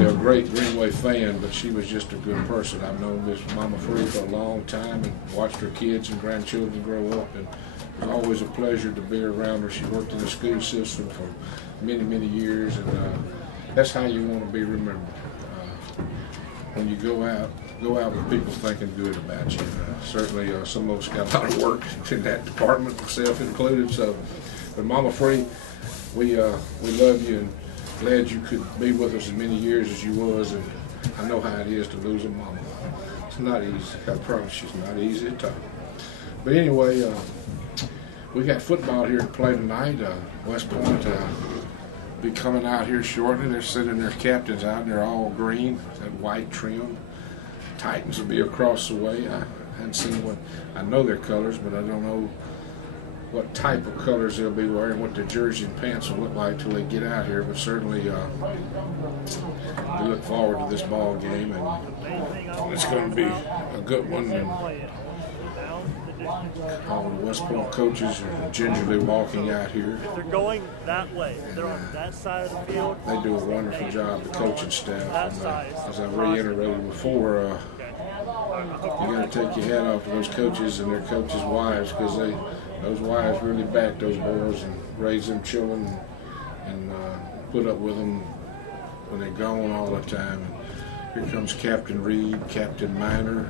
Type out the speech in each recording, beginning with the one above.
really a great Greenway fan, but she was just a good person. I've known Miss Mama Free for a long time and watched her kids and grandchildren grow up, and it was always a pleasure to be around her. She worked in the school system for many, many years, and that's how you want to be remembered. When you go out with people thinking good about you. Certainly some of us got a lot of work in that department, myself included. So, but Mama Free, we love you and glad you could be with us as many years as you was, and I know how it is to lose a mama. It's not easy. I promise you, it's not easy at all. But anyway, we got football here to play tonight. West Point be coming out here shortly. They're sending their captains out, and they're all green, that white trim. Titans will be across the way. I haven't seen what, I know their colors, but I don't know what type of colors they'll be wearing, what their jersey and pants will look like till they get out here. But certainly we look forward to this ball game, and it's going to be a good one. And all the West Point coaches are gingerly walking out here. They're going that way. They're on that side of the field. They do a wonderful job, the coaching staff. And, as I reiterated before, you got to take your hat off to those coaches and their coaches' wives, because those wives really back those boys and raise them children and put up with them when they're gone all the time. And here comes Captain Reed, Captain Miner,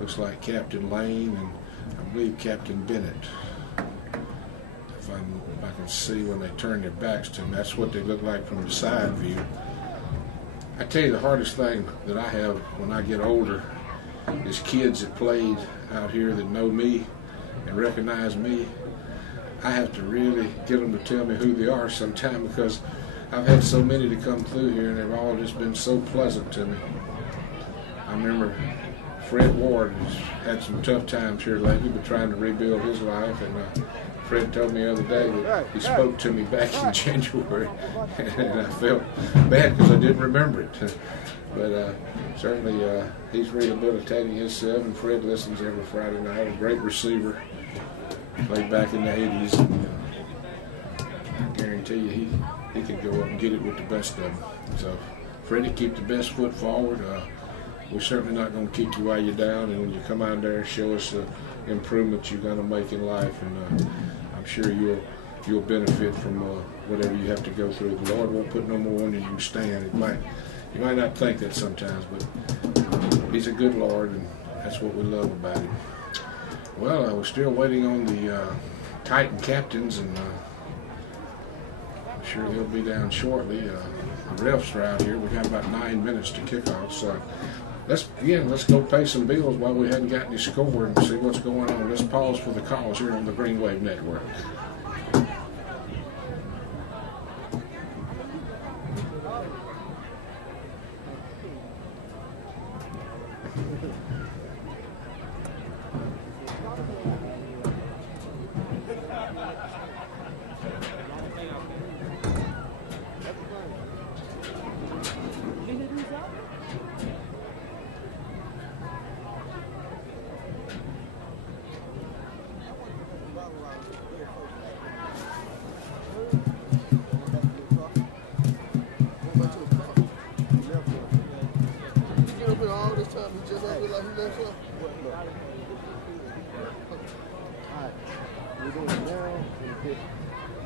looks like Captain Lane, and I believe Captain Bennett. If I can see when they turn their backs to me, that's what they look like from the side view. I tell you, the hardest thing that I have when I get older is kids that played out here that know me and recognize me. I have to really get them to tell me who they are sometime, because I've had so many to come through here and they've all just been so pleasant to me. I remember Fred Ward has had some tough times here lately, but trying to rebuild his life, and Fred told me the other day that he spoke to me back in January, and I felt bad because I didn't remember it. But certainly he's rehabilitating himself, and Fred listens every Friday night. A great receiver, played back in the 80s. And, I guarantee you he could go up and get it with the best of them. So Freddie, keep the best foot forward. We're certainly not going to kick you while you're down, and when you come out there and show us the improvements you're going to make in life, and I'm sure you'll benefit from whatever you have to go through. The Lord won't put no more on you than you stand. You might not think that sometimes, but He's a good Lord, and that's what we love about Him. Well, we're still waiting on the Titan captains, and I'm sure they'll be down shortly. The refs are out here. We got about 9 minutes to kick off, so let's go pay some bills while we hadn't got any score and see what's going on. Let's pause for the calls here on the Green Wave Network.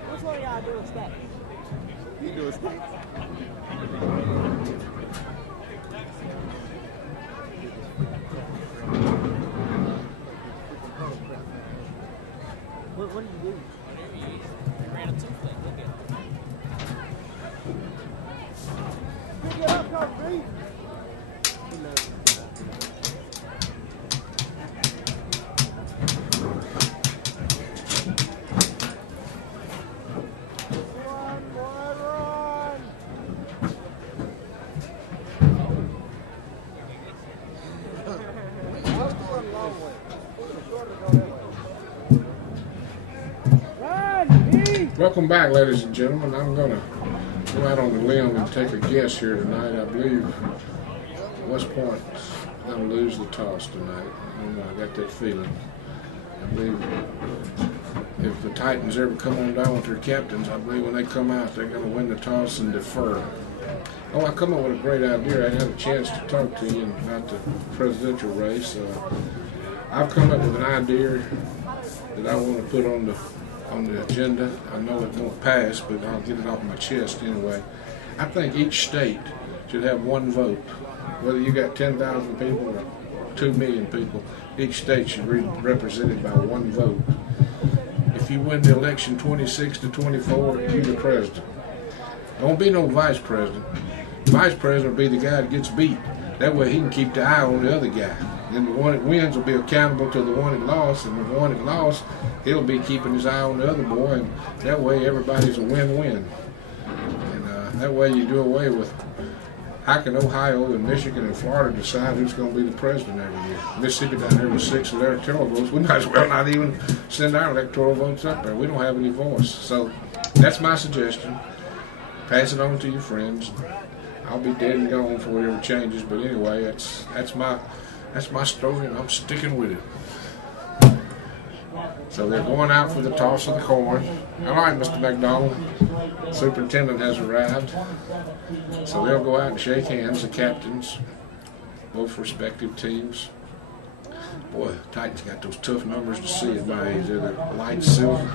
Which one of y'all doing steaks? You doing steaks? What do you do? Whatever you eat. I ran a two-flake. Look at it. Pick it up, Coach B. Welcome back, ladies and gentlemen. I'm going to go out on the limb and take a guess here tonight. I believe West Point's going to lose the toss tonight. I got that feeling. I believe if the Titans ever come on down with their captains, I believe when they come out, they're going to win the toss and defer. Oh, I come up with a great idea. I had a chance to talk to you about the presidential race. I've come up with an idea that I want to put on the agenda. I know it won't pass, but I'll get it off my chest anyway. I think each state should have one vote. Whether you got 10,000 people or 2 million people, each state should be represented by one vote. If you win the election 26 to 24, you're the president. There won't be no vice president. Vice president will be the guy that gets beat. That way he can keep the eye on the other guy. Then the one that wins will be accountable to the one that lost, and the one that lost, he'll be keeping his eye on the other boy, and that way everybody's a win-win. And that way you do away with how can Ohio and Michigan and Florida decide who's going to be the president every year? Mississippi down there with 6 electoral votes. We might as well not even send our electoral votes up there. We don't have any voice. So that's my suggestion. Pass it on to your friends. I'll be dead and gone before it ever changes. But anyway, that's my story, and I'm sticking with it. So they're going out for the toss of the coin. All right, Mr. McDonald. Superintendent has arrived. So they'll go out and shake hands, the captains, both respective teams. Boy, Titans got those tough numbers to see at my age. They're light silver.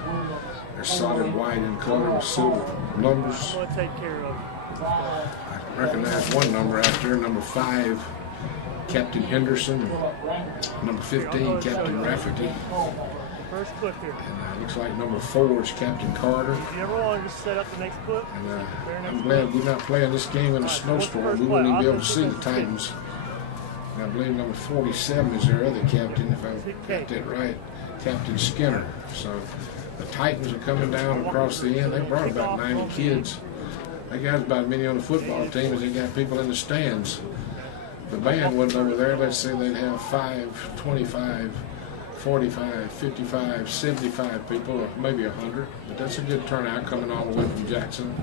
They're solid white in color with silver numbers. We'll take care of. I recognize one number out there, number 5, Captain Henderson, number 15, Captain Rafferty. First clip here. And looks like number 4 is Captain Carter. If you ever want to just set up the next clip, And I'm glad we're not playing this game in a snowstorm. We wouldn't even be able to see the Titans. And I believe number 47 is their other captain, if I got that right, Captain Skinner. So the Titans are coming down across the end. They brought about 90 kids. They got about as many on the football team as they got people in the stands. The band wasn't over there. Let's say they'd have 5, 25, 45, 55, 75 people, or maybe 100. But that's a good turnout coming all the way from Jackson.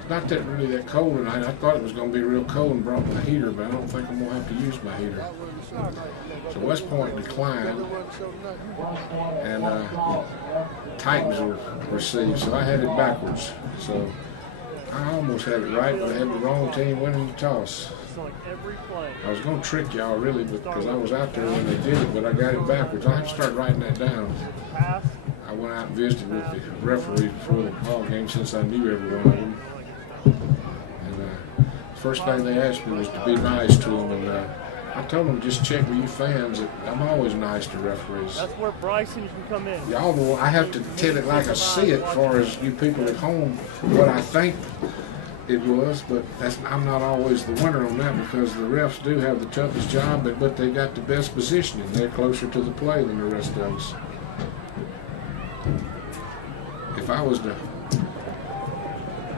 It's not that really that cold tonight. I thought it was going to be real cold and brought my heater, but I don't think I'm going to have to use my heater. So West Point declined, and Titans will receive. So I had it backwards. So I almost had it right, but I had the wrong team winning the toss. like every play. I was going to trick y'all really because I was out there when they did it, but I got it backwards. I have to start writing that down. Pass. I went out and visited with the referee before the ball game since I knew every one of them. And first thing they asked me was to be nice to them, and I told them just check with you fans that I'm always nice to referees. That's where Bryson can come in. Y'all know I have to tell it like I see it, as far as you people at home, what I think it was, but I'm not always the winner on that because the refs do have the toughest job, but they got the best positioning. They're closer to the play than the rest of us. If I was to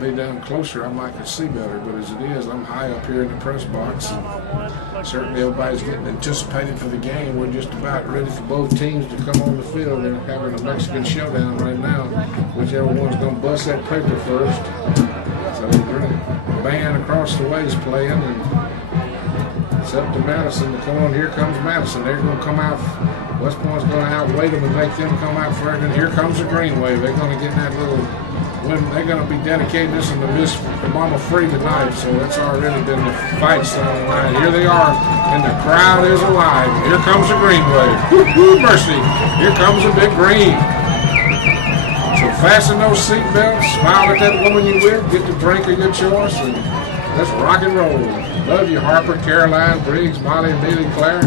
be down closer, I might could see better, but as it is, I'm high up here in the press box, and certainly everybody's getting anticipated for the game. We're just about ready for both teams to come on the field. They're having a Mexican showdown right now. Whichever one's going to bust that paper first. So the band across the way is playing, and it's up to Madison to come on. Here comes Madison. They're going to come out. West Point's going to outweigh them and make them come out first. And here comes the Green Wave. They're going to get that little. They're going to be dedicating this in the Miss Mama Free tonight, so that's already been the fight song line. Here they are, and the crowd is alive. Here comes the Green Wave. Woo-hoo, mercy. Here comes the big green. So fasten those seatbelts, smile at that woman you with, get the drink of your choice, and let's rock and roll. Love you, Harper, Caroline, Briggs, Molly, and Billy, Claire.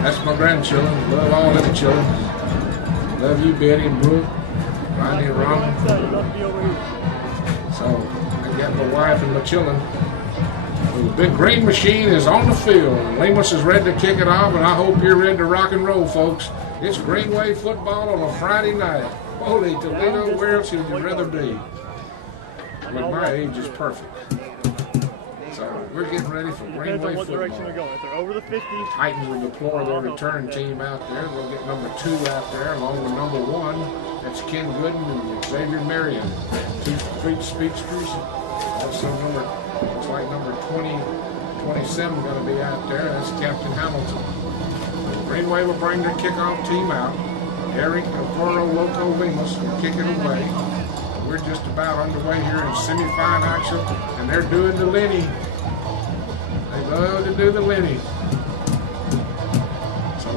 That's my grandchildren. Love all of the children. Love you, Betty and Brooke, Ronnie and Ron. So I got my wife and my children. Well, the big green machine is on the field. Lemus is ready to kick it off, and I hope you're ready to rock and roll, folks. It's Green Wave football on a Friday night. Holy Toledo, where else would you rather be? With my age is perfect. So we're getting ready for Green Wave what direction football. they're going. If they're over the 50, Titans will deploy their return team out there. They'll get number 2 out there along with number 1. That's Ken Gooden and Xavier Marion. 2 speedsters. Also looks like number 27 going to be out there. That's Captain Hamilton. Green Wave will bring their kickoff team out. Eric Alvaro Loco Lemus will kick it away. We're just about underway here in semi-fine action, and they're doing the Lenny. do the Lenny. So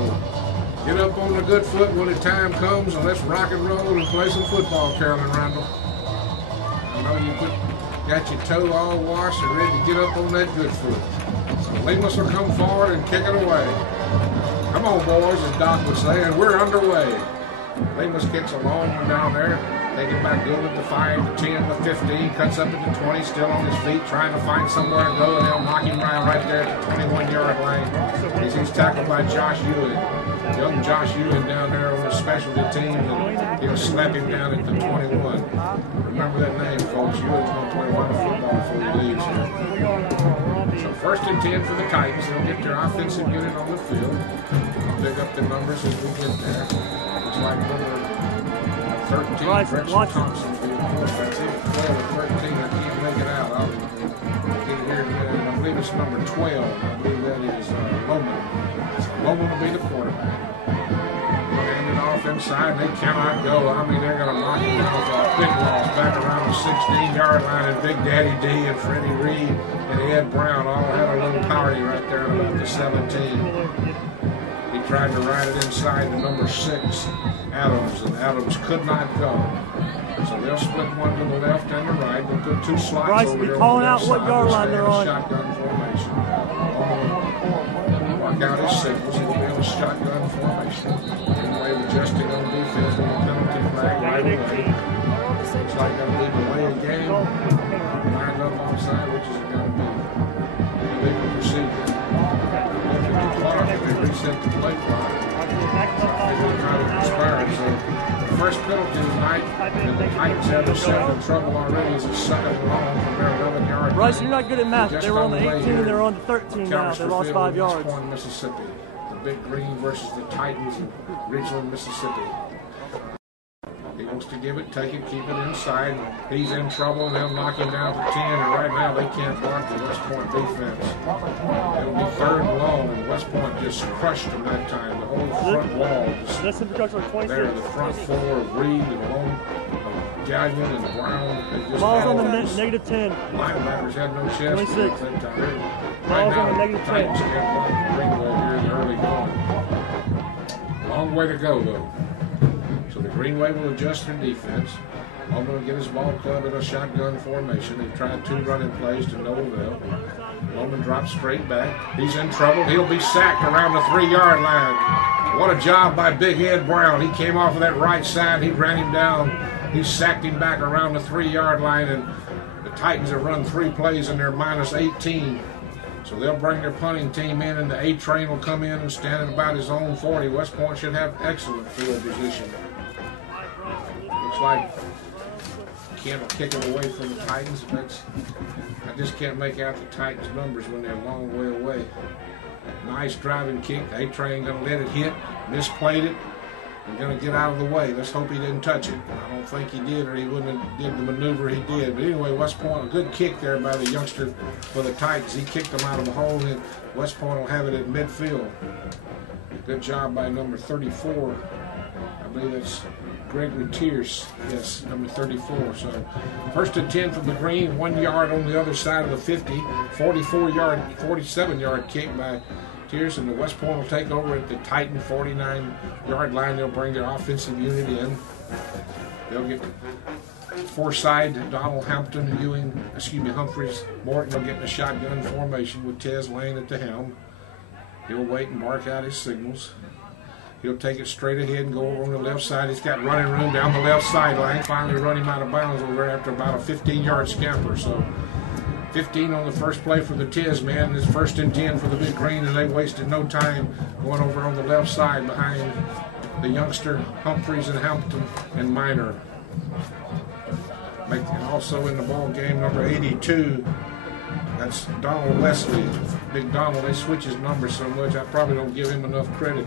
get up on the good foot when the time comes, and let's rock and roll and play some football, Carolyn Randall. I know you got your toe all washed and ready to get up on that good foot. So Lemus will come forward and kick it away. Come on, boys, as Doc would say, and we're underway. Lemus kicks a long one down there. Take it back good at the 5, the 10, the 15, cuts up at the 20, still on his feet, trying to find somewhere to go, and they'll knock him around right there at the 21-yard line. He's tackled by Josh Ewing. Young Josh Ewing down there on the specialty team, and he'll slap him down at the 21. Remember that name, folks. Ewing's going to play a lot of football before he leaves here. So 1st and 10 for the Titans. They'll get their offensive unit on the field. I'll pick up the numbers as we get there. Looks like number 13, Gretchen Thompson will be the offense. 12 or 13, I can't make it out. I'll get it here in a minute. I believe it's number 12. I believe that is Loman. Loman will be the quarterback. They'll hand it off inside, and they cannot go. I mean, they're going to knock it down with a big loss back around the 16-yard line, and Big Daddy D and Freddie Reed and Ed Brown all had a little party right there at about the 17. He tried to ride it inside to number 6, Adams, and Adams could not go. So they'll split one to the left and the right. They'll put 2 slots Bryce, over be there. calling out what yard line they're on. Shotgun formation. Mark out his signals. He'll be in a shotgun formation. Anyway, adjusting on defense with a penalty flag right away. Looks like that'll be delay of game. Lined up offside, which is going to be illegal procedure. They reset the play clock. Expired. So the first penalty tonight, and the Titans have themselves in trouble already as it's 2nd and long from their 11-yard. Bryce, you're not good at math. They were on the 18, they're on the 13 now. They lost 5 yards. West Point, Mississippi. The Big Green versus the Titans in Ridgeland, Mississippi. He wants to give it, take it, keep it inside. He's in trouble, and they'll knock him down to 10, and right now they can't block the West Point defense. It'll be 3rd and long, and West Point just crushed them that time. The whole front wall just there, the front 4 of Reed and Long, Gallion and Brown. Ball's on the negative 10. Linebackers had no chest. 26. Right Ball's now, on the negative 10. Titans can't block the Greenway here in the early going. Long way to go, though. So the Greenway will adjust their defense. Bowman will get his ball club in a shotgun formation. They've tried 2 running plays to no avail. Bowman drops straight back. He's in trouble. He'll be sacked around the 3-yard line. What a job by Big Ed Brown. He came off of that right side. He ran him down. He sacked him back around the 3-yard line, and the Titans have run 3 plays and they're minus 18. So they'll bring their punting team in, and the A-train will come in and stand at about his own 40. West Point should have excellent field position. Looks like Kent will kick it away from the Titans. I just can't make out the Titans' numbers when they're a long way away. Nice driving kick. A-train going to let it hit. Misplayed it. They're going to get out of the way. Let's hope he didn't touch it. I don't think he did, or he wouldn't have did the maneuver he did. But anyway, West Point, a good kick there by the youngster for the Titans. He kicked them out of the hole, and West Point will have it at midfield. Good job by number 34. I believe that's Gregory Tierce. Yes, number 34. So 1st and 10 from the green, 1 yard on the other side of the 50. 47-yard kick by Tierce, and the West Point will take over at the Titan 49-yard line. They'll bring their offensive unit in. They'll get Forsythe, Donald Hampton, Humphreys, Morton will get in a shotgun formation with Tez Lane at the helm. He'll wait and mark out his signals. He'll take it straight ahead and go over on the left side. He's got running room down the left sideline. Finally run him out of bounds over there after about a 15-yard scamper. So 15 on the first play for the Tiz man. It's 1st and 10 for the Big Green, and they wasted no time going over on the left side behind the youngster Humphreys and Hampton and Minor. And also in the ball game, number 82. That's Donald Wesley. Big Donald, they switch his numbers so much, I probably don't give him enough credit.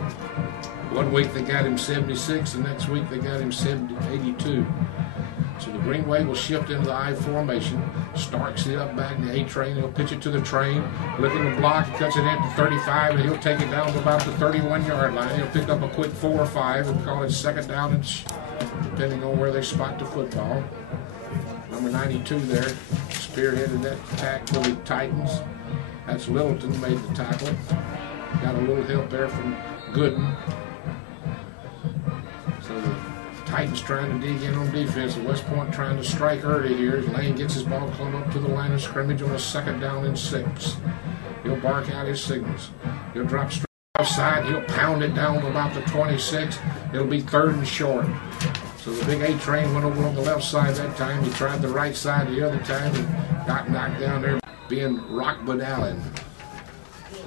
One week they got him 76, and next week they got him 82. So the Greenway will shift into the I formation. Starks it up back in the A-train. He'll pitch it to the train. Looking to block. He cuts it in to 35, and he'll take it down to about the 31-yard line. He'll pick up a quick 4 or 5 and call it 2nd down, and depending on where they spot the football. Number 92 there spearheaded that attack for the Titans. That's Littleton made the tackle. Got a little help there from Gooden. So the Titans trying to dig in on defense. The West Point trying to strike early here. Lane gets his ball club up to the line of scrimmage on a 2nd down and 6. He'll bark out his signals. He'll drop straight outside. He'll pound it down to about the 26. It'll be 3rd and short. So the big A train went over on the left side that time. He tried the right side the other time and got knocked down there being Rockman Allen.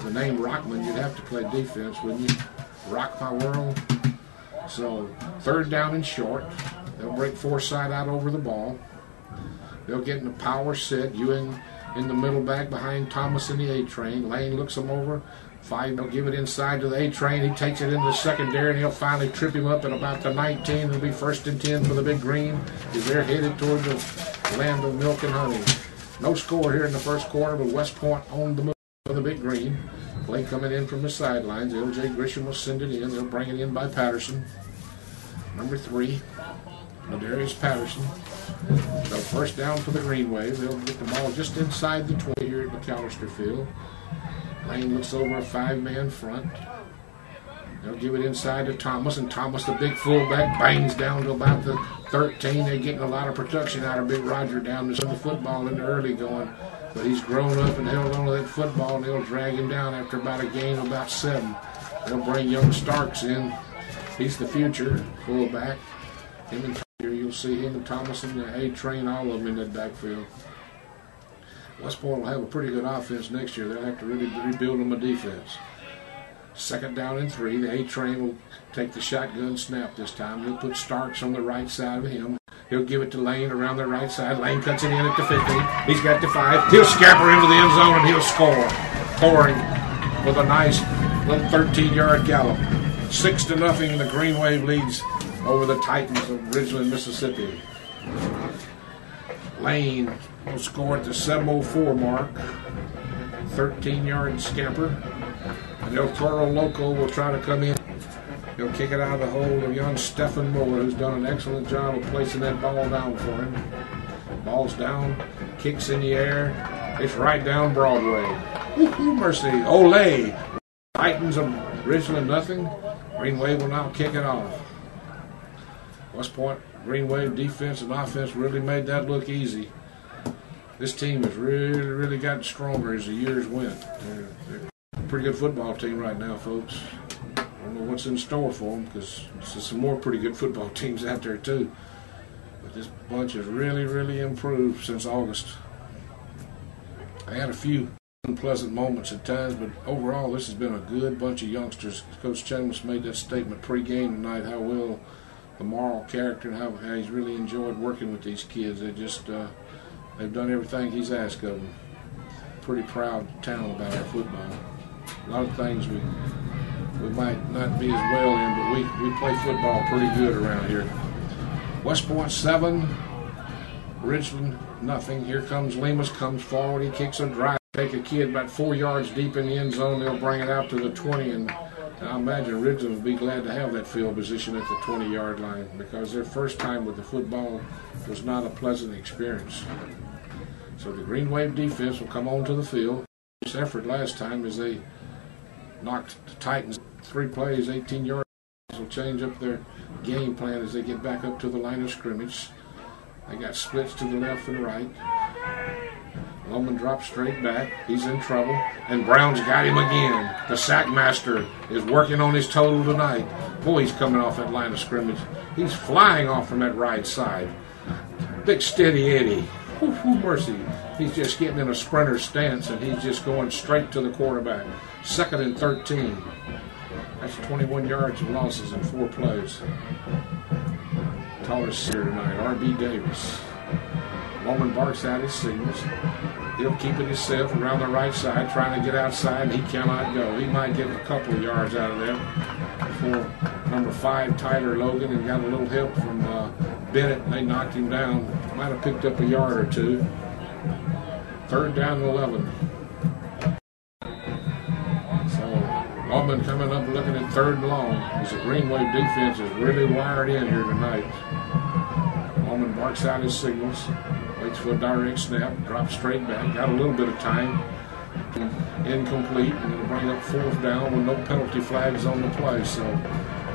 The name Rockman, you'd have to play defense, wouldn't you? Rock my world. So 3rd down and short. They'll break Forsythe out over the ball. They'll get in the power set. Ewing in the middle back behind Thomas in the A train. Lane looks them over. 5, they'll give it inside to the A train. He takes it into the secondary, and he'll finally trip him up at about the 19. It'll be 1st and 10 for the Big Green as they're headed toward the land of milk and honey. No score here in the first quarter, but West Point on the move for the Big Green. Play coming in from the sidelines. L.J. Grisham will send it in. They'll bring it in by Patterson. Number 3, Ladarius Patterson. So 1st down for the Green Wave. They'll get the ball just inside the 20 here at McAllister Field. Lane looks over a 5-man front. They'll give it inside to Thomas, and Thomas, the big fullback, bangs down to about the 13. They're getting a lot of production out of Big Roger down to some of the football in the early going. But he's grown up and held on to that football, and they'll drag him down after about a gain of about 7. They'll bring young Starks in. He's the future fullback. Him and here you'll see him and Thomas and the A train, all of them in that backfield. West Point will have a pretty good offense next year. They'll have to really rebuild them a defense. 2nd down and 3. The A train will take the shotgun snap this time. He'll put Starks on the right side of him. He'll give it to Lane around the right side. Lane cuts it in at the 50. He's got the 5. He'll scamper into the end zone and he'll score. Scoring with a nice little 13-yard gallop. 6-0, the Green Wave leads over the Titans of Ridgeland, Mississippi. Lane will score at the 7:04 mark. 13-yard scamper. And El Toro Loco will try to come in. He'll kick it out of the hole of young Stephen Moore, who's done an excellent job of placing that ball down for him. Ball's down, kicks in the air. It's right down Broadway. Woo-hoo, mercy. Olay. Titans of Ridgeland, nothing. Green Wave will now kick it off. West Point Green Wave defense and offense really made that look easy. This team has really gotten stronger as the years went. They're a pretty good football team right now, folks. I don't know what's in store for them because there's some more pretty good football teams out there too. But this bunch has really improved since August. I had a few unpleasant moments at times, but overall this has been a good bunch of youngsters. Coach Chalmers made that statement pre-game tonight, how well the moral character and how he's really enjoyed working with these kids. They've done everything he's asked of them. Pretty proud town about our football. A lot of things we might not be as well in, but we play football pretty good around here. West Point 7, Ridgeland nothing. Here comes Lemus, comes forward. He kicks a drive. Take a kid about 4 yards deep in the end zone. They'll bring it out to the 20, and I imagine Ridgeland will be glad to have that field position at the 20-yard line because their first time with the football was not a pleasant experience. So the Green Wave defense will come onto the field. This effort last time as they knocked the Titans 3 plays, 18 yards. Will change up their game plan as they get back up to the line of scrimmage. They got splits to the left and right. Loman drops straight back. He's in trouble. And Brown's got him again. The sack master is working on his total tonight. Boy, he's coming off that line of scrimmage. He's flying off from that right side. Big steady Eddie. Whew, mercy. He's just getting in a sprinter stance, and he's just going straight to the quarterback. 2nd and 13. That's 21 yards of losses in 4 plays. Tallest here tonight, R.B. Davis. Loman barks out his signals. He'll keep it himself around the right side, trying to get outside, and he cannot go. He might get a couple of yards out of that before number 5, Tyler Logan, and got a little help from Bennett, and they knocked him down. Might have picked up a yard or 2. 3rd down and 11. So Loman coming up looking at 3rd and long as the Green Wave defense is really wired in here tonight. Loman barks out his signals. Waits for a direct snap, drops straight back, got a little bit of time. Incomplete, and it'll bring up 4th down with no penalty flags on the play. So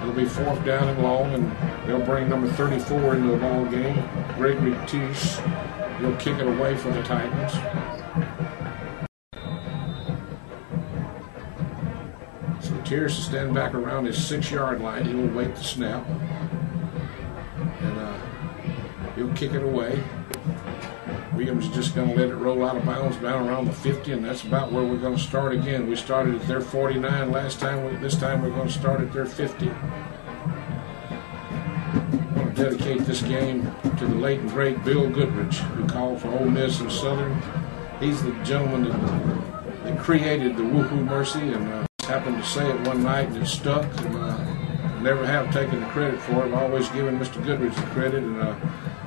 it'll be 4th down and long, and they'll bring number 34 into the ball game. Gregory Tish. He'll kick it away for the Titans. So Tierce is standing back around his 6-yard line. He'll wait the snap, and he'll kick it away. Williams is just going to let it roll out of bounds down around the 50, and that's about where we're going to start again. We started at their 49 last time. This time we're going to start at their 50. I want to dedicate this game to the late and great Bill Goodrich, who called for Ole Miss and Southern. He's the gentleman that created the Woohoo Mercy, and happened to say it one night and it stuck, and never have taken the credit for it. I've always given Mr. Goodrich the credit, and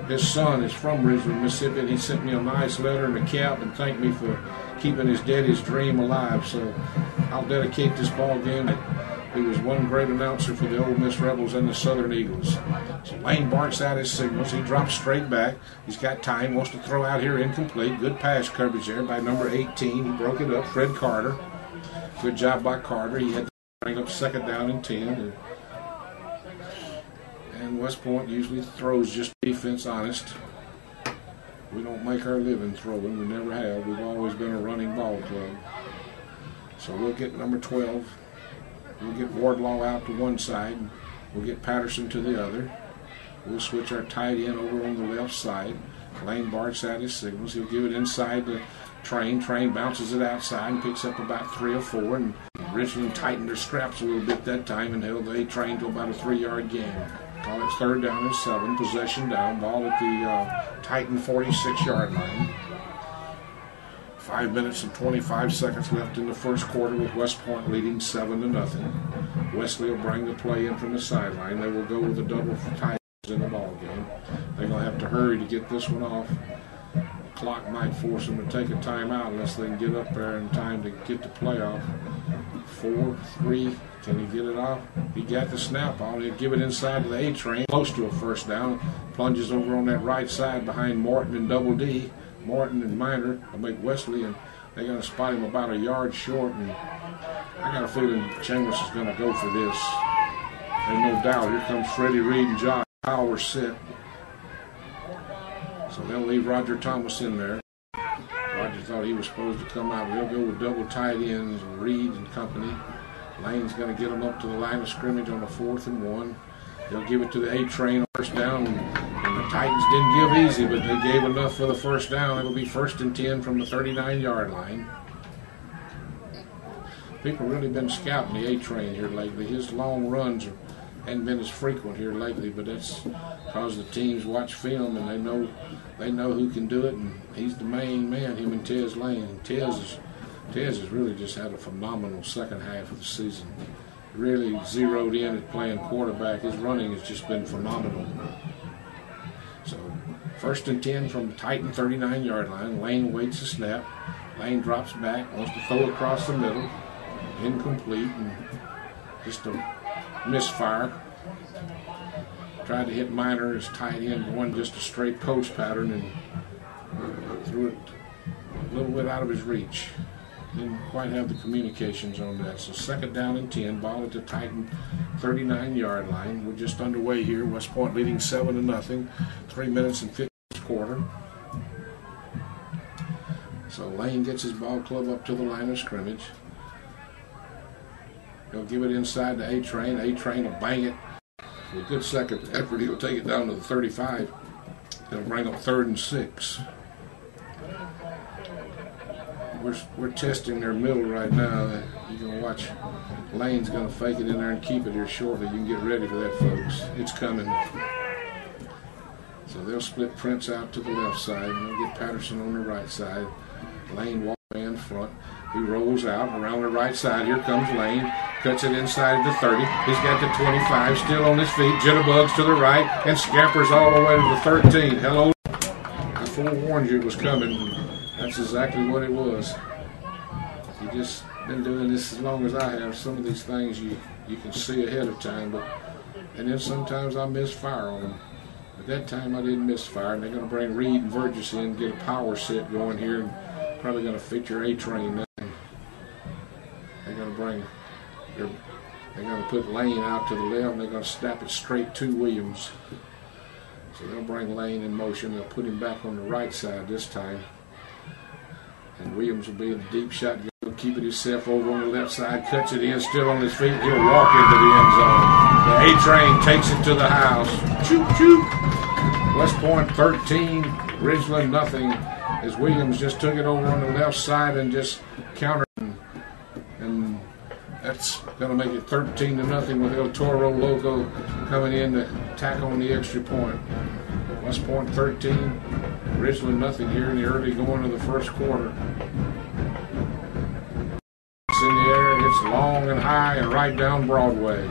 his son is from Ridgeland, Mississippi, and he sent me a nice letter and a cap and thanked me for keeping his daddy's dream alive. So I'll dedicate this ball game. He was one great announcer for the Ole Miss Rebels and the Southern Eagles. So Lane barks out his signals. He drops straight back. He's got time, wants to throw out here incomplete. Good pass coverage there by number 18. He broke it up, Fred Carter. Good job by Carter. He had to bring up 2nd down and 10. And West Point usually throws just defense honest. We don't make our living throwing. We never have. We've always been a running ball club. So we'll get number 12. We'll get Wardlaw out to one side. We'll get Patterson to the other. We'll switch our tight end over on the left side. Lane barks out his signals. He'll give it inside the Train. Train bounces it outside and picks up about 3 or 4. And Ridgeland tightened their straps a little bit that time and held the A-Train to about a 3-yard gain. Call it 3rd down and 7. Possession down. Ball at the Titan 46-yard line. 5 minutes and 25 seconds left in the first quarter with West Point leading 7-0. Wesley will bring the play in from the sideline. They will go with a double for Titans in the ball game. They're going to have to hurry to get this one off. The clock might force them to take a timeout unless they can get up there in time to get the play off. 4, 3. Can he get it off? He got the snap on. He'll give it inside to the A-Train, close to a 1st down. Plunges over on that right side behind Morton and Double D. Morton and Minor will make Wesley, and they're going to spot him about a yard short. And I got a feeling Chambers is going to go for this. And no doubt, here comes Freddie Reed and Josh Power set. So they'll leave Roger Thomas in there. Roger thought he was supposed to come out. They'll go with double tight ends, Reed and company. Lane's going to get them up to the line of scrimmage on a 4th and 1. They'll give it to the A-Train 1st down. And the Titans didn't give easy, but they gave enough for the 1st down. It'll be 1st and 10 from the 39-yard line. People really been scouting the A-Train here lately. His long runs hadn't been as frequent here lately, but that's because the teams watch film and they know who can do it, and he's the main man, him and Tez Lane. And Tez has really just had a phenomenal second half of the season. Really zeroed in at playing quarterback. His running has just been phenomenal. So 1st and 10 from the Titan 39-yard line. Lane waits the snap. Lane drops back, wants to throw it across the middle. Incomplete, and just a misfire. Tried to hit Minor as tight end, won just a straight post pattern and threw it a little bit out of his reach. Didn't quite have the communications on that. So 2nd down and 10, ball at the Titan 39-yard line. We're just underway here. West Point leading 7-0, 3 minutes and 50 quarter. So Lane gets his ball club up to the line of scrimmage. He'll give it inside to A-Train. A-Train will bang it. With a good second effort, he'll take it down to the 35. He'll bring up 3rd and 6. We're testing their middle right now. You're going to watch. Lane's going to fake it in there and keep it here shortly. You can get ready for that, folks. It's coming. So they'll split Prince out to the left side, and they'll get Patterson on the right side. Lane walks in front. He rolls out around the right side. Here comes Lane. Cuts it inside the 30. He's got the 25, still on his feet. Jitterbugs to the right, and scampers all the way to the 13. Hello. I forewarned you it was coming. That's exactly what it was. You just been doing this as long as I have. Some of these things you can see ahead of time, and then sometimes I misfire on them. At that time I didn't misfire, and they're going to bring Reed and Burgess in, get a power set going here, and probably going to feature A-Train now. They're going to they're going to put Lane out to the left, and they're going to snap it straight to Williams. So they'll bring Lane in motion. They'll put him back on the right side this time. And Williams will be in the deep shot. He'll keep it himself over on the left side, cuts it in, still on his feet. He'll walk into the end zone. The A-Train takes it to the house. Choop, choop. West Point 13, Ridgeland nothing, as Williams just took it over on the left side and just countered. And that's going to make it 13-0 with El Toro logo coming in to tack on the extra point. West Point 13, Ridgeland nothing here in the early going of the first quarter. It's in the air, it's long and high and right down Broadway.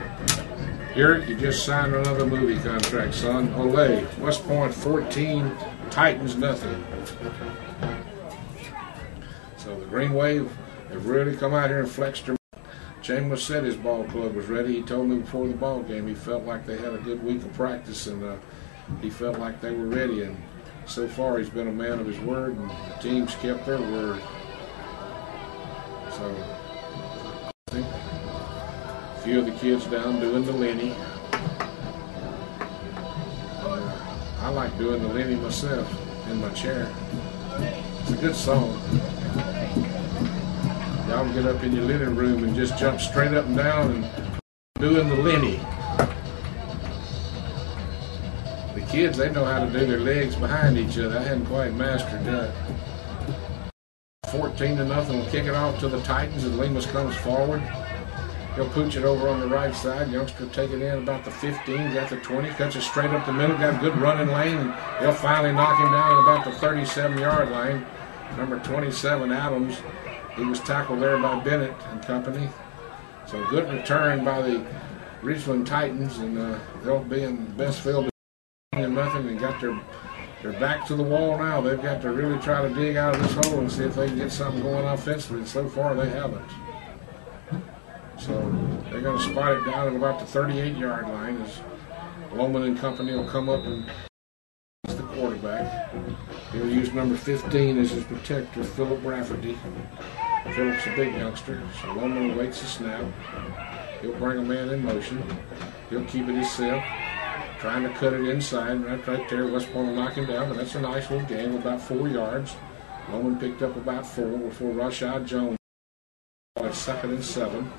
Here, you just signed another movie contract, son. Olay. West Point 14, Titans nothing. So the Green Wave have really come out here and flexed their. Chambers said his ball club was ready. He told me before the ball game he felt like they had a good week of practice, and he felt like they were ready. And so far he's been a man of his word, and the team's kept their word. So I think a few of the kids down doing the Lenny. I like doing the Lenny myself in my chair. It's a good song. Y'all get up in your living room and just jump straight up and down and doing the Lenny. The kids, they know how to do their legs behind each other. I hadn't quite mastered that. 14-0, we'll kick it off to the Titans as Lemus comes forward. He'll pooch it over on the right side. Youngster will take it in about the 15, got the 20, cuts it straight up the middle, got a good running lane, and they'll finally knock him down at about the 37-yard line. Number 27, Adams. He was tackled there by Bennett and company. So good return by the Ridgeland Titans, and they'll be in the best field and nothing, and got their back to the wall now. They've got to really try to dig out of this hole and see if they can get something going offensively, and so far they haven't. So they're going to spot it down at about the 38-yard line as Loman and company will come up and it's the quarterback. He'll use number 15 as his protector, Philip Rafferty. Philip's a big youngster, so Loman awaits the snap. He'll bring a man in motion. He'll keep it himself, trying to cut it inside. Right there, West Point will knock him down, but that's a nice little gain of about 4 yards. Loman picked up about 4 before Rashad Jones at 2nd and 7.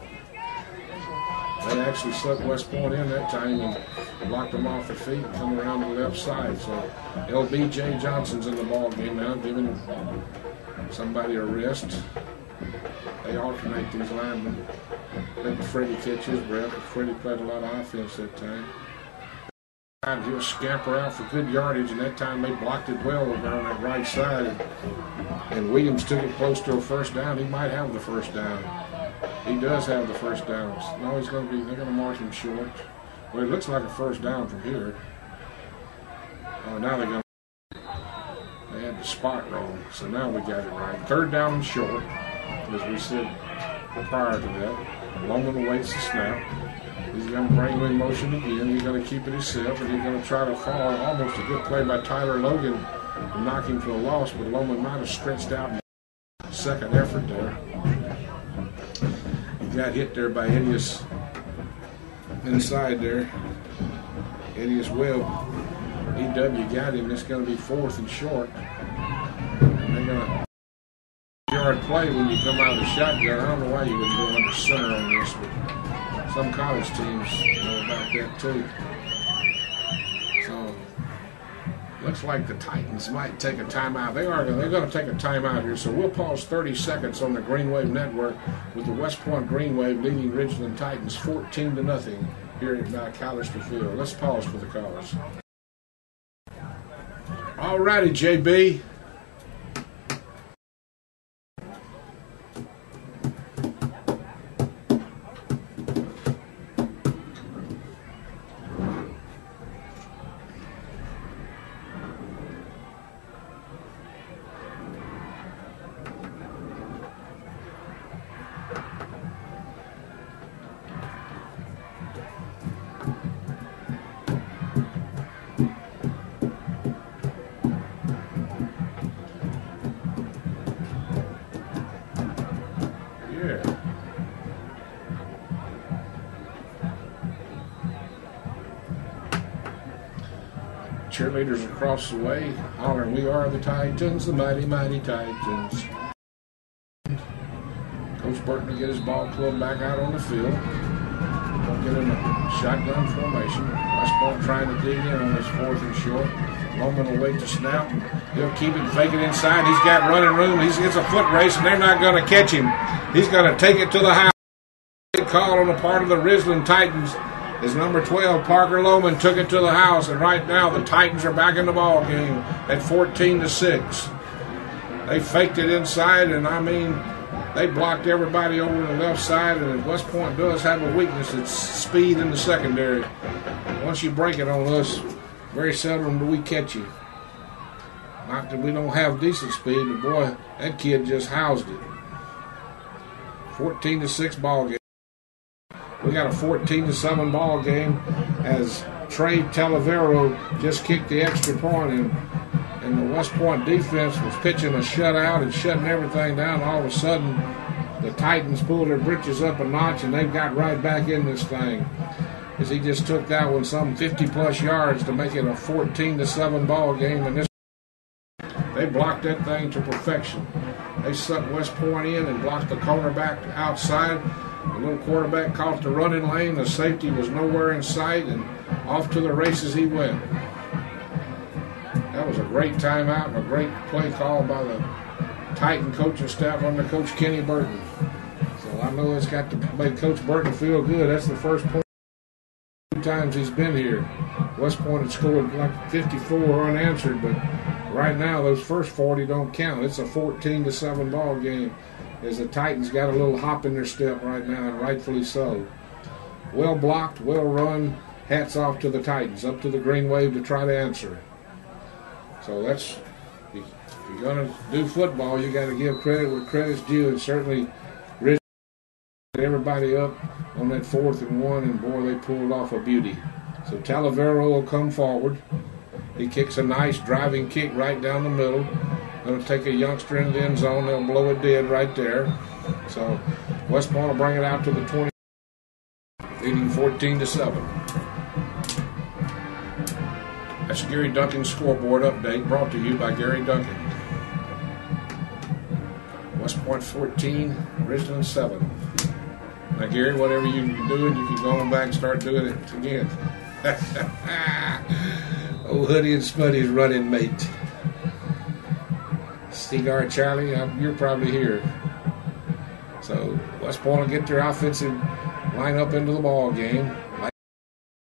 They actually sucked West Point in that time and blocked them off their feet and come around the left side. So LBJ Johnson's in the ball game now, giving somebody a rest. They alternate these linemen. Let Freddie catch his breath. Freddie played a lot of offense that time. He'll scamper out for good yardage, and that time they blocked it well over on that right side. And Williams took it close to a first down. He might have the first down. He does have the first down. No, they're going to mark him short. Well, it looks like a first down from here. Oh, now they had the spot wrong. So now we got it right. 3rd down and short, as we said prior to that. Loman awaits the snap. He's going to bring him in motion again. He's going to keep it himself, and he's going to try to fall. Almost a good play by Tyler Logan to knock him for a loss, but Loman might have stretched out in the second effort there. He got hit there by Edius inside there. Edius Webb. EW got him. It's going to be 4th and short. And they're going to yard play when you come out of the shotgun. I don't know why you wouldn't go under center on this, but some college teams know about that too. So looks like the Titans might take a timeout. They're going to take a timeout here. So we'll pause 30 seconds on the Green Wave Network with the West Point Green Wave leading Ridgeland Titans 14-0 here at Callister Field. Let's pause for the callers. All righty, JB. Yeah. Cheerleaders across the way hollering, "We are the Titans, the mighty, mighty Titans." Coach Burton will get his ball club back out on the field. We'll get in a shotgun formation. West Point trying to dig in on this 4th and short. Loman will wait to snap. He'll keep it, fake it inside. He's got running room. He gets a foot race, and they're not going to catch him. He's going to take it to the house. Call on the part of the Ridgeland Titans. His number 12, Parker Loman, took it to the house, and right now the Titans are back in the ball game at 14-6. They faked it inside, and I mean, they blocked everybody over the left side, and West Point does have a weakness. It's speed in the secondary. Once you break it on us, very seldom do we catch you. Not that we don't have decent speed, but boy, that kid just housed it. 14-6 ball game. We got a 14-7 ball game as Trey Talavero just kicked the extra point, and the West Point defense was pitching a shutout and shutting everything down. All of a sudden, the Titans pulled their britches up a notch, and they got right back in this thing. As he just took that one some 50-plus yards to make it a 14-7 ball game, and they blocked that thing to perfection. They sucked West Point in and blocked the cornerback outside. The little quarterback caught the running lane. The safety was nowhere in sight, and off to the races he went. That was a great timeout and a great play call by the Titan coaching staff under Coach Kenny Burton. So I know it's got to make Coach Burton feel good. That's the first point 2 times he's been here. West Point had scored like 54 unanswered, but right now those first 40 don't count. It's a 14-7 ball game, as the Titans got a little hop in their step right now, and rightfully so. Well blocked, well run. Hats off to the Titans. Up to the green wave to try to answer. So that's, if you're going to do football, you got to give credit where credit's due, and certainly Ridgeland everybody up on that 4th and 1, and boy, they pulled off a beauty. So Talavero will come forward. He kicks a nice driving kick right down the middle. Going to take a youngster into the end zone. They'll blow it dead right there. So West Point will bring it out to the 20, leading 14-7. That's Gary Duncan's scoreboard update, brought to you by Gary Duncan. West Point 14, Ridgeland 7. Now, Gary, whatever you're doing, you can go on back and start doing it again. Oh, Hoodie and Spuddy's running mate. Cigar Charlie, you're probably here. So West Point will get their offensive line up into the ball game.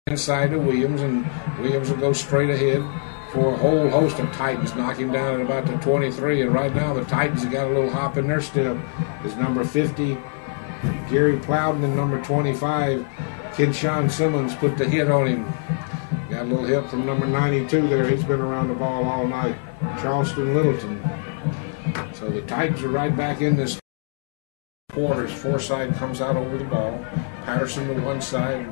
Inside to Williams, and Williams will go straight ahead for a whole host of Titans, knock him down at about the 23. And right now the Titans have got a little hop in their step. Is number 50, Gary Plowden, and number 25, Kinshawn Simmons, put the hit on him. Got a little help from number 92 there. He's been around the ball all night. Charleston Littleton. So the Titans are right back in this quarters. Forsythe comes out over the ball. Patterson to one side,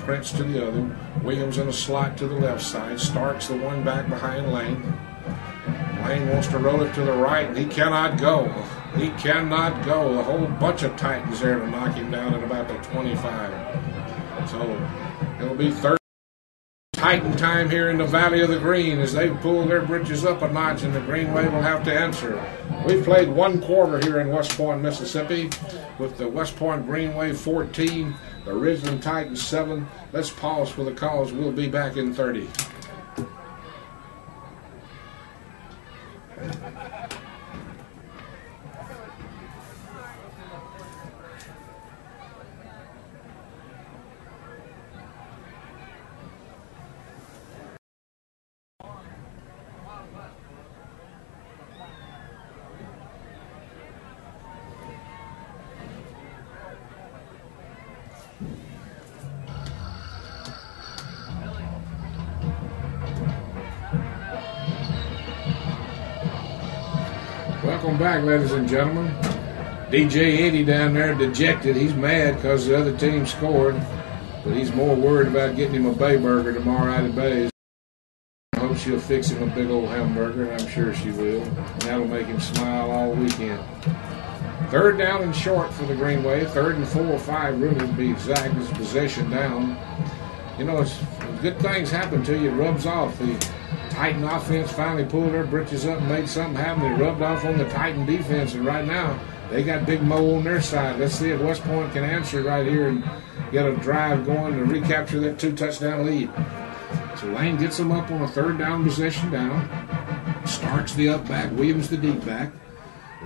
Prince to the other. Williams in a slot to the left side. Starks the one back behind Lane. Lane wants to roll it to the right, and he cannot go. He cannot go. A whole bunch of Titans there to knock him down at about the 25. So it'll be third Titan time here in the Valley of the Green as they pull their britches up a notch, and the Green Wave will have to answer. We've played 1 quarter here in West Point, Mississippi, with the West Point Green Wave 14, the Ridgeland Titans 7. Let's pause for the calls. We'll be back in 30. Welcome back, ladies and gentlemen. DJ Eddie down there dejected. He's mad because the other team scored, but he's more worried about getting him a Bay Burger tomorrow out of Bays. I hope she'll fix him a big old hamburger, and I'm sure she will. And that'll make him smile all weekend. Third down and short for the Greenway. 3rd and 4 or 5, really to be exact, is possession down. You know, it's, good things happen to you. It rubs off. The Titan offense finally pulled their britches up and made something happen. It rubbed off on the Titan defense, and right now they got Big Mo on their side. Let's see if West Point can answer right here and get a drive going to recapture that 2-touchdown lead. So Lane gets them up on a 3rd down possession down. Starks the up back, Williams the deep back.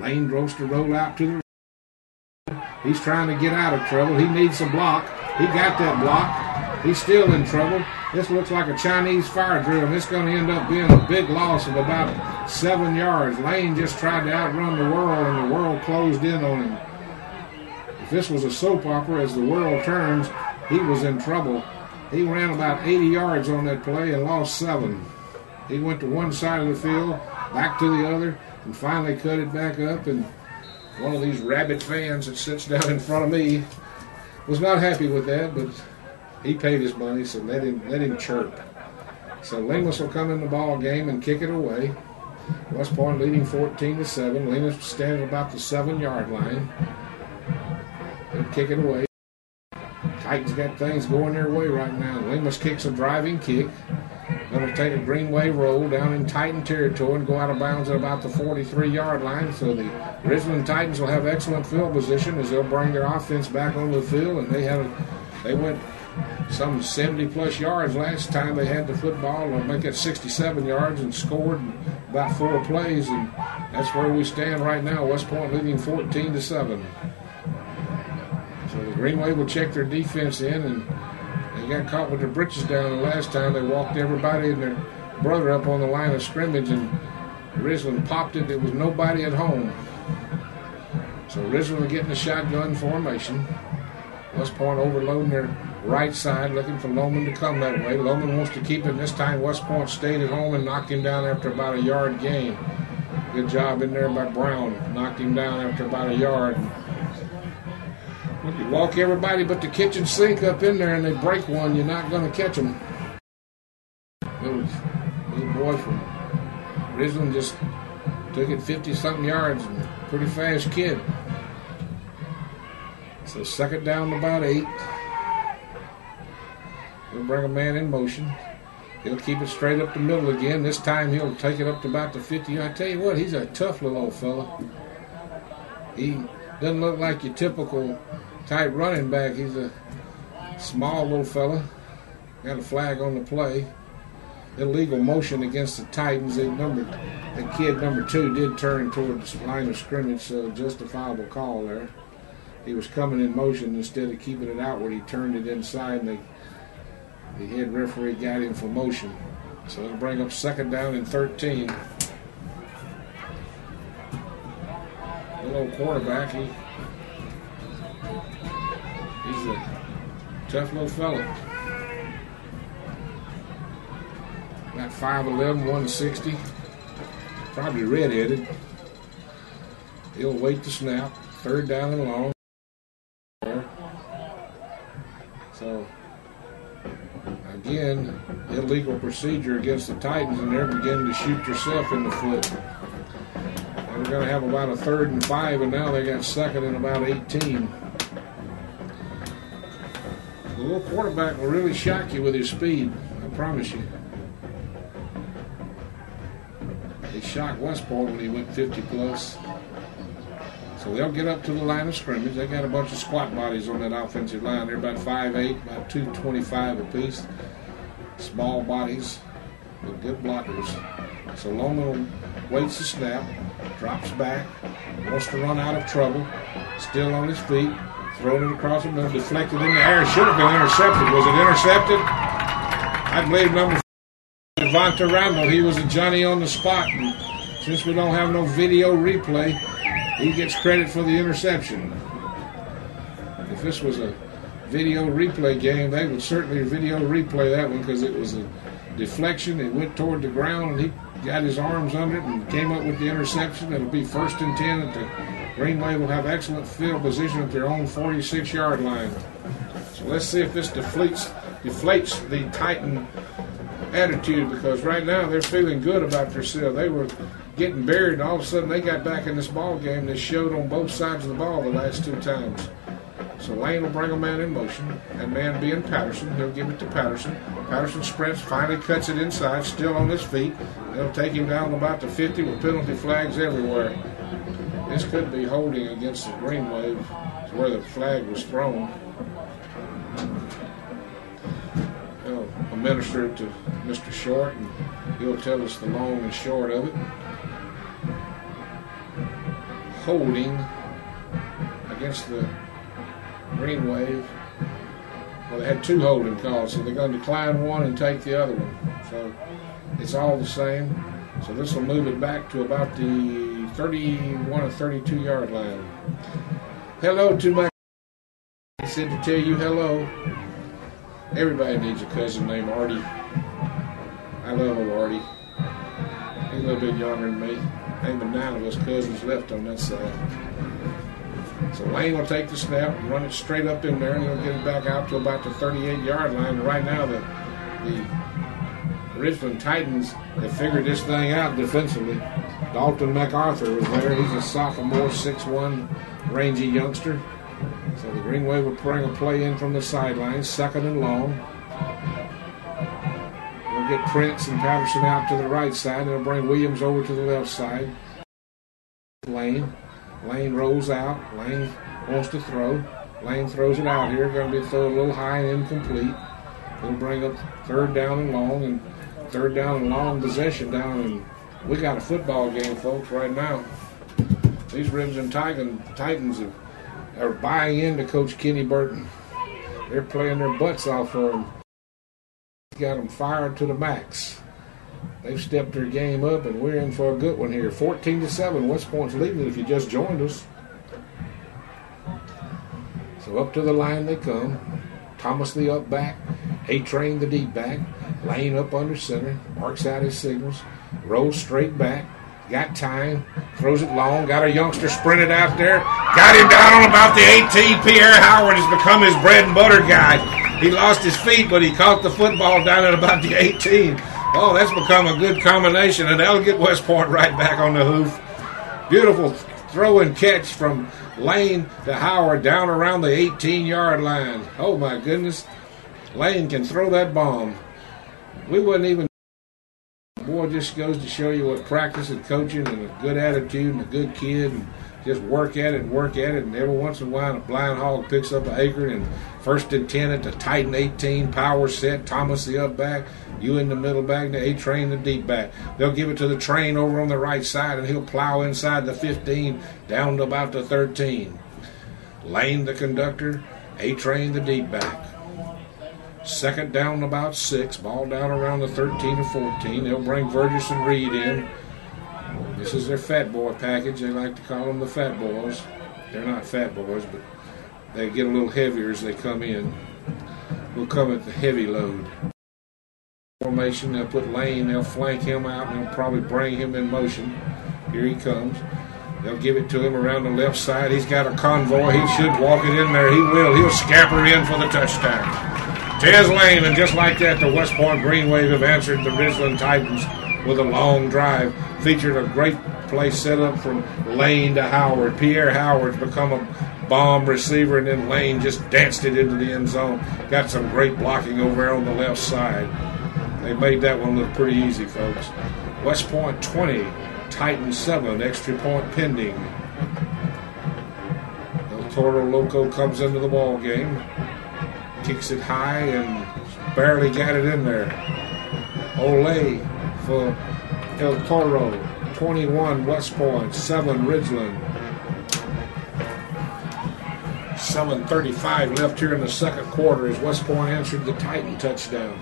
Lane goes to roll out to the. He's trying to get out of trouble. He needs a block. He got that block. He's still in trouble. This looks like a Chinese fire drill, and it's going to end up being a big loss of about 7 yards. Lane just tried to outrun the world, and the world closed in on him. If this was a soap opera, as the world turns, he was in trouble. He ran about 80 yards on that play and lost 7. He went to one side of the field, back to the other, and finally cut it back up, and one of these rabid fans that sits down in front of me was not happy with that, but he paid his money, so let him chirp. So Lingus will come in the ball game and kick it away. West Point leading 14-7. Lingus standing about the 7-yard line. They'll kick it away. Titans got things going their way right now. Lingus kicks a driving kick. Going to take a Greenway roll down in Titan territory and go out of bounds at about the 43-yard line. So the Ridgeland Titans will have excellent field position as they'll bring their offense back onto the field, and they went some 70-plus yards last time they had the football. They'll make it 67 yards and scored about 4 plays, and that's where we stand right now. West Point leading 14-7. So the Greenway will check their defense in, and they got caught with their britches down the last time. They walked everybody and their brother up on the line of scrimmage, and Ridgeland popped it. There was nobody at home. So Ridgeland getting a shotgun formation. West Point overloading their right side, looking for Lohman to come that way. Lohman wants to keep it. This time West Point stayed at home and knocked him down after about a yard gain. Good job in there by Brown. Knocked him down after about a yard. You walk everybody but the kitchen sink up in there and they break one, you're not going to catch them. Little boy from Ridgeland just took it 50-something yards. And pretty fast kid. So 2nd down about 8. He'll bring a man in motion. He'll keep it straight up the middle again. This time he'll take it up to about the 50. I tell you what, he's a tough little old fella. He doesn't look like your typical type running back. He's a small little fella. Got a flag on the play. Illegal motion against the Titans. The kid number 2 did turn toward the line of scrimmage, so justifiable call there. He was coming in motion instead of keeping it outward. He turned it inside, and the head referee got him for motion. So it'll bring up 2nd down and 13. The little quarterback, he's a tough little fella. About 5'11", 160. Probably red-headed. He'll wait the snap. 3rd down and long. So, again, illegal procedure against the Titans, and they're beginning to shoot yourself in the foot. They were going to have about a 3rd and 5, and now they got 2nd and about 18. The little quarterback will really shock you with his speed, I promise you. He shocked West Point when he went 50-plus. So they'll get up to the line of scrimmage. They got a bunch of squat bodies on that offensive line. They're about 5'8", about 225 apiece. Small bodies with good blockers. So Lohman waits the snap, drops back, wants to run out of trouble, still on his feet, throwing it across the middle, deflected in the air. Should have been intercepted. Was it intercepted? I believe number 4, Devonta Randall. He was a Johnny on the spot. And since we don't have no video replay, he gets credit for the interception. If this was a video replay game, they would certainly video replay that one because it was a deflection. It went toward the ground, and he got his arms under it and came up with the interception. It'll be 1st and 10 at the Greenway will have excellent field position at their own 46-yard line. So let's see if this deflates the Titan attitude, because right now they're feeling good about themselves. They were getting buried, and all of a sudden they got back in this ball game. They showed on both sides of the ball the last 2 times. So Lane will bring a man in motion, and man being Patterson, he'll give it to Patterson. Patterson sprints, finally cuts it inside, still on his feet. They'll take him down about the 50 with penalty flags everywhere. This could be holding against the Green Wave, where the flag was thrown. They'll administer it to Mr. Short, and he'll tell us the long and short of it. Holding against the Green Wave. Well, they had 2 holding calls, so they're going to decline one and take the other one. So it's all the same. So this will move it back to about the 31 or 32 yard line. Hello to my. I said to tell you hello. Everybody needs a cousin named Artie. I love old Artie. He's a little bit younger than me. Ain't but 9 of us cousins left on that side. So Lane will take the snap and run it straight up in there, and he'll get it back out to about the 38-yard line. And right now, the Ridgeland Titans have figured this thing out defensively. Dalton MacArthur was there. He's a sophomore, 6'1", rangy youngster. So the Green Wave will bring a play in from the sideline, 2nd and long. They'll get Prince and Patterson out to the right side. They'll bring Williams over to the left side. Lane rolls out. Lane wants to throw. Lane throws it out here. Going to be thrown a little high and incomplete. They'll bring up 3rd down and long, and 3rd down and long possession down. And we got a football game, folks, right now. These Ridgeland Titans are buying into Coach Kenny Burton. They're playing their butts off for him. Got them fired to the max. They've stepped their game up, and we're in for a good one here. 14-7, West Point's leading it if you just joined us. So up to the line they come. Thomas the up back. A-Train the deep back. Lane up under center. Marks out his signals. Rolls straight back. Got time. Throws it long. Got a youngster sprinted out there. Got him down on about the 18. Pierre Howard has become his bread and butter guy. He lost his feet, but he caught the football down at about the 18. Oh, that's become a good combination, and that'll get West Point right back on the hoof. Beautiful throw and catch from Lane to Howard down around the 18-yard line. Oh, my goodness. Lane can throw that bomb. We wouldn't even. Boy, it just goes to show you what practice and coaching and a good attitude and a good kid and just work at it, and every once in a while a blind hog picks up an acre, and 1st and 10 at the Titan 18, power set, Thomas the up back, you in the middle back, the A-Train the deep back. They'll give it to the Train over on the right side, and he'll plow inside the 15 down to about the 13. Lane the conductor, A-Train the deep back. 2nd down about 6, ball down around the 13 or 14. They'll bring Burgess and Reed in. This is their fat boy package. They like to call them the fat boys. They're not fat boys, but they get a little heavier as they come in. We'll come at the heavy load. Formation, they'll put Lane, they'll flank him out, and they'll probably bring him in motion. Here he comes. They'll give it to him around the left side. He's got a convoy. He should walk it in there. He will. He'll scamper in for the touchdown. Tez Lane, and just like that, the West Point Green Wave have answered the Ridgeland Titans with a long drive. Featured a great play set up from Lane to Howard. Pierre Howard's become a bomb receiver, and then Lane just danced it into the end zone. Got some great blocking over there on the left side. They made that one look pretty easy, folks. West Point 20, Titans 7, extra point pending. El Toro Loco comes into the ball game. Kicks it high and barely got it in there. Olay for El Toro. 21 West Point, 7 Ridgeland. 7:35 left here in the second quarter as West Point answered the Titan touchdown.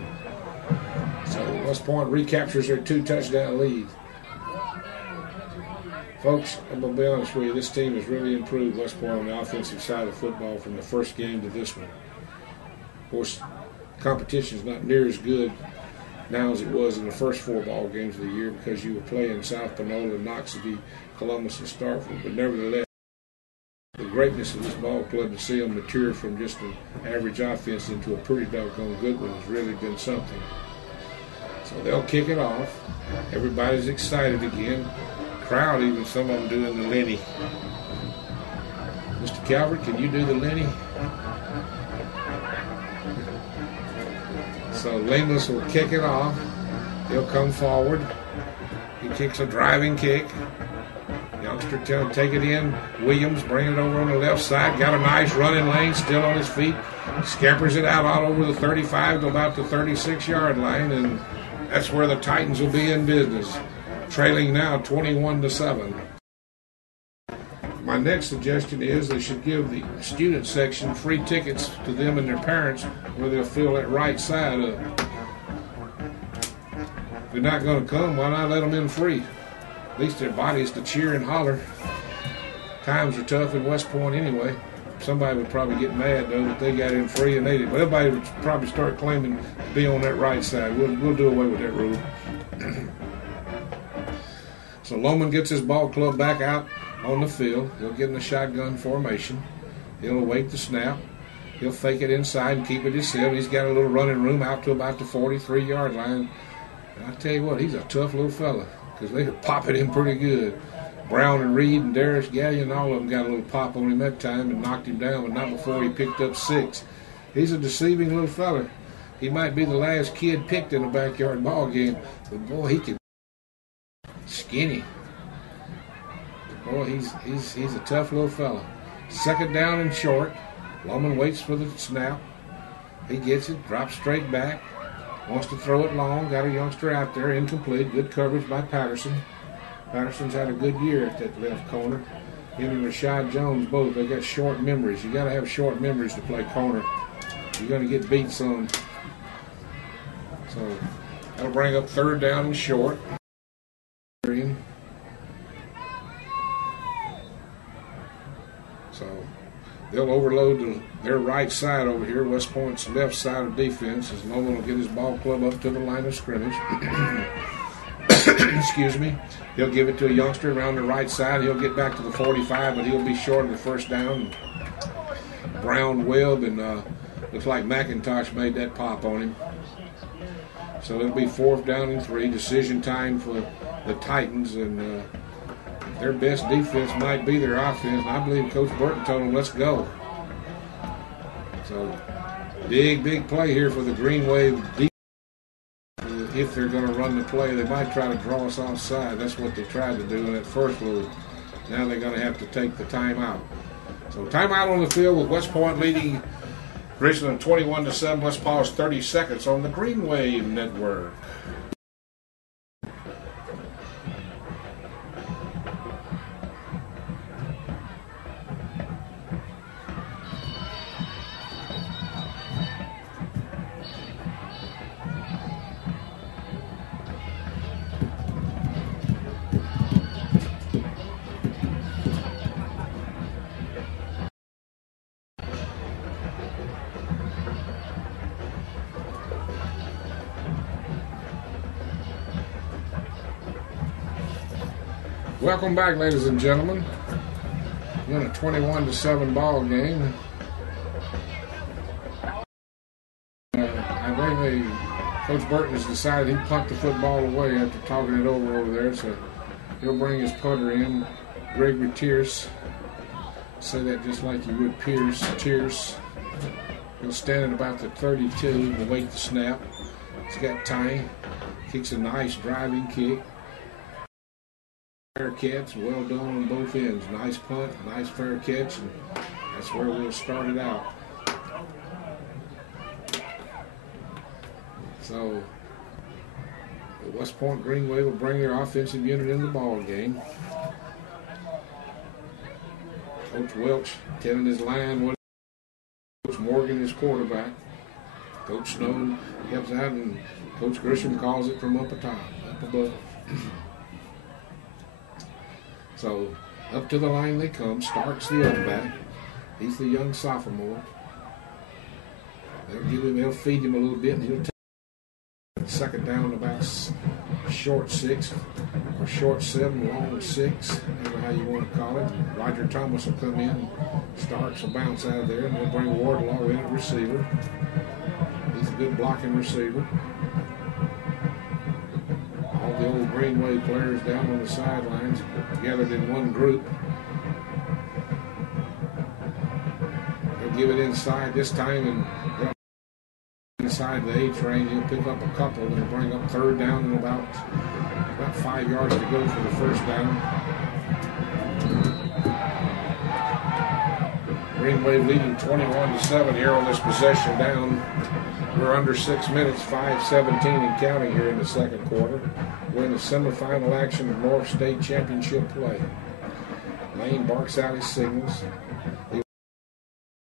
So West Point recaptures their 2-touchdown lead. Folks, I'm going to be honest with you, this team has really improved West Point on the offensive side of football from the first game to this one. Of course, competition is not near as good now as it was in the first 4 ball games of the year because you were playing South Panola, Noxubee, Columbus, and Starkville. But nevertheless, the greatness of this ball club to see them mature from just an average offense into a pretty doggone good one has really been something. So they'll kick it off. Everybody's excited again. crowd, even some of them doing the Lenny. Mr. Calvert, can you do the Lenny? So Lemus will kick it off. He'll come forward. He kicks a driving kick. Youngster take it in. Williams bring it over on the left side. Got a nice running lane, still on his feet. Scampers it out all over the 35 to about the 36-yard line, and that's where the Titans will be in business. Trailing now 21-7. My next suggestion is they should give the student section free tickets to them and their parents where they'll fill that right side up. If they're not going to come, why not let them in free? At least their bodies to cheer and holler. Times are tough in West Point anyway. Somebody would probably get mad though that they got in free and they didn't. But everybody would probably start claiming to be on that right side. We'll do away with that rule. So Loman gets his ball club back out on the field. He'll get in the shotgun formation. He'll await the snap. He'll fake it inside and keep it himself. He's got a little running room out to about the 43-yard line. And I tell you what, he's a tough little fella because they could pop at him pretty good. Brown and Reed and Darius Gallion, all of them got a little pop on him that time and knocked him down, but not before he picked up 6. He's a deceiving little fella. He might be the last kid picked in a backyard ball game, but boy, he can skinny. Boy, he's a tough little fella. Second down and short. Loman waits for the snap. He gets it, drops straight back. Wants to throw it long. Got a youngster out there, incomplete. Good coverage by Patterson. Patterson's had a good year at that left corner. Him and Rashad Jones both. They got short memories. You got to have short memories to play corner. You're going to get beat some. So that'll bring up third down and short. So they'll overload their right side over here, West Point's left side of defense, as Loman will get his ball club up to the line of scrimmage. Excuse me. He'll give it to a youngster around the right side. He'll get back to the 45, but he'll be short of the first down. Brown, Webb, and looks like McIntosh made that pop on him. So it'll be 4th down and 3. Decision time for the Titans, and their best defense might be their offense. And I believe Coach Burton told them, let's go. So big play here for the Green Wave defense. If they're going to run the play, they might try to draw us offside. That's what they tried to do in that first load. Now they're going to have to take the timeout. So timeout on the field with West Point leading Ridgeland 21-7. Let's pause 30 seconds on the Green Wave Network. Welcome back, ladies and gentlemen. We're in a 21-7 ball game. I think Coach Burton has decided he'd punt the football away after talking it over there, so he'll bring his punter in, Gregory Tierce. Say that just like you would Tierce. He'll stand at about the 32 and await the snap. He's got time. Kicks a nice driving kick. Fair catch, well done on both ends. Nice punt, nice fair catch, and that's where we'll start it out. So the West Point Green Wave will bring their offensive unit in the ball game. Coach Welch telling his line what Coach Morgan is quarterback. Coach Snow helps out, and Coach Grisham calls it from up above. So up to the line they come. Starks the other back. He's the young sophomore. They'll feed him a little bit, and he'll take second down about short 6 or short 7, long 6, whatever how you want to call it. Roger Thomas will come in. Starks will bounce out of there, and they'll bring Wardlaw in at receiver. He's a good blocking receiver. All the old Greenway players down on the sidelines, gathered in one group. They'll give it inside this time, and inside the A-train. He'll pick up a couple and bring up third down and about 5 yards to go for the first down. Greenway leading 21-7 here on this possession down. We're under 6 minutes, 5:17 and counting here in the second quarter. We're in the semifinal action of North State Championship play. Lane barks out his signals. He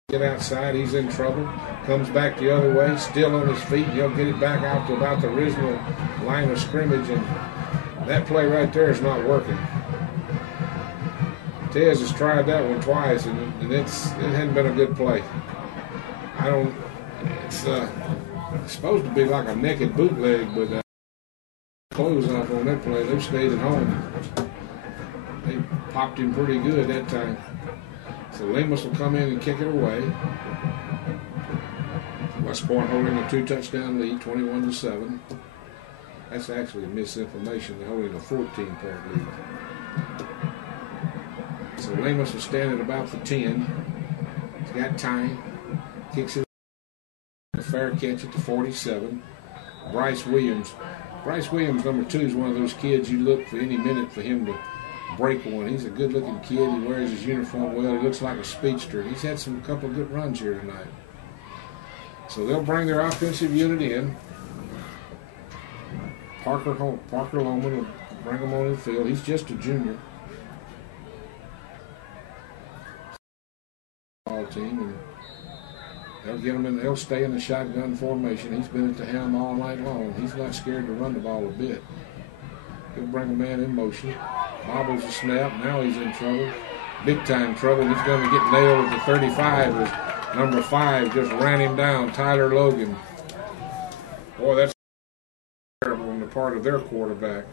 get outside, he's in trouble. Comes back the other way, still on his feet. He'll get it back out to about the original line of scrimmage, and that play right there is not working. Tez has tried that one twice, and it hadn't been a good play. It's supposed to be like a naked bootleg, but clothes off on that play. They've stayed at home. They popped him pretty good that time. So Lemus will come in and kick it away. West Point holding a 2-touchdown lead, 21-7. That's actually a misinformation. They're holding a 14-point lead. So Lemus will stand at about the 10. He's got time. Kicks it. A fair catch at the 47. Bryce Williams, number 2, is one of those kids you look for any minute for him to break one. He's a good-looking kid. He wears his uniform well. He looks like a speedster. He's had a couple of good runs here tonight. So they'll bring their offensive unit in. Parker Loman will bring him on the field. He's just a junior. Ball team, and they'll get him in. They'll stay in the shotgun formation. He's been at the helm all night long. He's not scared to run the ball a bit. He'll bring a man in motion. Bobbles the snap. Now he's in trouble. Big time trouble. He's going to get nailed at the 35 as number 5 just ran him down, Tyler Logan. Boy, that's terrible on the part of their quarterback.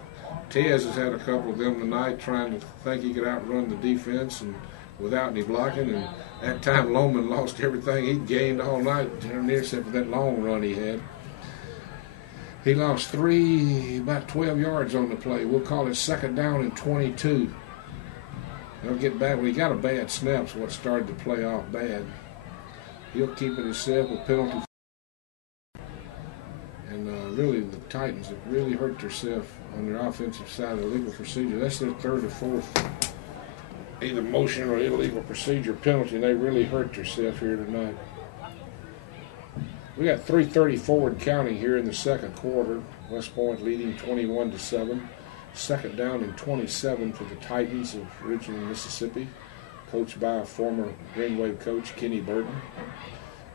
Tez has had a couple of them tonight trying to think he could outrun the defense and without any blocking. And that time Loman lost everything he'd gained all night, except for that long run he had. He lost about 12 yards on the play. We'll call it second down and 22. They'll get back. Well, he got a bad snap, so what started the play off bad. He'll keep it himself with penalty. And really, the Titans have really hurt themselves on their offensive side of the legal procedure. That's their third or fourth either motion or illegal procedure penalty, and they really hurt themselves here tonight. We got 3:34 and counting here in the second quarter. West Point leading 21-7. Second down and 27 for the Titans of Ridgeland, Mississippi, coached by a former Greenway coach, Kenny Burton.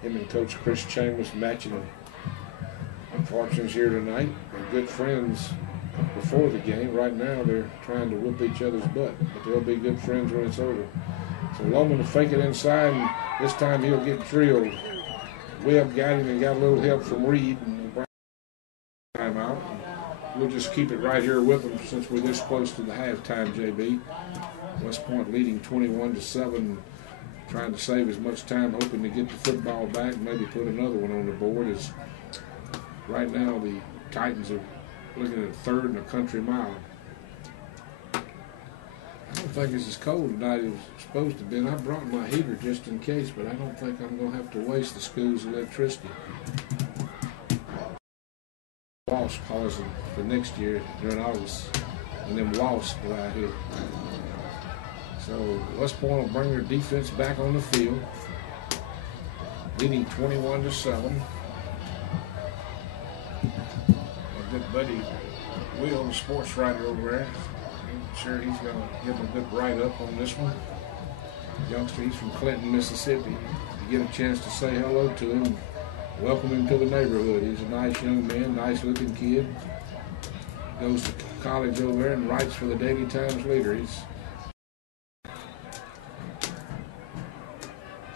Him and Coach Chris Chambers matching fortunes here tonight. They're good friends before the game. Right now they're trying to whoop each other's butt, but they'll be good friends when it's over. So Loman will fake it inside, and this time he'll get drilled. Webb got him and got a little help from Reed, and we'll time out. We'll just keep it right here with them since we're this close to the halftime, JB. West Point leading 21-7, trying to save as much time, hoping to get the football back and maybe put another one on the board. As right now the Titans are looking at 3rd and a country mile. I don't think it's as cold tonight as it's supposed to be. I brought my heater just in case, but I don't think I'm going to have to waste the school's electricity. Wasp causing for next year during August, and then wasps go out here. So West Point will bring their defense back on the field, leading 21-7. My good buddy Will, the sports writer over there, I'm sure he's going to give him a good write-up on this one. Youngster, he's from Clinton, Mississippi. You get a chance to say hello to him, welcome him to the neighborhood. He's a nice young man, nice-looking kid. Goes to college over there and writes for the Daily Times Leader.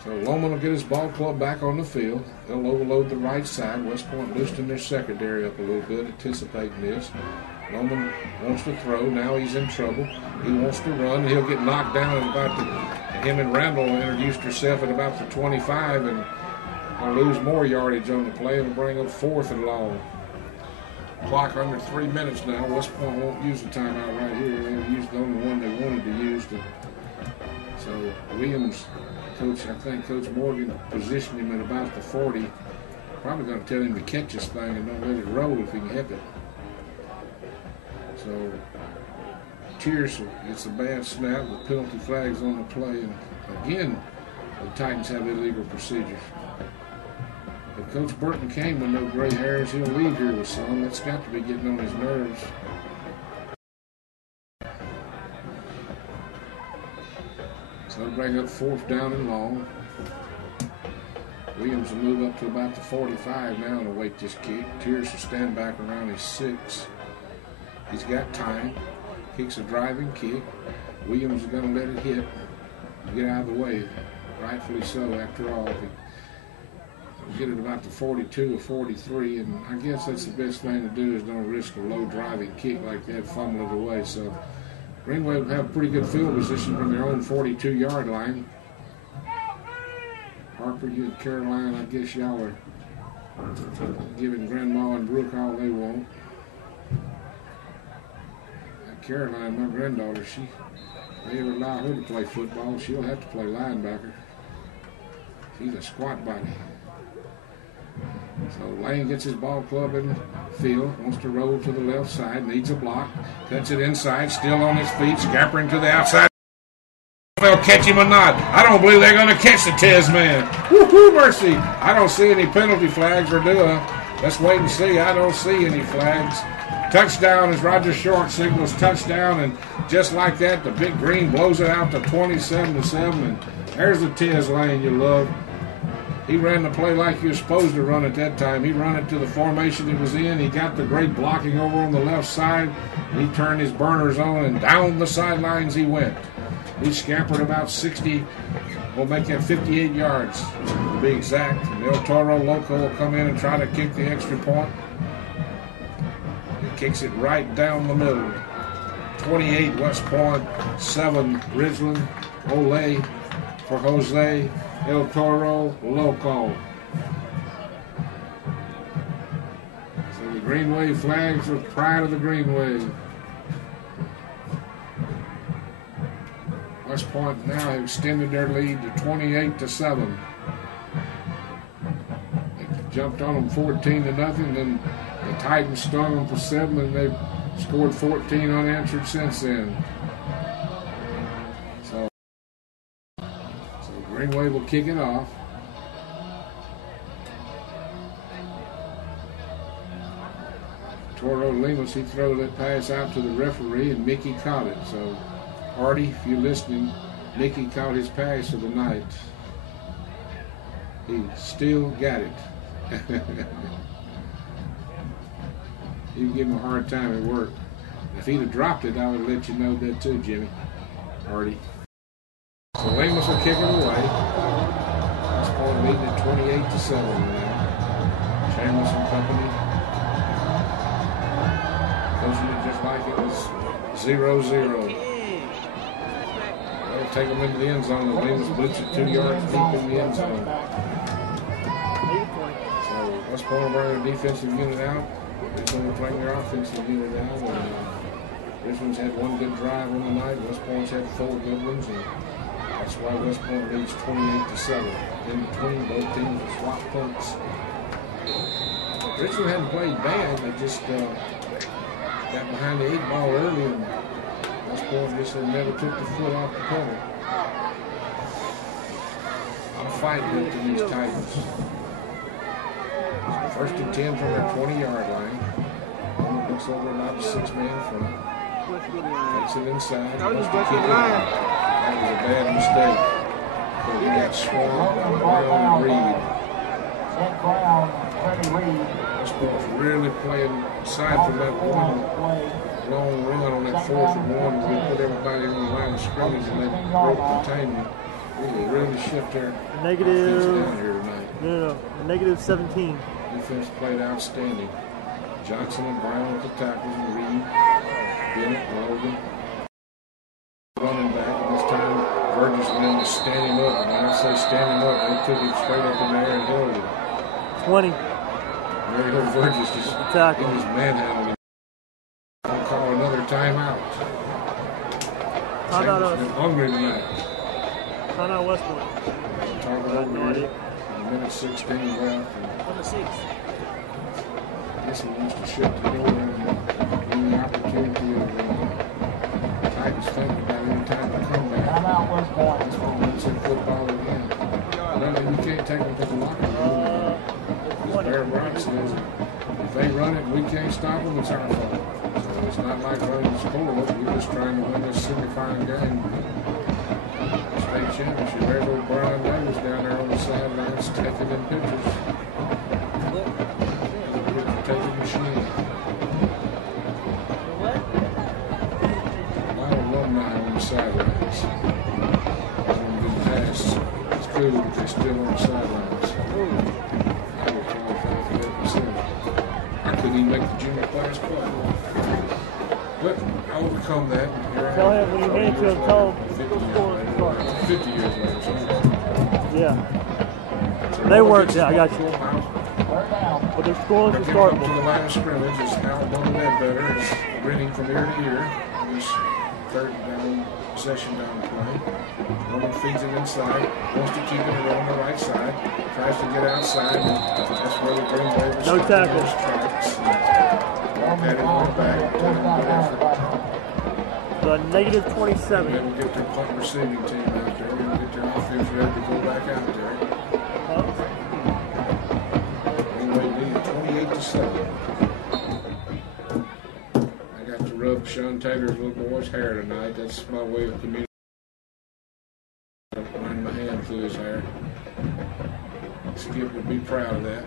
So Loman will get his ball club back on the field. They'll overload the right side. West Point loosening their secondary up a little bit, anticipating this. Loman wants to throw. Now he's in trouble. He wants to run. He'll get knocked down at about him and Randall introduced herself at about the 25 and will lose more yardage on the play and bring up 4th and long. clock under 3 minutes now. West Point won't use the timeout right here. They'll use the only one they wanted to use. So Williams, I think Coach Morgan positioned him at about the 40. Probably going to tell him to catch this thing and don't let it roll if he can help it. So Tierce gets a bad snap with penalty flags on the play. And again, the Titans have illegal procedures. If Coach Burton came with no gray hairs, he'll leave here with some. That's got to be getting on his nerves. So they'll bring up 4th down and long. Williams will move up to about the 45 now and await this kick. Tierce will stand back around his 6. He's got time. Kicks a driving kick. Williams is going to let it hit. Get out of the way. Rightfully so, after all. He'll get it about the 42 or 43, and I guess that's the best thing to do is don't risk a low driving kick like that, fumble it away. So Greenway will have pretty good field position from their own 42-yard line. Harper, you and Caroline, I guess y'all are giving Grandma and Brooke all they want. Caroline, my granddaughter, they ever allow her to play football, she'll have to play linebacker. She's a squat body. So Lane gets his ball club in the field, wants to roll to the left side, needs a block, cuts it inside, still on his feet, scampering to the outside. They'll catch him or not. I don't believe they're going to catch the Tez man. Woo-hoo, mercy. I don't see any penalty flags, or do I? Let's wait and see. I don't see any flags. Touchdown as Roger Short signals touchdown, and just like that, the big green blows it out to 27-7, and there's the Tez Lane you love. He ran the play like he was supposed to run at that time. He ran it to the formation it was in. He got the great blocking over on the left side. He turned his burners on, and down the sidelines he went. He scampered about 60. We'll make that 58 yards, to be exact. And El Toro Loco will come in and try to kick the extra point. He kicks it right down the middle. 28 West Point, 7 Ridgeland. Olay for Jose. El Toro Loco. So the Greenway flags are pride of the Greenway. West Point now have extended their lead to 28-7. They jumped on them 14-0. Then the Titans stung them for 7, and they've scored 14 unanswered since then. So Greenway will kick it off. Toro Lemus, he throws that pass out to the referee, and Mickey caught it. So Hardy, if you're listening, Mickey caught his pass of the night. He still got it. You can give him a hard time at work. If he'd have dropped it, I would let you know that too, Jimmy. Hardy. So Lemus will kick it away. West Point leading at 28-7 now. Chambers and company. Coaching it just like it was 0-0. Take them into the end zone. The Lemus blitz it 2 yards deep in the end zone. So West Point will bring their defensive unit out. Ridgeland will bring their offensive unit out. And Ridgeland's had one good drive on the night. West Point's had 4 good ones, and that's why West Point leads 28-7. In between, both teams will swap punts. Ridgeland hadn't played bad. They just got behind the 8 ball early, and West Point just never took the foot off the pedal. I'm fighting with these Titans. First and 10 from their 20-yard line. Looks over about the 6-man front. Takes it inside. Wants to kick it out. That was a bad mistake. But he got swarmed by Brown and Reed. West Point's really playing aside from that one long run on that 4th and 1 where they put everybody on the line of scrimmage and they broke containment. Really shift their offense down here tonight. No. -17. Defense played outstanding. Johnson and Brown with the tackles, and Reed, Bennett, Logan. Running back, and this time Burgess went in to stand him up. And when I say stand him up, they took him straight up in the air and held him. 20. Very old Burgess just Tackle. he was manhandling. I'll call another timeout. Timeout Chambers been hungry tonight. Timeout West Point. Target I have over no here. idea. A minute 16 left. Number 6. I guess he wants to shut the door and give the opportunity of Titans thinking about any time to come back. Timeout West Point. That's what makes it football again. No, you can't take them to the locker room. Bear Bryant says if they run it and we can't stop them, it's our fault. So it's not like running the score. We're just trying to win this signifying game. State championship. There's old Brian Davis down there on the sidelines taking them pictures. Taking machine. A lot of alumni on the sidelines. On good pass. It's cool that they're still on the sidelines. I would qualify for that percentage. I couldn't even make the junior class play. But I overcome that. And here I Tell am. him when you need to have told 50 years later. So Yeah. They worked. Yeah, I got you. But their score is to the startable. line of scrimmage is Alabama Ledbetter is grinning from ear to ear. This third down possession down play. Roman feeds it inside. Wants to keep it on the right side. Tries to get outside. That's where the Green Bay was. No tackle. Had it on the back. Good effort. The negative 27. Then we'll get their punt receiving team out there. We'll get their offense ready to go back out there. Anyway, lead 28-7. I got to rub Sean Taylor's little boy's hair tonight. That's my way of communicating. Run my hand through his hair. Skip would be proud of that.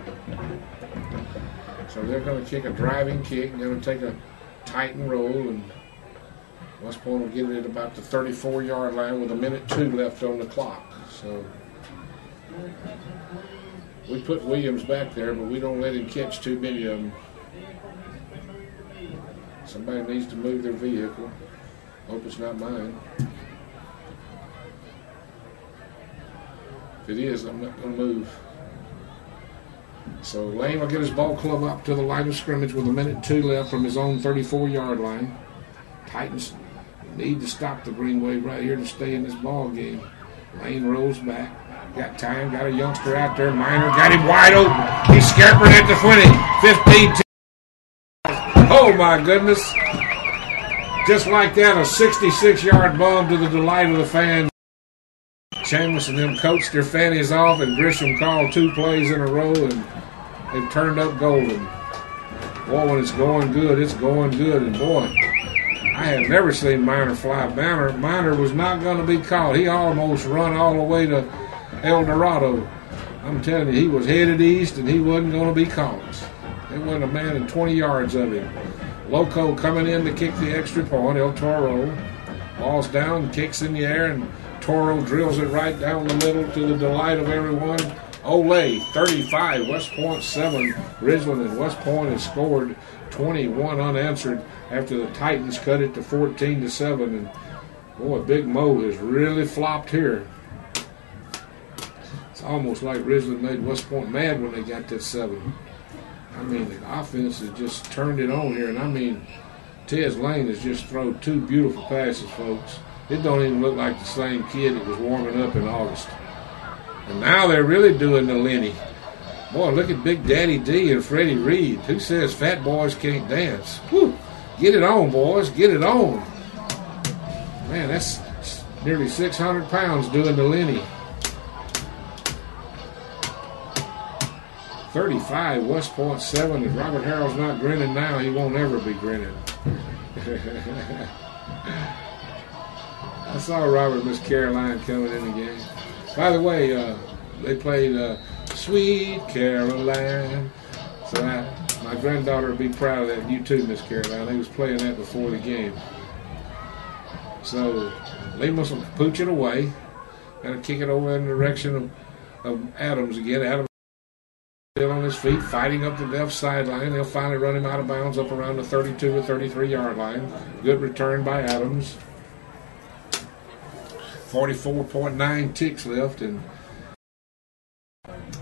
So they're going to kick a driving kick. They're going to take a tight and roll, and West Point will get it at about the 34-yard line with 1:02 left on the clock. So we put Williams back there, but we don't let him catch too many of them. Somebody needs to move their vehicle. Hope it's not mine. If it is, I'm not going to move. So Lane will get his ball club up to the line of scrimmage with 1:02 left from his own 34-yard line. Titans need to stop the Greenway right here to stay in this ball game. Lane rolls back. Got time, got a youngster out there. Minor got him wide open. He's scampering at the 20, 15, 10. Oh my goodness. Just like that, a 66-yard bomb to the delight of the fans. Chambers and them coached their fannies off, and Grisham called 2 plays in a row, and they've turned up golden. Boy, when it's going good, it's going good. And boy, I had never seen Minor fly. Minor was not going to be caught. He almost run all the way to El Dorado. I'm telling you, he was headed east, and he wasn't going to be caught. There wasn't a man in 20 yards of him. Loco coming in to kick the extra point. El Toro ball's down, kicks in the air, and Toro drills it right down the middle to the delight of everyone. Ole, 35, West Point 7. Ridgeland and West Point has scored 21 unanswered after the Titans cut it to 14-7. And boy, Big Mo has really flopped here. It's almost like Ridgeland made West Point mad when they got that 7. I mean, the offense has just turned it on here. And I mean, Tez Lane has just thrown 2 beautiful passes, folks. It don't even look like the same kid that was warming up in August. And now they're really doing the Lenny. Boy, look at Big Daddy D and Freddie Reed. Who says fat boys can't dance? Whew. Get it on, boys. Get it on. Man, that's nearly 600 pounds doing the Lenny. 35, West Point 7. If Robert Harrell's not grinning now, he won't ever be grinning. I saw Robert and Miss Caroline coming in the game. By the way, they played Sweet Caroline. So my granddaughter would be proud of that. And you too, Miss Caroline. They was playing that before the game. So Lemos will pooch it away. Got to kick it over in the direction of Adams again. Adams still on his feet, fighting up the left sideline. They'll finally run him out of bounds up around the 32 or 33-yard line. Good return by Adams. 44.9 ticks left, and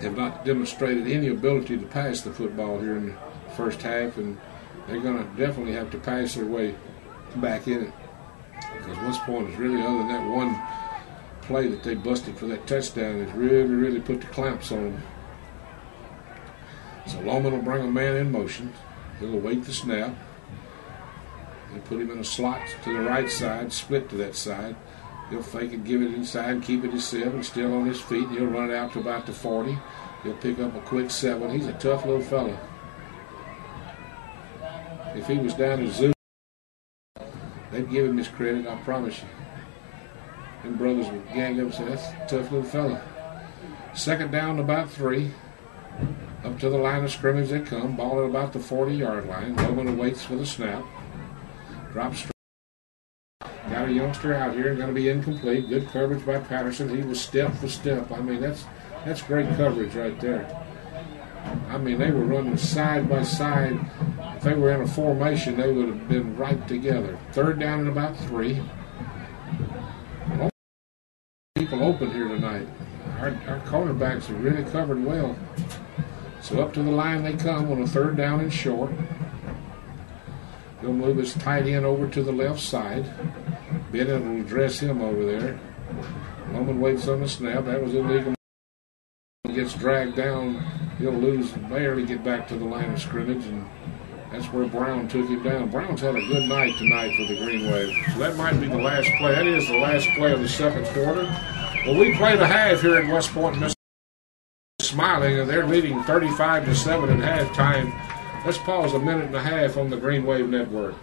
have not demonstrated any ability to pass the football here in the first half, and they're going to definitely have to pass their way back in it. Because West Point is really, other than that one play that they busted for that touchdown, has really put the clamps on them. So Loman will bring a man in motion. He'll await the snap. He'll put him in a slot to the right side, split to that side. He'll fake it, give it inside, keep it at 7, still on his feet. He'll run it out to about the 40. He'll pick up a quick 7. He's a tough little fella. If he was down at Zoo, they'd give him his credit, I promise you. Them brothers would gang up and say, that's a tough little fella. Second down to about 3. Up to the line of scrimmage they come. Ball at about the 40-yard line. Loman awaits for the snap. Drops straight. Got a youngster out here and going to be incomplete. Good coverage by Patterson. He was step for step. I mean, that's great coverage right there. I mean, they were running side by side. If they were in a formation, they would have been right together. Third down and about 3. People open here tonight. Our cornerbacks are really covered well. So up to the line they come on a third down and short. He'll move his tight end over to the left side. Bennett will address him over there. Loman waits on the snap. That was illegal. He gets dragged down. He'll barely get back to the line of scrimmage, and that's where Brown took him down. Brown's had a good night tonight for the Green Wave. So that might be the last play. That is the last play of the second quarter. Well, we played a half here at West Point, Mississippi. Smiling, and they're leading 35-7 at halftime. Let's pause a minute and a half on the Green Wave Network.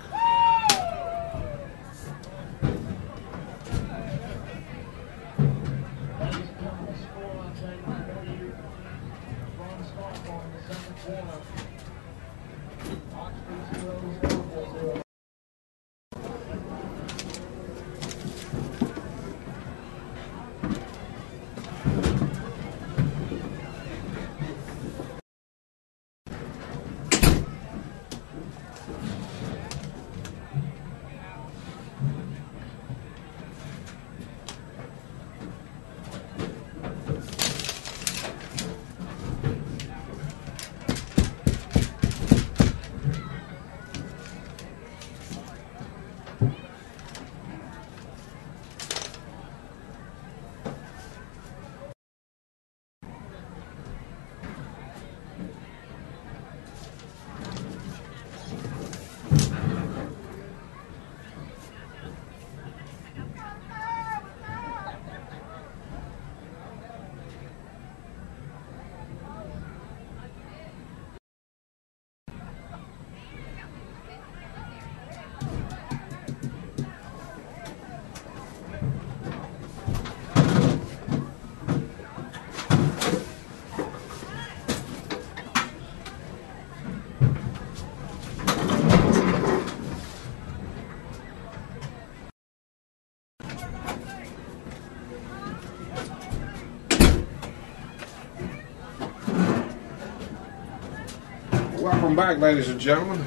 Welcome back, ladies and gentlemen.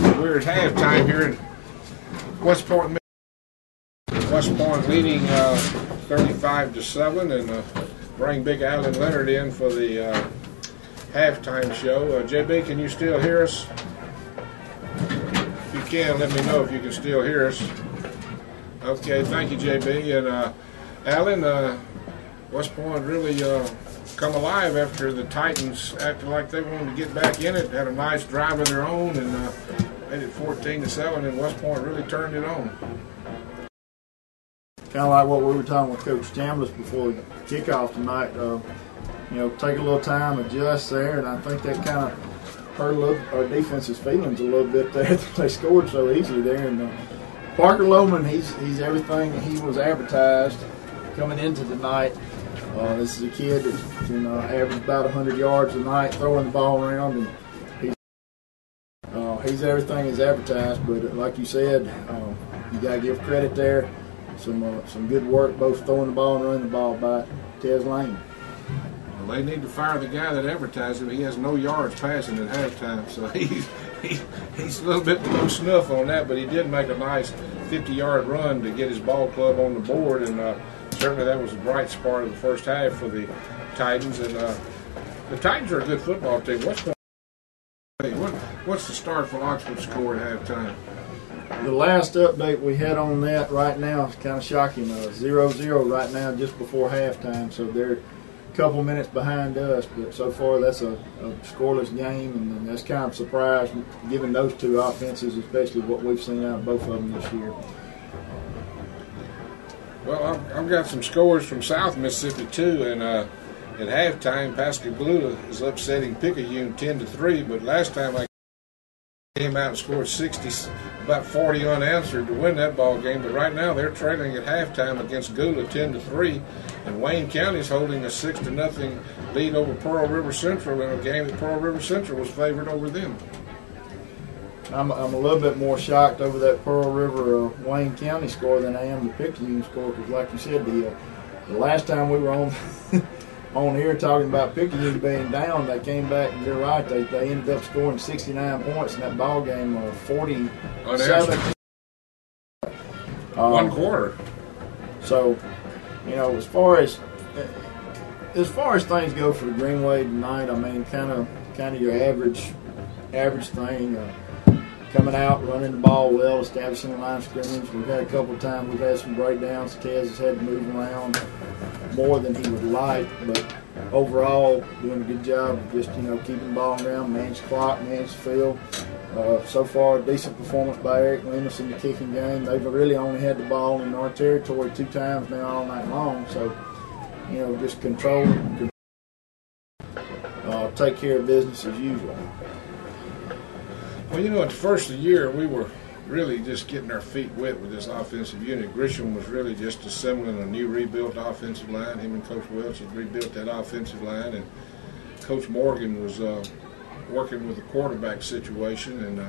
We're at halftime here in West Point. West Point leading 35-7, and bring Big Alan Leonard in for the halftime show. JB, can you still hear us? If you can, let me know if you can still hear us. Okay, thank you, JB. And Alan, West Point really come alive after the Titans acted like they wanted to get back in it. Had a nice drive of their own and made it 14-7, and West Point really turned it on. Kind of like what we were talking with Coach Chambliss before kickoff tonight. Take a little time, adjust there, and I think that kind of hurt our defense's feelings a little bit there. They scored so easily there. And Parker Loman, he's everything he was advertised coming into tonight. This is a kid that can average about 100 yards a night throwing the ball around, and he's everything he's advertised. But like you said, you got to give credit there. Some good work, both throwing the ball and running the ball by Tez Lane. Well, they need to fire the guy that advertised him. He has no yards passing at halftime, so he's a little bit below snuff on that. But he did make a nice 50-yard run to get his ball club on the board, and certainly that was a bright spot of the first half for the Titans. And The Titans are a good football team. What's the Starkville Oxford score at halftime? The last update we had on that right now is kind of shocking. 0-0 right now just before halftime, so they're a couple minutes behind us. But so far that's a scoreless game, and that's kind of a surprise given those two offenses, especially what we've seen out of both of them this year. Well, I've got some scores from South Mississippi too, and at halftime, Pascagoula is upsetting Picayune 10-3. But last time I came out and scored 60, about 40 unanswered to win that ball game. But right now they're trailing at halftime against Gula 10-3, and Wayne County is holding a 6-0 lead over Pearl River Central in a game that Pearl River Central was favored over them. I'm a little bit more shocked over that Pearl River Wayne County score than I am the Picayune score, because like you said, the last time we were on on here talking about Picayune being down, they came back, and you're right, they ended up scoring 69 points in that ball game, 47. One quarter. So, you know, as far as things go for the Greenway tonight, I mean, kind of your average thing. Coming out, running the ball well, establishing a line of scrimmage. We've had a couple of times we've had some breakdowns. Tez has had to move around more than he would like, but overall doing a good job of just, you know, keeping the ball around, manage the clock, manage the field. So far, a decent performance by Eric Lemus in the kicking game. They've really only had the ball in our territory 2 times now all night long, so, you know, just control, take care of business as usual. Well, you know, at the first of the year, we were really just getting our feet wet with this offensive unit. Grisham was really just assembling a new rebuilt offensive line. Him and Coach Welch had rebuilt that offensive line, and Coach Morgan was working with the quarterback situation, and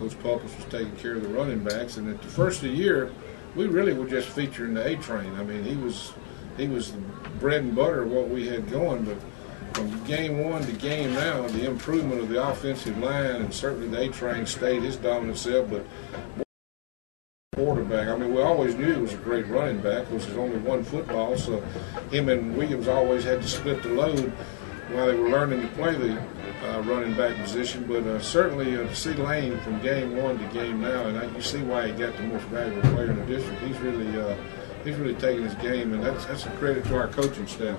Coach Pulpus was taking care of the running backs. And at the first of the year, we really were just featuring the A-Train. I mean, he was the bread and butter of what we had going, but from game one to game now, the improvement of the offensive line, and certainly the A-Train stayed his dominant self, but quarterback. I mean, we always knew he was a great running back. There was only one football, so him and Williams always had to split the load while they were learning to play the running back position. But certainly to see Lane from game one to game now, and you see why he got the most valuable player in the district. He's really taking his game, and that's a credit to our coaching staff.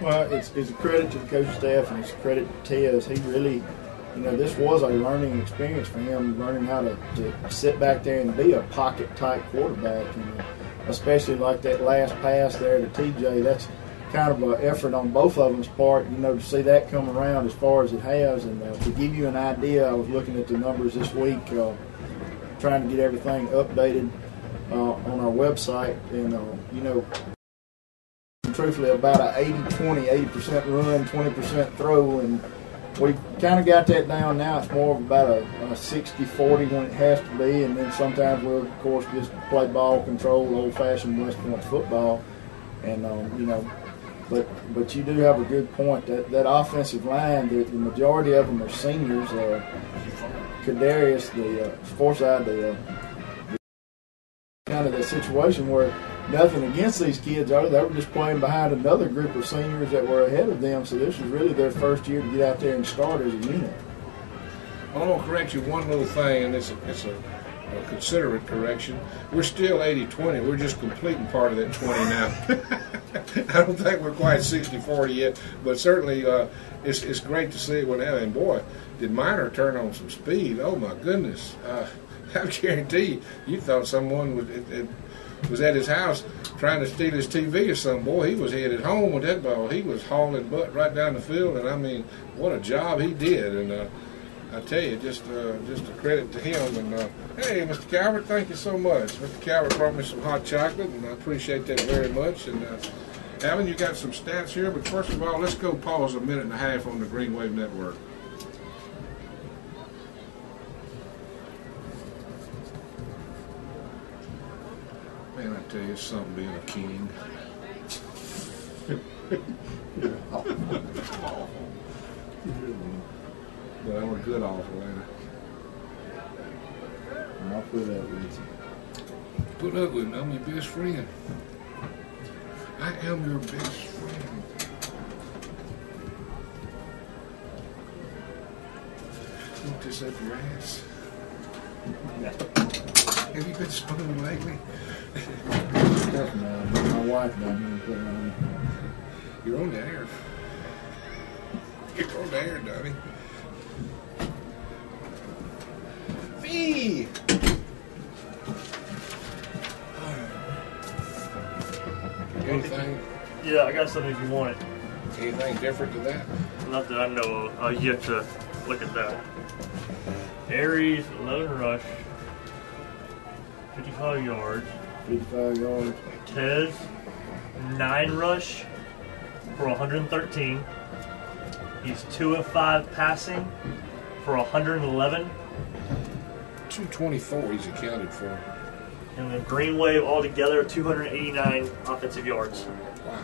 Well, it's a credit to the coaching staff, and it's a credit to Tez. He really, you know, this was a learning experience for him, learning how to sit back there and be a pocket-type quarterback. And especially like that last pass there to TJ, that's kind of an effort on both of them's part, you know, to see that come around as far as it has. And to give you an idea, I was looking at the numbers this week, trying to get everything updated on our website, and, you know, truthfully about a 80-20, 80% run, 20% throw, and we kind of got that down now. It's more of about a 60-40 when it has to be, and then sometimes we'll, of course, just play ball control, old-fashioned West Point football, and, you know, but you do have a good point. That offensive line, the majority of them are seniors. Kadarius, the Forsyth, kind of the situation where nothing against these kids, they were just playing behind another group of seniors that were ahead of them, so this was really their first year to get out there and start as a unit. I'm going to correct you one little thing, and it's a considerate correction. We're still 80-20. We're just completing part of that 20 now. I don't think we're quite 60-40 yet, but certainly it's great to see it when that. And boy, did Minor turn on some speed. Oh, my goodness. I guarantee you thought someone was at his house trying to steal his TV or something. Boy, he was headed home with that ball. He was hauling butt right down the field, and I mean, what a job he did. And I tell you, just a credit to him. And hey, Mr. Calvert, thank you so much. Mr. Calvert brought me some hot chocolate, and I appreciate that very much. And Alan, you got some stats here, but first of all, let's go pause a minute and a half on the Green Wave Network. Man, I tell you, it's something being a king. But I'm a good awful, ain't I? I'll put up with you. Put up with me. I'm your best friend. I am your best friend. this up your ass. Have you been spooning lately? That's my wife down here put it on. You're on the air. You're on the air, Donnie. Fee! Anything? Yeah, I got something if you want it. Anything different to that? Not that I know of. You have to look at that. Aries, 11 rush, 55 yards. 55 yards. Tez, 9 rush for 113. He's 2 of 5 passing for 111. 224 he's accounted for. And then Green Wave altogether, 289 offensive yards. Wow.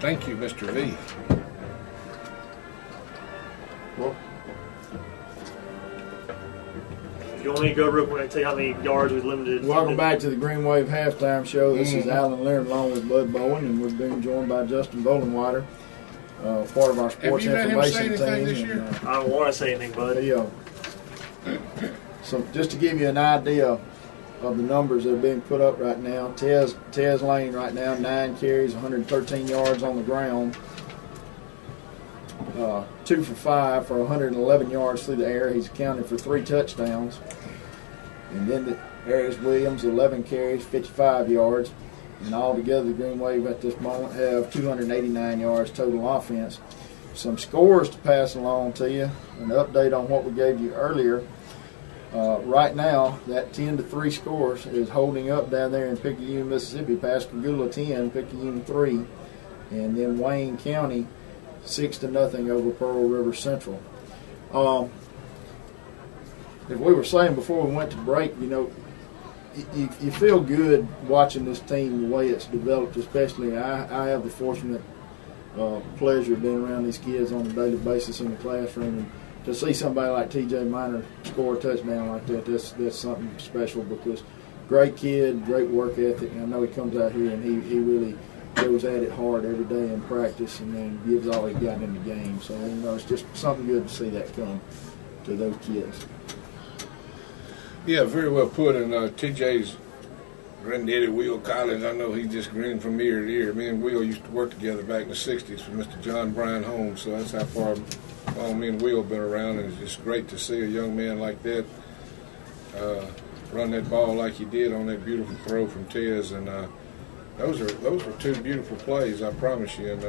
Thank you, Mr. V. Well, If you want me to go real quick, I tell you how many yards we limited. welcome back to the Green Wave Halftime Show. This is Alan Leonard along with Bud Bowen, and we're being joined by Justin Bolenwater, part of our sports you let him say information anything team. this year? I don't want to say anything, bud. So just to give you an idea of the numbers that are being put up right now, Tez Lane right now, 9 carries, 113 yards on the ground, 2 for 5 for 111 yards through the air. He's accounted for 3 touchdowns. And then Darius Williams, 11 carries, 55 yards. And altogether, the Green Wave at this moment have 289 yards total offense. Some scores to pass along to you, an update on what we gave you earlier. Right now, that 10-3 scores is holding up down there in Picayune, Mississippi. Pascagoula 10, Picayune 3, and then Wayne County 6-0 over Pearl River Central. As we were saying before we went to break, you feel good watching this team the way it's developed. Especially, I have the fortunate pleasure of being around these kids on a daily basis in the classroom, and to see somebody like T.J. Minor score a touchdown like that, that's something special, because great kid, great work ethic. And I know he comes out here and he really goes at it hard every day in practice, and then gives all he's got in the game. So it's just something good to see that come to those kids. Yeah, very well put. And TJ's granddaddy, Will Collins, I know he just grinned from ear to ear. Me and Will used to work together back in the 60s for Mr. John Bryan Holmes, so that's how far me and Will have been around. And it's just great to see a young man like that run that ball like he did on that beautiful throw from Tez. And those were 2 beautiful plays, I promise you. And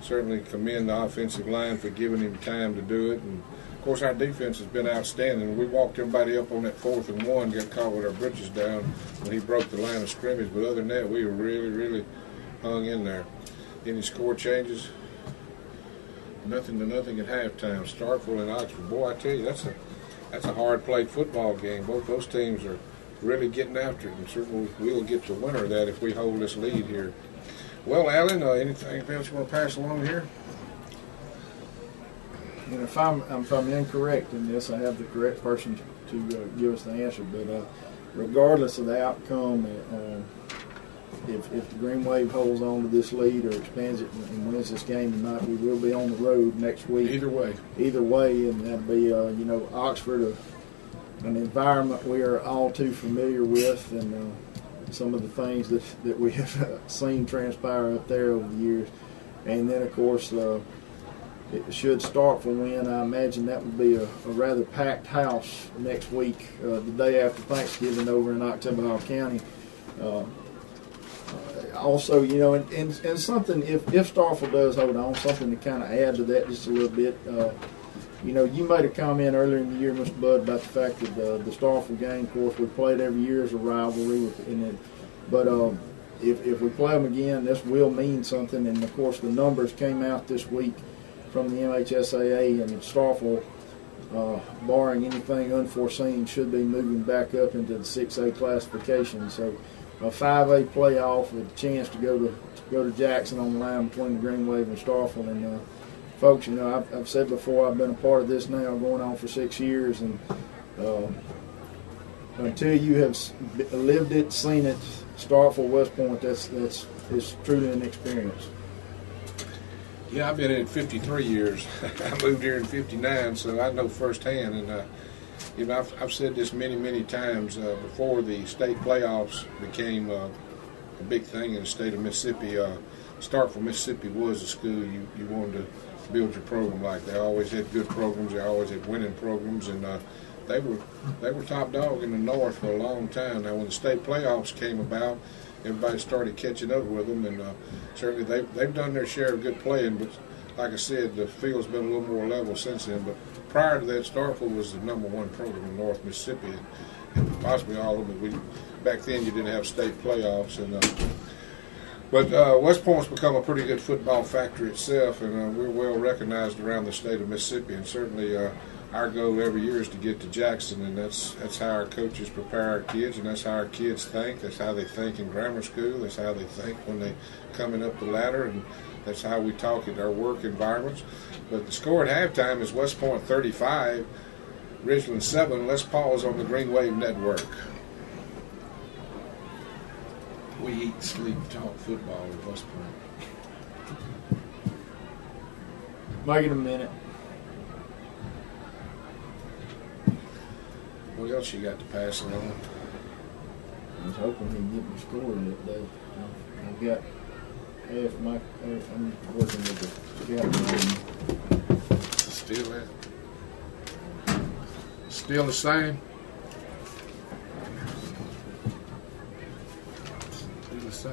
certainly commend the offensive line for giving him time to do it. And of course, our defense has been outstanding. We walked everybody up on that 4th and 1, got caught with our britches down when he broke the line of scrimmage. But other than that, we were really, really hung in there. Any score changes? Nothing to nothing at halftime. Starkville and Oxford. Boy, I tell you, that's a hard-played football game. Both those teams are really getting after it, and certainly we'll get the winner of that if we hold this lead here. Well, Alan, anything else you want to pass along here? And if I'm incorrect in this, I have the correct person to give us the answer. But regardless of the outcome, if the Green Wave holds on to this lead or expands it and wins this game tonight, we will be on the road next week. Either way, and that'd be Oxford, an environment we are all too familiar with, and some of the things that we have seen transpire up there over the years. And then, of course, it should start for win. I imagine that would be a rather packed house next week, the day after Thanksgiving over in Oktibbeha County. Also, and something, if Starkville does hold on, something to kind of add to that just a little bit. You made a comment earlier in the year, Mr. Budd, about the fact that the Starkville game, of course, we played every year as a rivalry. But if we play them again, this will mean something. And, of course, the numbers came out this week from the MHSAA, and Starkville, barring anything unforeseen, should be moving back up into the 6A classification. So a 5A playoff with a chance to go to Jackson on the line between the Green Wave and Starkville. And folks, I've said before, I've been a part of this now going on for 6 years, and until you have lived it, seen it, Starkville, West Point, it's truly an experience. Yeah, I've been in it 53 years. I moved here in 59, so I know firsthand. And you know, I've said this many times. Before the state playoffs became a big thing in the state of Mississippi, Starkville, Mississippi was a school you wanted to build your program like. They always had good programs. They always had winning programs, and they were top dog in the North for a long time. Now, when the state playoffs came about, everybody started catching up with them, and certainly they've done their share of good playing. But like I said, the field's been a little more level since then. But prior to that, Starkville was the #1 program in North Mississippi, and possibly all of them. Back then, you didn't have state playoffs, and but West Point's become a pretty good football factory itself, and we're well recognized around the state of Mississippi. And certainly, our goal every year is to get to Jackson, and that's how our coaches prepare our kids, and that's how our kids think. That's how they think in grammar school. That's how they think when they coming up the ladder, and that's how we talk in our work environments. But the score at halftime is West Point 35, Ridgeland 7. Let's pause on the Green Wave Network. We eat, sleep, talk football at West Point. Make it a minute. What else you got to pass along? I was hoping he'd get me scored that day. I've got half my. I'm working with the scout. Still that? Still the same? Still the same.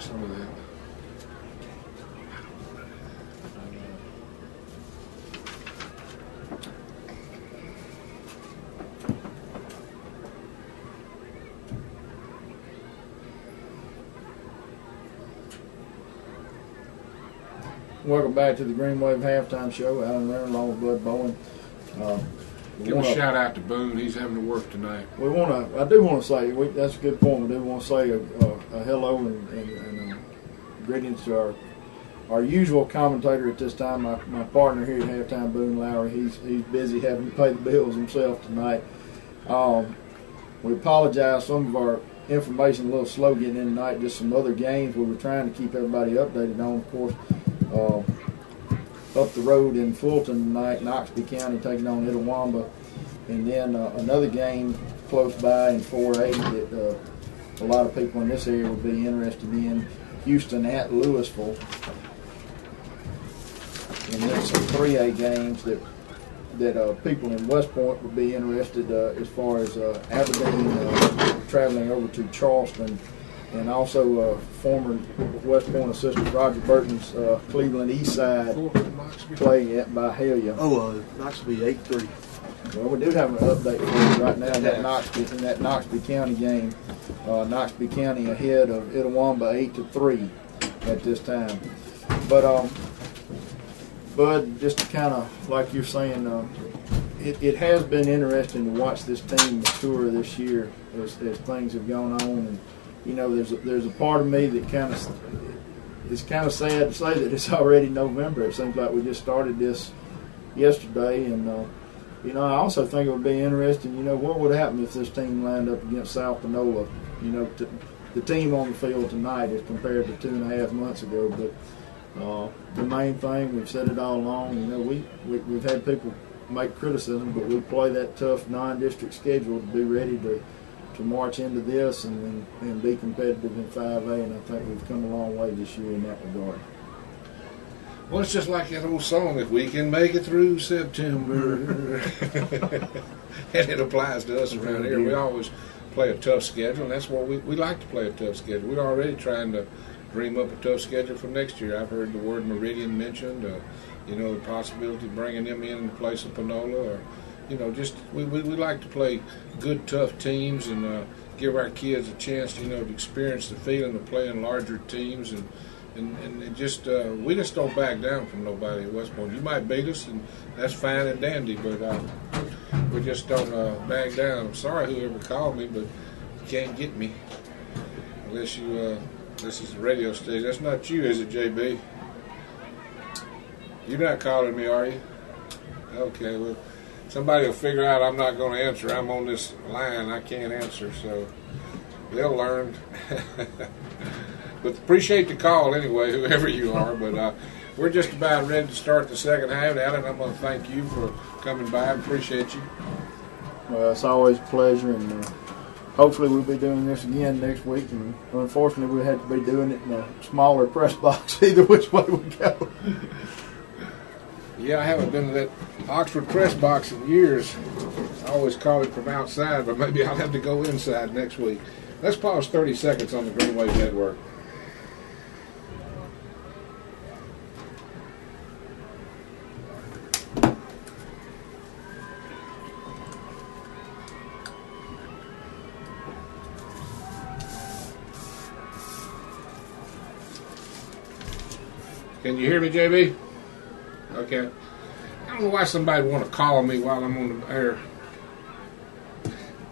Some of that. Welcome back to the Green Wave Halftime Show. Alan Renner along with Bud Bowen. Give a shout out to Boone. He's having to work tonight. I do want to say, that's a good point. We do want to say a hello and greetings to our usual commentator at this time, my partner here at halftime, Boone Lowry. He's busy having to pay the bills himself tonight. We apologize. Some of our information a little slow getting in tonight. Just some other games we were trying to keep everybody updated on. Of course, up the road in Fulton tonight, Knoxville County taking on Itawamba, and then another game close by in 4A that a lot of people in this area would be interested in, Houston at Louisville. And then some 3A games that people in West Point would be interested as far as Aberdeen traveling over to Charleston, and also former West Point assistant Roger Burton's Cleveland East Side play at Byhalia. Knoxville 8-3. Well, we do have an update for you right now in that Knoxville County game. Knoxville County ahead of Itawamba 8-3 at this time. But Bud, just to kind of, like you're saying, it has been interesting to watch this team mature this year as things have gone on. And you know, there's a part of me that it's kind of sad to say that it's already November. It seems like we just started this yesterday, and you know, I also think it would be interesting. You know, what would happen if this team lined up against South Panola? You know, the team on the field tonight as compared to 2.5 months ago. But the main thing, we've said it all along. You know, we've had people make criticism, but we play that tough non-district schedule to be ready to march into this and be competitive in 5A, and I think we've come a long way this year in that regard. Well, it's just like that old song, if we can make it through September. And it applies to us around here. We always play a tough schedule, and that's what we like to play a tough schedule. We're already trying to dream up a tough schedule for next year. I've heard the word Meridian mentioned, you know, the possibility of bringing them in the place of Panola, or you know, just we like to play good, tough teams and give our kids a chance, you know, to experience the feeling of playing larger teams, and just we just don't back down from nobody at West Point. You might beat us, and that's fine and dandy, but we just don't back down. I'm sorry whoever called me, but you can't get me unless you this is the radio station. That's not you, is it, JB? You're not calling me, are you? Okay, well, somebody will figure out I'm not going to answer. I'm on this line. I can't answer, so they'll learn. But appreciate the call anyway, whoever you are. But we're just about ready to start the second half. Alan, I'm going to thank you for coming by. I appreciate you. Well, it's always a pleasure, and hopefully we'll be doing this again next week. And unfortunately, we had to be doing it in a smaller press box, either which way we go. Yeah, I haven't been to that Oxford press box in years. I always call it from outside, but maybe I'll have to go inside next week. Let's pause 30 seconds on the Green Wave Network. Can you hear me, JB? Okay. I don't know why somebody would want to call me while I'm on the air.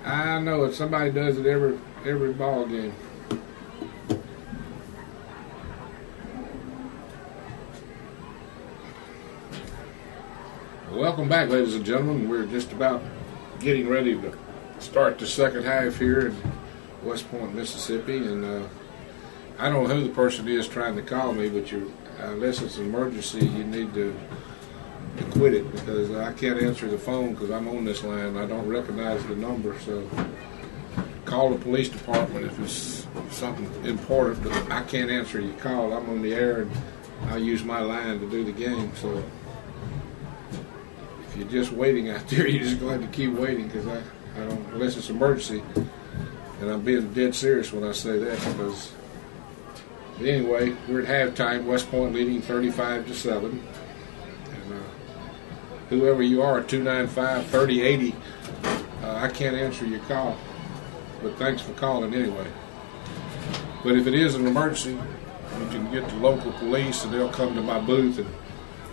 I know it. Somebody does it every ball game. Welcome back, ladies and gentlemen. We're just about getting ready to start the second half here in West Point, Mississippi, and I don't know who the person is trying to call me, but unless it's an emergency, you need to quit it, because I can't answer the phone because I'm on this line. I don't recognize the number, so call the police department if it's something important. But I can't answer your call. I'm on the air, and I'll use my line to do the game. So if you're just waiting out there, you're just going to have to keep waiting, because I don't, unless it's emergency, and I'm being dead serious when I say that. Because anyway, we're at halftime. West Point leading 35-7. Whoever you are, 295-3080, I can't answer your call, but thanks for calling anyway. But if it is an emergency, you can get the local police and they'll come to my booth and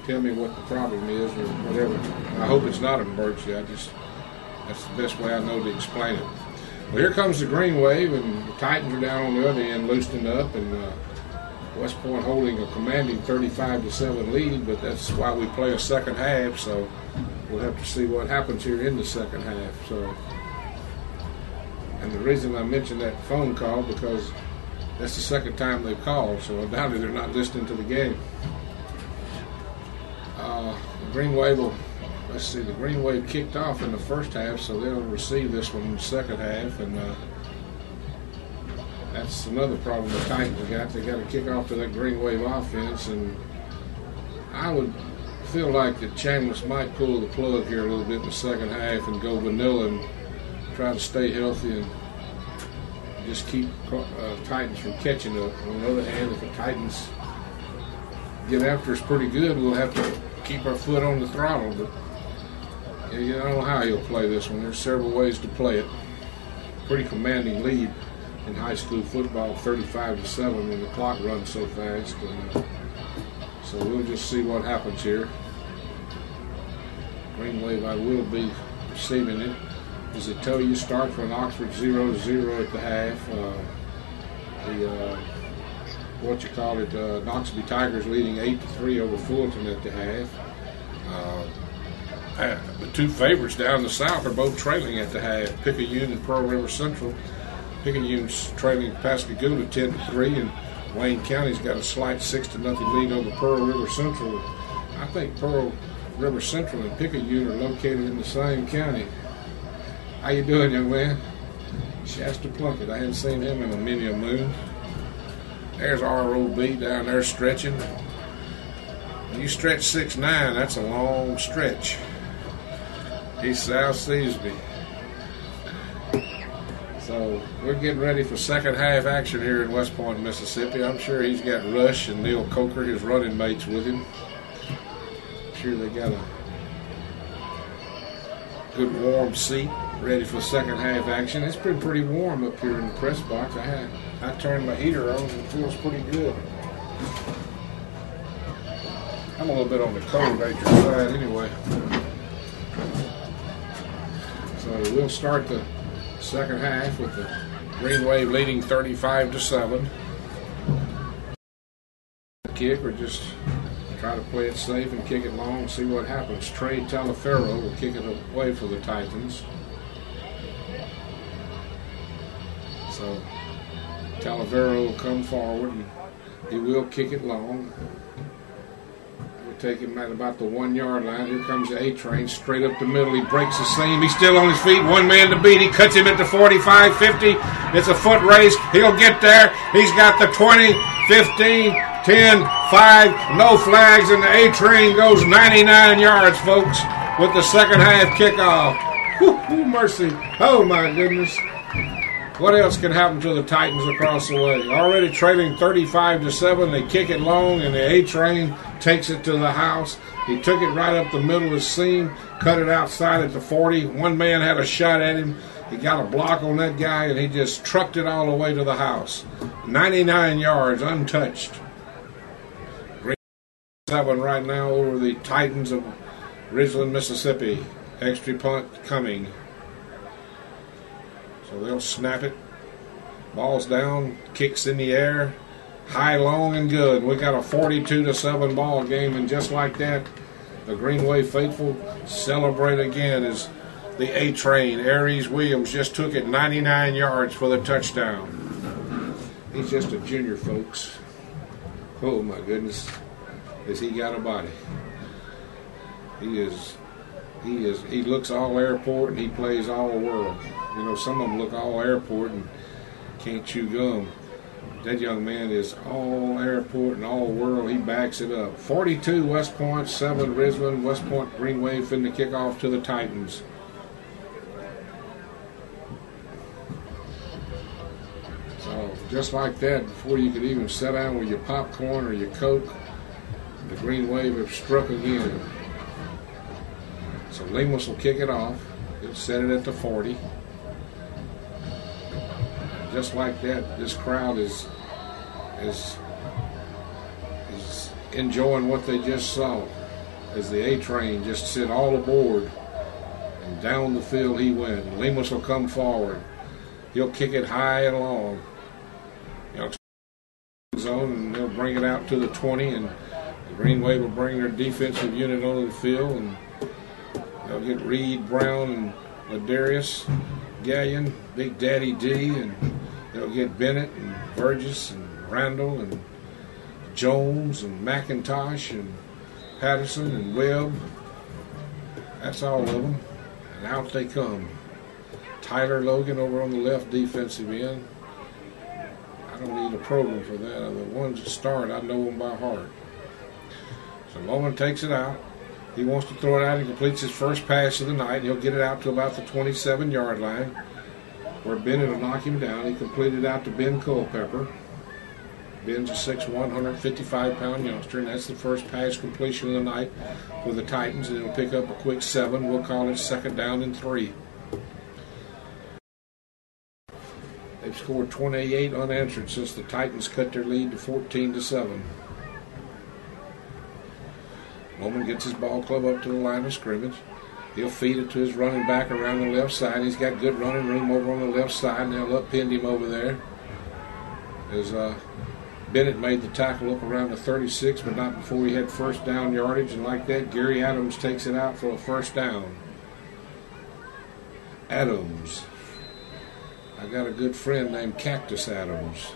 tell me what the problem is or whatever. I hope it's not an emergency. That's the best way I know to explain it. Well, here comes the Green Wave, and the Titans are down on the other end, loosening up, and West Point holding a commanding 35-7 lead, but that's why we play a second half, so we'll have to see what happens here in the second half. So, and the reason I mentioned that phone call, because that's the second time they've called, so undoubtedly they're not listening to the game. The Green Wave the Green Wave kicked off in the first half, so they'll receive this one in the second half, and that's another problem the Titans got. They got to kick off to that Green Wave offense, and I would feel like that Chambliss might pull the plug here a little bit in the second half and go vanilla and try to stay healthy and just keep Titans from catching up. On the other hand, if the Titans get after us pretty good, we'll have to keep our foot on the throttle. But I don't know how he'll play this one. There's several ways to play it. Pretty commanding lead in high school football, 35-7, when the clock runs so fast. And, so we'll just see what happens here. Green Wave, I will be receiving it. As I tell you, start for an Oxford 0-0 at the half. Knoxville Tigers leading 8-3 over Fulton at the half. The two favorites down the south are both trailing at the half. Picayune and Pearl River Central. Picayune's trailing Pascagoula 10-3, and Wayne County's got a slight 6-0 lead over Pearl River Central. I think Pearl River Central and Picayune are located in the same county. How you doing, young man? Shasta Plunkett. I hadn't seen him in a moon. There's ROB down there stretching. When you stretch 6'9", that's a long stretch. He's South Seasby. So we're getting ready for second half action here in West Point, Mississippi. I'm sure he's got Rush and Neil Coker, his running mates, with him. I'm sure they got a good warm seat ready for second half action. It's been pretty warm up here in the press box. I turned my heater on and it feels pretty good. I'm a little bit on the cold nature side anyway. So we'll start the second half with the Green Wave leading 35-7. Kick, we're just Try to play it safe and kick it long, see what happens. Trey Talaferro will kick it away for the Titans. So Talaferro will come forward and he will kick it long. We'll take him at about the 1 yard line. Here comes the A-Train straight up the middle. He breaks the seam. He's still on his feet. One man to beat. He cuts him at the 45, 50. It's a foot race. He'll get there. He's got the 20, 15, 10, 5, no flags, and the A-Train goes 99 yards, folks, with the second half kickoff. Whoo, mercy. Oh, my goodness. What else can happen to the Titans across the way? Already trailing 35-7. They kick it long, and the A-Train takes it to the house. He took it right up the middle of the seam, cut it outside at the 40. One man had a shot at him. He got a block on that guy, and he just trucked it all the way to the house. 99 yards, untouched. Great 7 right now over the Titans of Ridgeland, Mississippi. Extra punt coming. So they'll snap it. Ball's down, kicks in the air, high, long, and good. We got a 42-7 ball game, and just like that, the Greenway faithful celebrate again as the A-Train, Aries Williams, just took it 99 yards for the touchdown. He's just a junior, folks. Oh, my goodness. Has he got a body? He looks all airport, and he plays all world. You know, some of them look all airport and can't chew gum. That young man is all airport and all world. He backs it up. 42 West Point, 7 Ridgeland. West Point Greenway finna kick off to the Titans. So just like that, before you could even sit down with your popcorn or your Coke, the Green Wave have struck again. So Lemus will kick it off. He'll set it at the 40. Just like that, this crowd is enjoying what they just saw as the A-Train just sit all aboard, and down the field he went. Lemus will come forward. He'll kick it high and long. Zone, and they'll bring it out to the 20, and the Green Wave will bring their defensive unit onto the field, and they'll get Reed, Brown, and Ladarius, Gallion, Big Daddy D, and they'll get Bennett and Burgess and Randall and Jones and McIntosh and Patterson and Webb. That's all of them. And out they come. Tyler Logan over on the left defensive end. I don't need a program for that. The ones that start, I know them by heart. So Logan takes it out. He wants to throw it out and completes his first pass of the night. He'll get it out to about the 27-yard line, where Bennett will knock him down. He completed out to Ben Culpepper. Ben's a 6'1", 155-pound youngster, and that's the first pass completion of the night for the Titans, and it'll pick up a quick 7. We'll call it 2nd down and 3. They've scored 28 unanswered since the Titans cut their lead to 14-7. Bowman gets his ball club up to the line of scrimmage. He'll feed it to his running back around the left side. He's got good running room over on the left side, and they'll upend him over there. As Bennett made the tackle up around the 36, but not before he had first down yardage, and like that, Gary Adams takes it out for a first down. Adams. I got a good friend named Cactus Adams.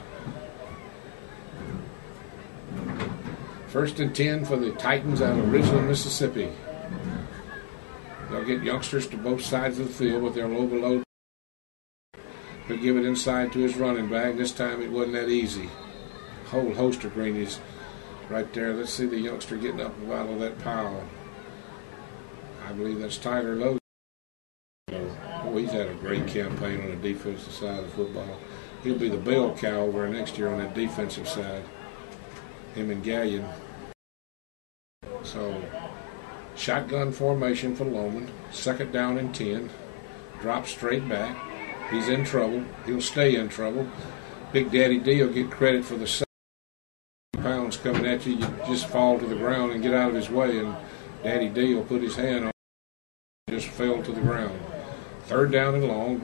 1st and 10 for the Titans out of Ridgeland, Mississippi. They'll get youngsters to both sides of the field, but they'll overload. He'll give it inside to his running back. This time it wasn't that easy. Whole host of greenies right there. Let's see the youngster getting up out of that pile. I believe that's Tyler Lowe. Oh, he's had a great campaign on the defensive side of football. He'll be the bell cow over next year on that defensive side. Him and Gallion. So, shotgun formation for Loman. 2nd down and 10. Drop straight back. He's in trouble. He'll stay in trouble. Big Daddy D will get credit for the 7 pounds coming at you. You just fall to the ground and get out of his way, and Daddy D will put his hand on it and just fell to the ground. 3rd down and long.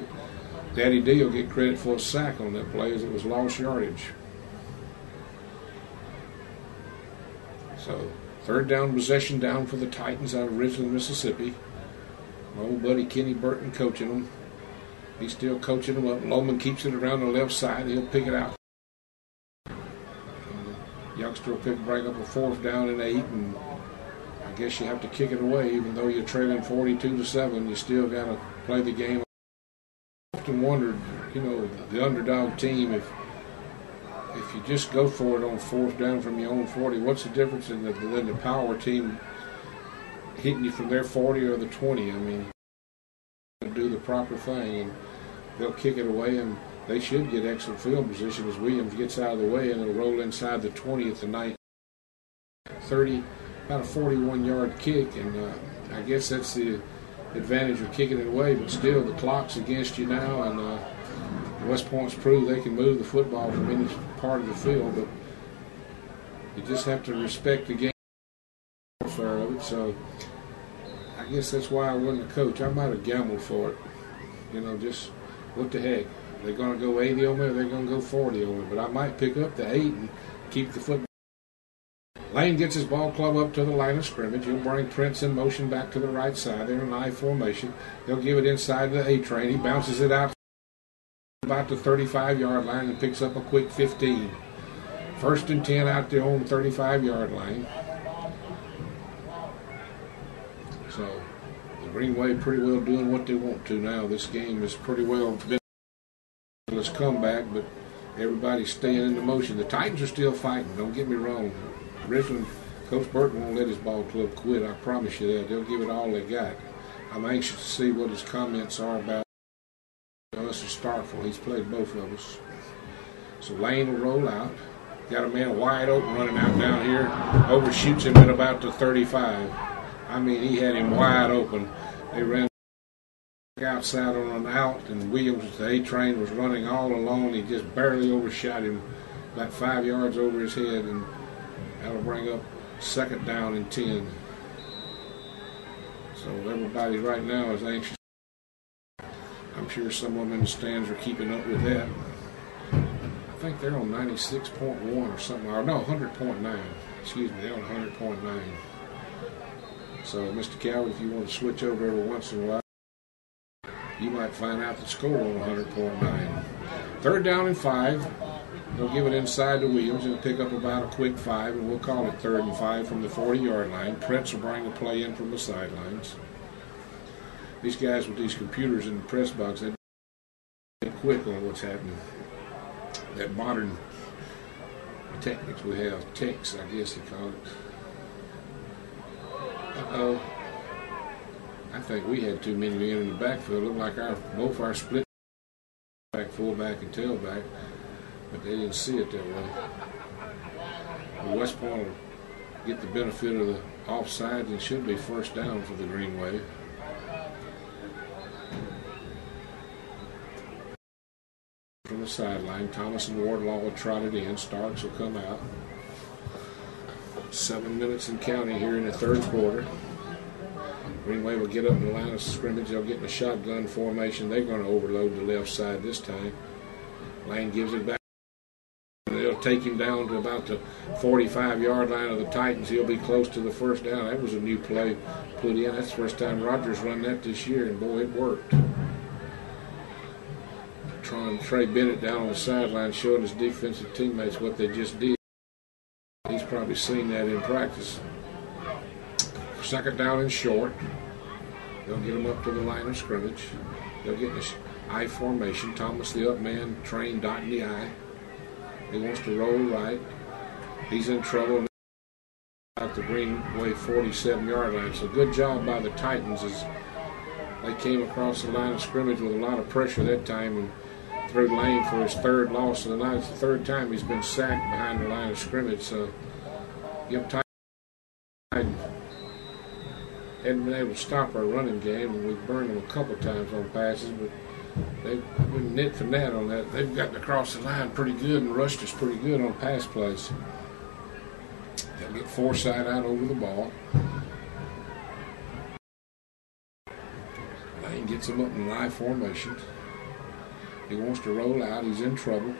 Daddy D will get credit for a sack on that play as it was lost yardage. So Third down possession down for the Titans out of Ridgeland, Mississippi. My old buddy Kenny Burton coaching them. He's still coaching them up. Loman keeps it around the left side. He'll pick it out. The youngster will bring up a 4th down and 8, and I guess you have to kick it away. Even though you're trailing 42-7, you still got to play the game. I often wondered, the underdog team, if you just go for it on 4th down from your own 40, what's the difference in the power team hitting you from their 40 or the 20? I mean, do the proper thing, and they'll kick it away, and they should get excellent field position as Williams gets out of the way, and it'll roll inside the 20 at the 9. 30, about a 41-yard kick, and I guess that's the advantage of kicking it away, but still the clock's against you now, and West Point's proved they can move the football from any part of the field, but you just have to respect the game of it. So I guess that's why I wasn't a coach. I might have gambled for it. Just what the heck. They're going to go 80 on me or they're going to go 40 on me, but I might pick up the 8 and keep the football. Lane gets his ball club up to the line of scrimmage. He'll bring Prince in motion back to the right side. They're in I formation. He'll give it inside the A-train. He bounces it out about the 35-yard line and picks up a quick 15. 1st and 10 out there on the 35-yard line. So the Green Wave pretty well doing what they want to now. This game has pretty well been a comeback, but everybody's staying in the motion. The Titans are still fighting, don't get me wrong. Ridgeland, Coach Burton won't let his ball club quit, I promise you that. They'll give it all they got. I'm anxious to see what his comments are about us and Starkville. He's played both of us. So Lane will roll out. Got a man wide open running out down here. Overshoots him at about the 35. I mean, he had him wide open. They ran outside on an out, and Williams, the A-train, was running all alone. He just barely overshot him, about 5 yards over his head, and that'll bring up 2nd down and 10. So everybody right now is anxious. I'm sure some of them in the stands are keeping up with that. I think they're on 96.1 or something. Or no, 100.9. Excuse me, they're on 100.9. So, Mr. Coward, if you want to switch over every once in a while, you might find out the score on 100.9. 3rd down and 5. They'll give it inside to Williams. He'll pick up about a quick 5, and we'll call it 3rd and 5 from the 40-yard line. Prince will bring the play in from the sidelines. These guys with these computers in the press box, they're quick on what's happening. That modern techniques we have, techs, I guess they call it. Uh-oh. I think we had too many men in the backfield. Looked like both our split back, fullback, and tailback, but they didn't see it that way. West Point will get the benefit of the offside and should be 1st down for the Green Wave. From the sideline, Thomas and Wardlaw will trot it in. Starks will come out. 7 minutes and counting here in the 3rd quarter. Green Wave will get up in the line of scrimmage. They'll get in a shotgun formation. They're going to overload the left side this time. Lane gives it back. They'll take him down to about the 45-yard line of the Titans. He'll be close to the 1st down. That was a new play put in. That's the first time Rogers run that this year, and boy, it worked. Trey Bennett down on the sideline showing his defensive teammates what they just did. He's probably seen that in practice. 2nd down and short. They'll get him up to the line of scrimmage. They'll get in this I formation. Thomas, the up man, train dotting the I. He wants to roll right. He's in trouble at the Green Wave 47-yard line. So good job by the Titans as they came across the line of scrimmage with a lot of pressure that time and threw Lane for his 3rd loss of the night. It's the 3rd time he's been sacked behind the line of scrimmage. So give Titans hadn't been able to stop our running game, and we've burned them a couple times on passes, but they've been nit for net on that. They've gotten across the line pretty good and rushed us pretty good on pass plays. They'll get Forsythe out over the ball. Lane gets him up in an I formation. He wants to roll out. He's in trouble.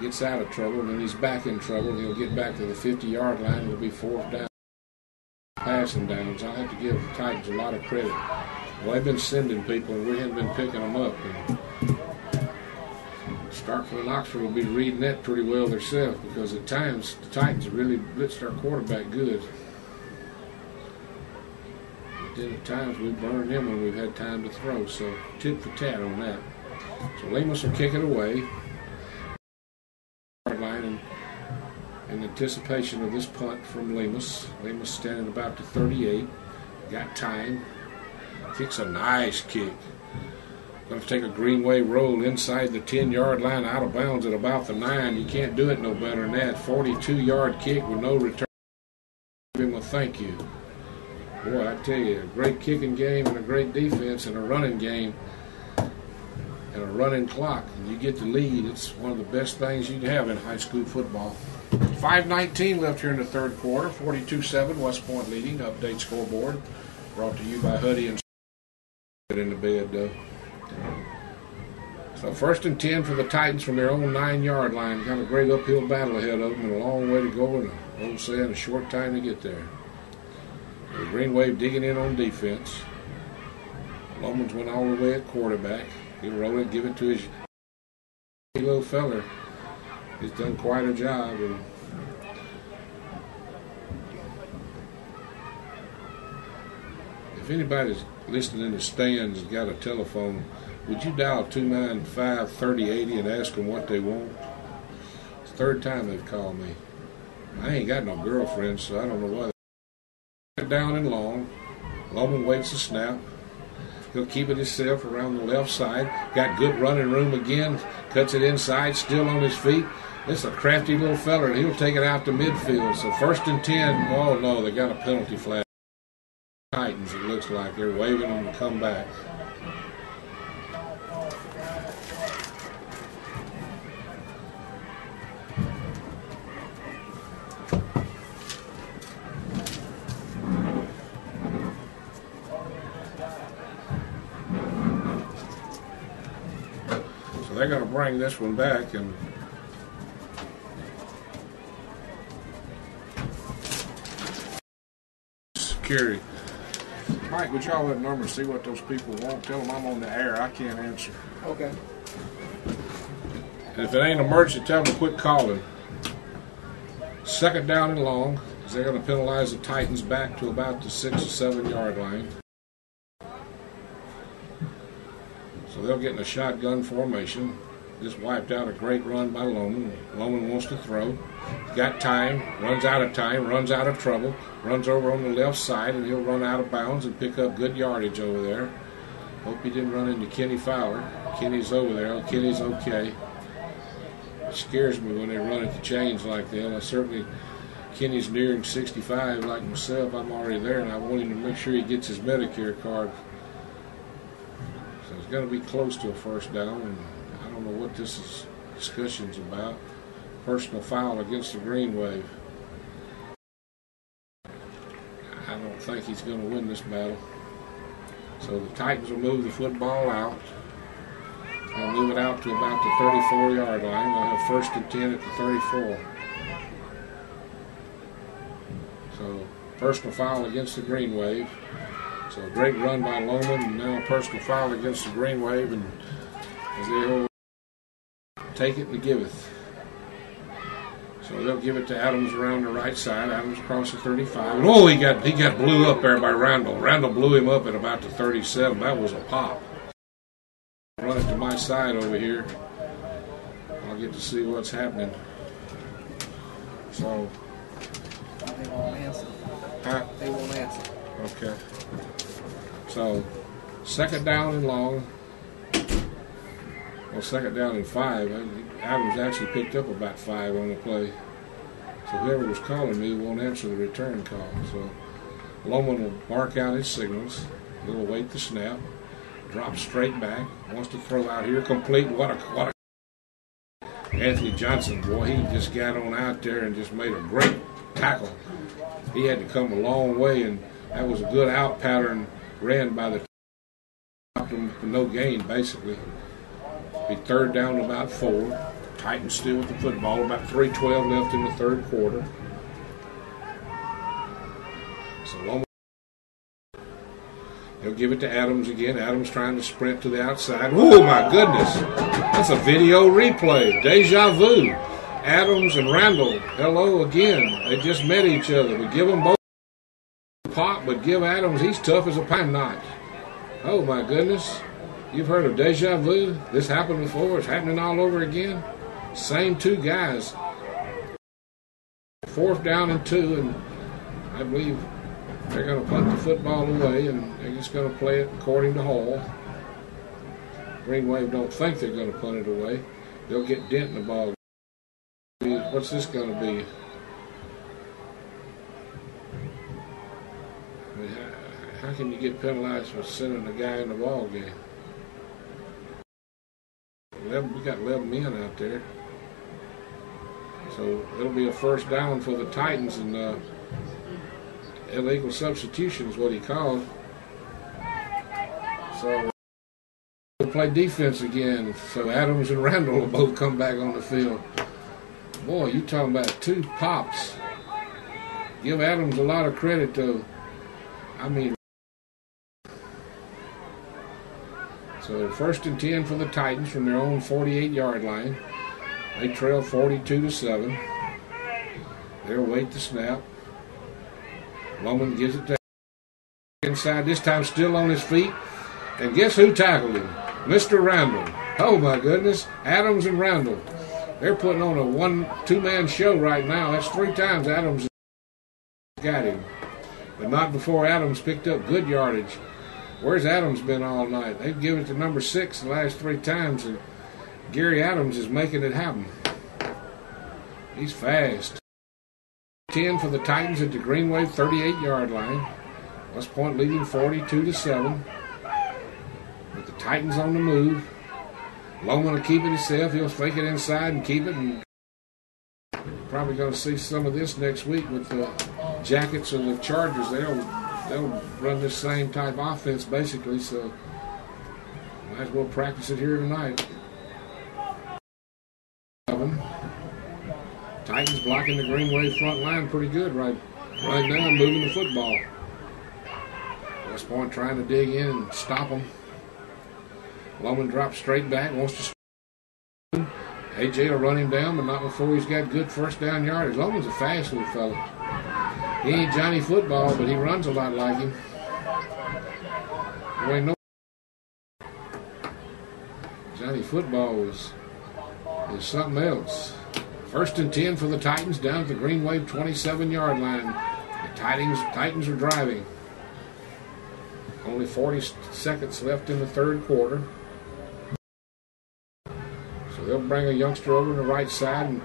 Gets out of trouble, and then he's back in trouble. He'll get back to the 50-yard line. It'll be 4th down. passing downs. I have to give the Titans a lot of credit. Well, they've been sending people, and we haven't been picking them up. And Starkville and Oxford will be reading that pretty well themselves, because at times the Titans have really blitzed our quarterback good. But then at times we've burned them when we've had time to throw. So tit for tat on that. So Lemus will kick it away. Line in anticipation of this punt from Lemus. Lemus standing about to 38. Got time. Kicks a nice kick. Going to take a Greenway roll inside the 10-yard line, out of bounds at about the 9. You can't do it no better than that. 42-yard kick with no return. Give him a thank you. Boy, I tell you, a great kicking game and a great defense and a running game and a running clock, and you get the lead. It's one of the best things you can have in high school football. 5:19 left here in the third quarter. 42-7, West Point leading. Update scoreboard brought to you by Huddy and in the bed, though. So 1st and 10 for the Titans from their own 9-yard line. Got a great uphill battle ahead of them and a long way to go, and old saying, a short time to get there. The Green Wave digging in on defense. Lomans went all the way at quarterback. He'll roll it, give it to his little feller. He's done quite a job. And if anybody's listening in the stands and got a telephone, would you dial 295-3080 and ask them what they want? It's the third time they've called me. I ain't got no girlfriend, so I don't know why. Down and long. Loman waits the snap. He'll keep it himself around the left side. Got good running room again. Cuts it inside, still on his feet. This is a crafty little feller, and he'll take it out to midfield. So 1st and 10. Oh, no, they got a penalty flag. Titans, it looks like. They're waving them to come back. They're going to bring this one back, and security. Mike, would y'all let Norman see what those people want? Tell them I'm on the air. I can't answer. Okay. And if it ain't an emergency, tell them to quit calling. 2nd down and long, because they're going to penalize the Titans back to about the 6 or 7 yard line. So they'll get in a shotgun formation. Just wiped out a great run by Loman. Loman wants to throw. He's got time, runs out of time, runs out of trouble, runs over on the left side, and he'll run out of bounds and pick up good yardage over there. Hope he didn't run into Kenny Fowler. Kenny's over there. Oh, Kenny's okay. It scares me when they run at the chains like that. Kenny's nearing 65 like myself. I'm already there, and I want him to make sure he gets his Medicare card. It's going to be close to a 1st down, and I don't know what this discussion's about. Personal foul against the Green Wave. I don't think he's going to win this battle. So the Titans will move the football out. They'll move it out to about the 34-yard line. They'll have 1st and 10 at the 34. So personal foul against the Green Wave. So a great run by Loman, and now a personal foul against the Green Wave, and as they'll take it and giveth. So they'll give it to Adams around the right side. Adams across the 35. And oh, he got blew up there by Randall. Randall blew him up at about the 37. That was a pop. Run it to my side over here. I'll get to see what's happening. So They won't answer. huh? They won't answer. Okay. So, 2nd down and long. Well, 2nd down and 5. Adams actually picked up about 5 on the play. So whoever was calling me won't answer the return call. So Loman will mark out his signals. He'll await the snap. Drop straight back. Wants to throw out here. Complete. What a Anthony Johnson, boy, he just got on out there and just made a great tackle. He had to come a long way, and that was a good out pattern ran by the for no gain, basically. Be 3rd down to about 4. Titans still with the football. About 3:12 left in the third quarter. So Loma, he'll give it to Adams again. Adams trying to sprint to the outside. Oh my goodness. That's a video replay. Deja vu. Adams and Randall, hello again. They just met each other. We give them both a pop, but give Adams, he's tough as a pine knot. Oh my goodness. You've heard of deja vu? This happened before. It's happening all over again. Same two guys. 4th down and 2, and I believe they're going to punt the football away, and they're just going to play it according to Hall. Green Wave don't think they're going to punt it away. They'll get Dent in the ball. What's this going to be? I mean, how can you get penalized for sending a guy in the ball game? We got 11 men out there. So it'll be a 1st down for the Titans, and illegal substitution is what he called. So we'll play defense again. So Adams and Randall will both come back on the field. Boy, you talking about 2 pops. Give Adams a lot of credit, though. I mean, so 1st and 10 for the Titans from their own 48-yard line. They trail 42-7. They'll wait the snap. Loman gives it to inside, this time still on his feet. And guess who tackled him? Mr. Randall. Oh, my goodness. Adams and Randall. They're putting on a 1-2-man show right now. That's 3 times Adams got him. But not before Adams picked up good yardage. Where's Adams been all night? They've given it to number 6 the last 3 times, and Gary Adams is making it happen. He's fast. 10 for the Titans at the Green Wave 38-yard line. West Point leading 42-7. With the Titans on the move. Loman will keep it himself. He'll fake it inside and keep it. And probably going to see some of this next week with the Jackets and the Chargers. They'll run this same type offense basically. So might as well practice it here tonight. Titans blocking the Green Wave front line pretty good right now, moving the football. West Point trying to dig in and stop them. Loman drops straight back, wants to. AJ will run him down, but not before he's got good 1st down yardage. Loman's a fast little fella. He ain't Johnny Football, but he runs a lot like him. There ain't no Johnny Football is something else. 1st and 10 for the Titans down at the Green Wave 27-yard line. The Titans are driving. Only 40 seconds left in the 3rd quarter. So they'll bring a youngster over on the right side, and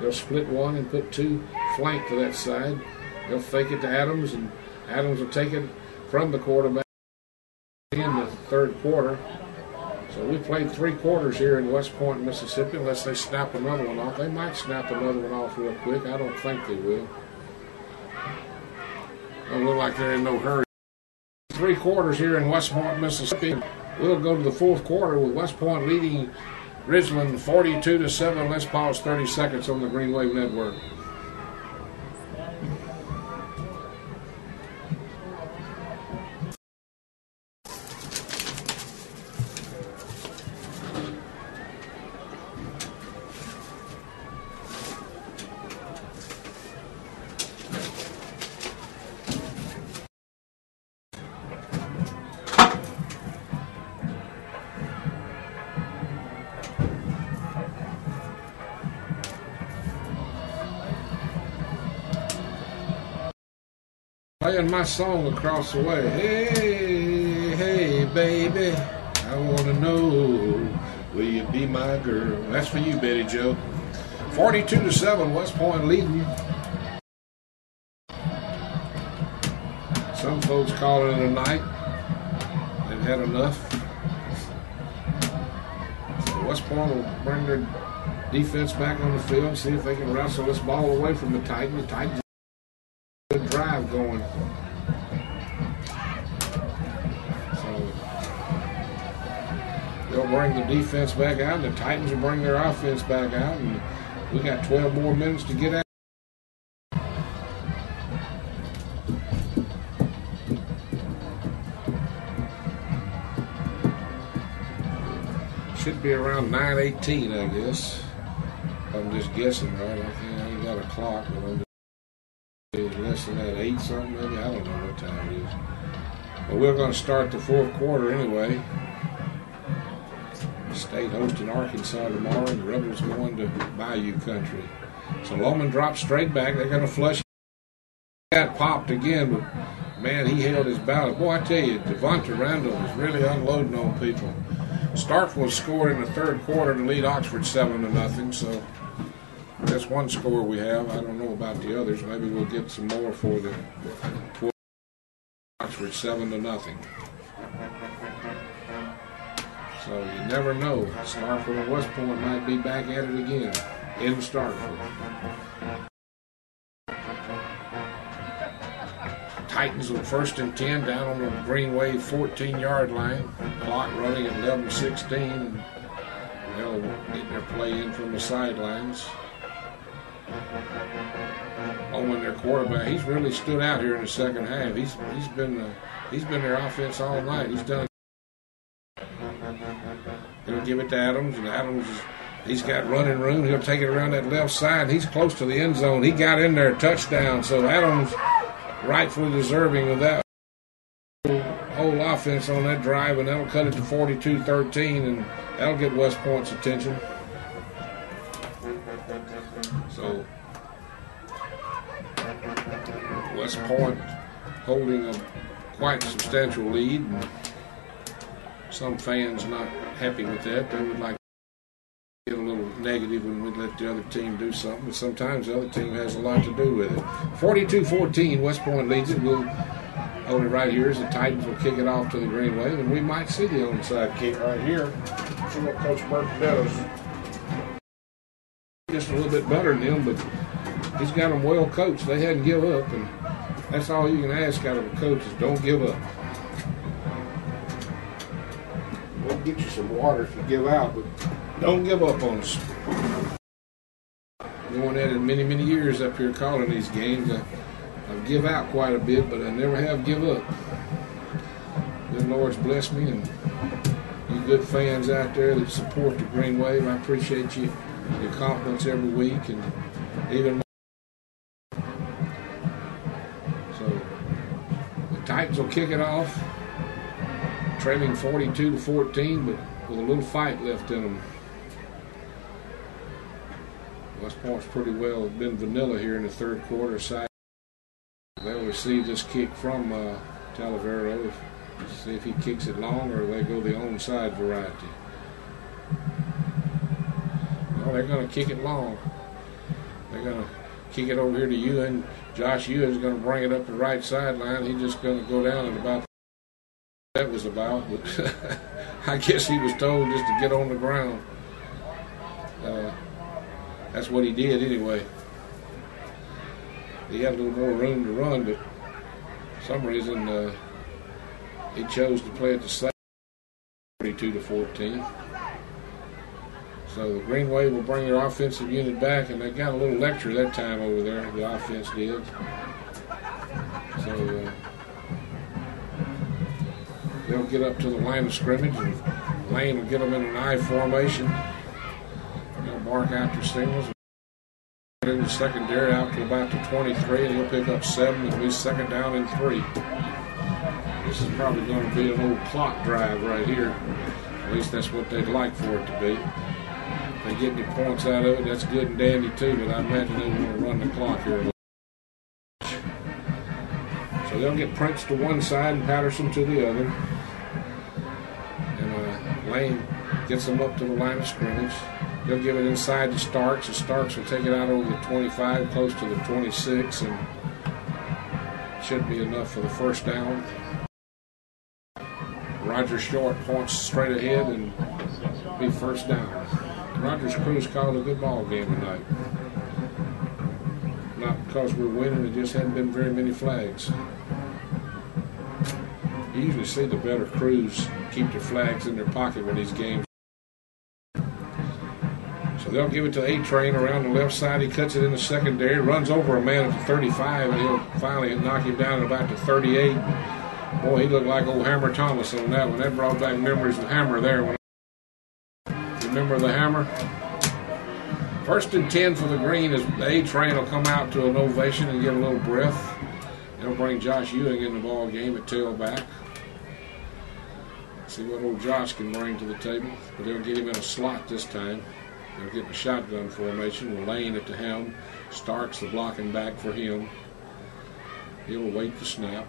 they'll split one and put 2 flank to that side. They'll fake it to Adams, and Adams will take it from the quarterback in the 3rd quarter. So we played 3 quarters here in West Point, Mississippi, unless they snap another one off. They might snap another one off real quick. I don't think they will. Don't look like they're in no hurry. 3 quarters here in West Point, Mississippi. We'll go to the 4th quarter with West Point leading Ridgeland 42-7. Let's pause 30 seconds on the Green Wave Network. Playing my song across the way. Hey, hey, baby, I want to know, will you be my girl? That's for you, Betty Joe. 42-7, West Point leading. Some folks call it a night. They've had enough. So West Point will bring their defense back on the field and see if they can wrestle this ball away from the Titans. The Titans good drive going. So they'll bring the defense back out, and the Titans will bring their offense back out, and we got 12 more minutes to get out. Should be around 9:18, I guess. I'm just guessing, right? I ain't got a clock, but I'm just less than that, 8 something maybe. I don't know what time it is. But we're going to start the fourth quarter anyway. State hosting Arkansas tomorrow, and the Rebels going to Bayou Country. So Loman drops straight back. They're going to flush. Got popped again, but man, he held his balance. Boy, I tell you, Devonta Randall is really unloading on people. Starkville scored in the third quarter to lead Oxford 7-0. So that's one score we have. I don't know about the others. Maybe we'll get some more for Oxford 7-0. So you never know. Starkville and West Point might be back at it again in Starkville. Titans on 1st and 10 down on the Greenway 14-yard line. Clock running at 11:16. And they'll get their play in from the sidelines. Owen, their quarterback, he's really stood out here in the second half. He's been their offense all night. He's done. He'll give it to Adams, and Adams he's got running room. He'll take it around that left side. He's close to the end zone. He got in there, touchdown. So Adams rightfully deserving of that whole offense on that drive, and that'll cut it to 42-13, and that'll get West Point's attention. So West Point holding a quite substantial lead, and some fans not happy with that. They would like to get a little negative when we let the other team do something, but sometimes the other team has a lot to do with it. 42-14, West Point leads it. We'll hold it right here as the Titans will kick it off to the Greenway, and we might see the onside kick right here. See what Coach Burke does. Just a little bit better than them, but he's got them well coached. They hadn't give up, and that's all you can ask out of a coach is don't give up. We'll get you some water if you give out, but don't give up on us. Doing that in many, many years up here calling these games. I give out quite a bit, but I never have give up. The Lord's blessed me, and you good fans out there that support the Green Wave, I appreciate you, your compliments every week, and even so the Titans will kick it off, trailing 42-14, but with a little fight left in them. West Point's pretty well been vanilla here in the third quarter side. They'll receive this kick from Talavero. See if he kicks it long or they go the onside variety. Well, they're going to kick it long. They're going to kick it over here to Ewan. Josh Ewan's going to bring it up the right sideline. He's just going to go down at about that was about, but I guess he was told just to get on the ground. That's what he did anyway. He had a little more room to run, but for some reason he chose to play at the side, 42-14. So the Green Wave will bring their offensive unit back, and they got a little lecture that time over there, the offense did. So they'll get up to the line of scrimmage, and Lane will get them in an I formation. They'll mark out their signals. In the secondary out to about the 23, and he'll pick up 7. It'll be second down and 3. This is probably going to be a little clock drive right here. At least that's what they'd like for it to be. If they get any points out of it, that's good and dandy too, but I imagine they want to run the clock here a little. So they'll get Prince to one side and Patterson to the other. And Lane gets them up to the line of scrimmage. They'll give it inside to Starks, and Starks will take it out over the 25, close to the 26, and should be enough for the first down. Roger Short points straight ahead and be first down. Rogers Cruz called a good ball game tonight. Not because we're winning, it just hadn't been very many flags. You usually see the better crews keep their flags in their pocket when these games. So they'll give it to A-Train around the left side. He cuts it in the secondary, runs over a man at the 35, and he'll finally knock him down at about the 38. Boy, he looked like old Hammer Thomas on that one. That brought back memories of Hammer there. Remember the hammer? 1st and 10 for the green as the A-train will come out to an ovation and get a little breath. They'll bring Josh Ewing in the ball game at tailback. See what old Josh can bring to the table. But they'll get him in a slot this time. They'll get the shotgun formation with Lane at the helm. Starks the blocking back for him. He'll wait the snap.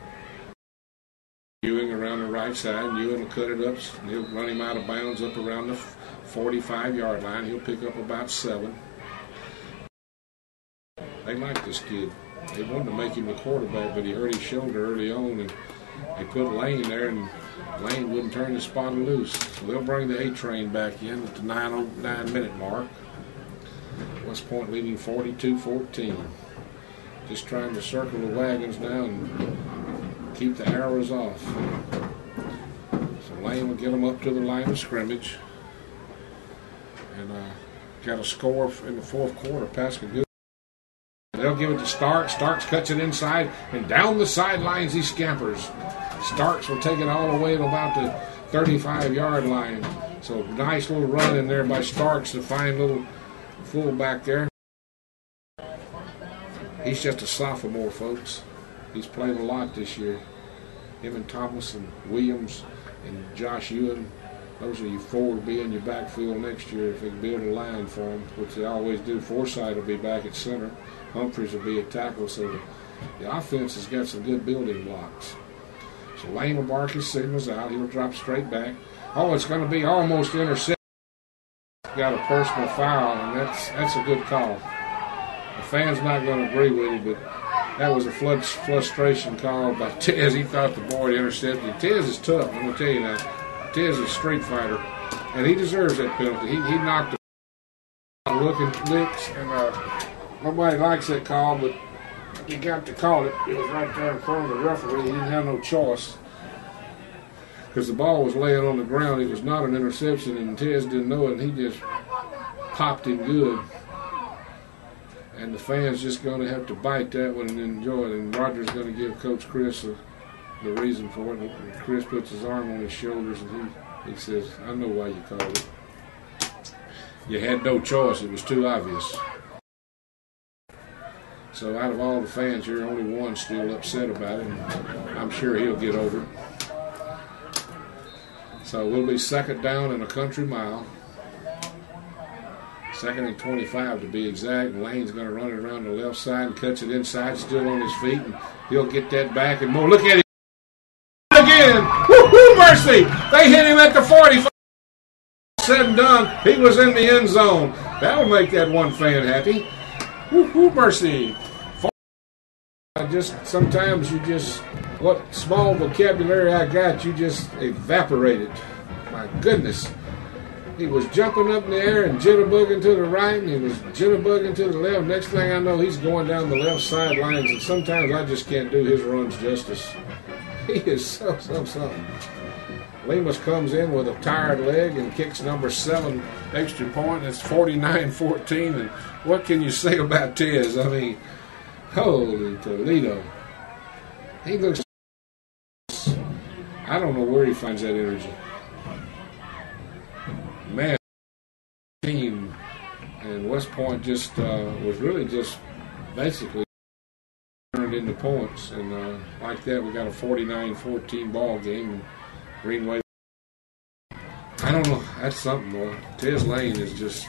Ewing around the right side. Ewing will cut it up. He'll run him out of bounds up around the 45-yard line. He'll pick up about 7. They like this kid. They wanted to make him a quarterback, but he hurt his shoulder early on, and they put Lane there, and Lane wouldn't turn the spotter loose. So they'll bring the A-train back in at the 9:09-minute mark. West Point leading 42-14. Just trying to circle the wagons now and keep the arrows off. So Lane will get them up to the line of scrimmage. And got a score in the 4th quarter. Pascagoula. They'll give it to Starks. Starks cuts it inside, and down the sidelines he scampers. Starks will take it all the way to about the 35-yard line. So nice little run in there by Starks, the fine little fullback there. He's just a sophomore, folks. He's played a lot this year. Him and Thomas and Williams and Josh Ewing. Those are your 4 to be in your backfield next year if they can build a line for them, which they always do. Forsythe will be back at center. Humphreys will be a tackle, so the offense has got some good building blocks. So Lane will bark his signals out. He'll drop straight back. Oh, it's going to be almost intercepted. Got a personal foul, and that's a good call. The fan's not going to agree with him, but that was a frustration call by Tez. He thought the boy intercepted. Tez is tough, I'm going to tell you now. Tez is a street fighter, and he deserves that penalty. He knocked him looking licks, and nobody likes that call, but he got to call it. It was right there in front of the referee. He didn't have no choice because the ball was laying on the ground. It was not an interception, and Tez didn't know it, and he just popped him good. And the fans just going to have to bite that one and enjoy it. And Roger's going to give Coach Chris the reason for it. And Chris puts his arm on his shoulders, and he says, I know why you called it. You had no choice. It was too obvious. So out of all the fans here, only one's still upset about it. And I'm sure he'll get over it. So we'll be 2nd down and a country mile. 2nd and 25 to be exact. And Lane's going to run it around the left side and cuts it inside, still on his feet. And he'll get that back and more. Look at him again. Woo-hoo, mercy. They hit him at the 45. Said and done. He was in the end zone. That'll make that one fan happy. Woo-hoo, mercy. Sometimes you just, what small vocabulary I got, you just evaporated. My goodness. He was jumping up in the air and jitterbugging to the right, and he was jitterbugging to the left. Next thing I know, he's going down the left sidelines, and sometimes I just can't do his runs justice. He is so something. Lemus comes in with a tired leg and kicks number 7 extra point. It's 49-14, and what can you say about Tez? I mean, holy Toledo. He looks, I don't know where he finds that energy. Man, team and West Point just was really just basically turned into points, and like that we got a 49-14 ball game. And Greenway, I don't know, that's something, boy. Tez Lane is just,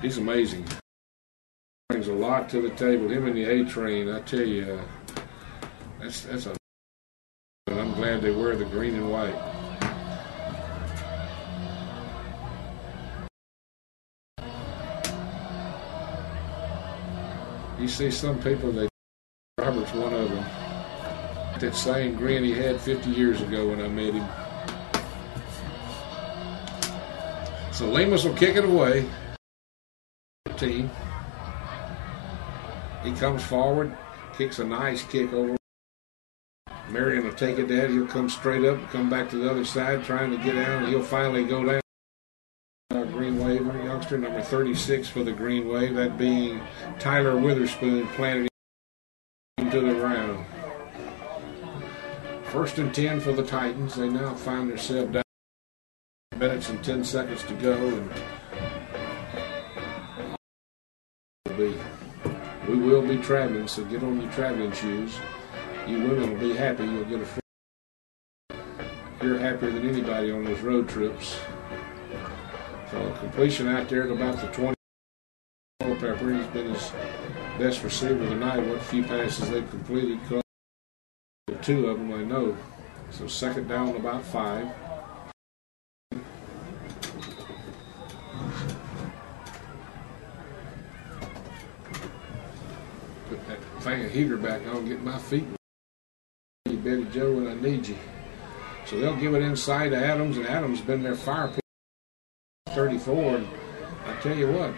he's amazing. Brings a lot to the table. Him and the A-train, I tell you, that's a. And I'm glad they wear the green and white. You see some people, Robert's one of them. That same grin he had 50 years ago when I met him. So Lemus will kick it away. Team. He comes forward, kicks a nice kick over. Marion will take it down. He'll come straight up and come back to the other side trying to get down. He'll finally go down. Green Wave, youngster number 36 for the Green Wave, that being Tyler Witherspoon, planted him to the ground. 1st and 10 for the Titans. They now find themselves down minutes and 10 seconds to go, and we will be traveling, so get on your traveling shoes. You women will be happy. You'll get a free. You're happier than anybody on those road trips. So completion out there at about the 20. Pepper, he's been his best receiver tonight. What few passes they've completed, two of them I know. So second down about 5. Put that fan heater back on, get my feet. You Betty Joe when I need you. So they'll give it inside to Adams, and Adams been their fire pit 34. And I tell you what,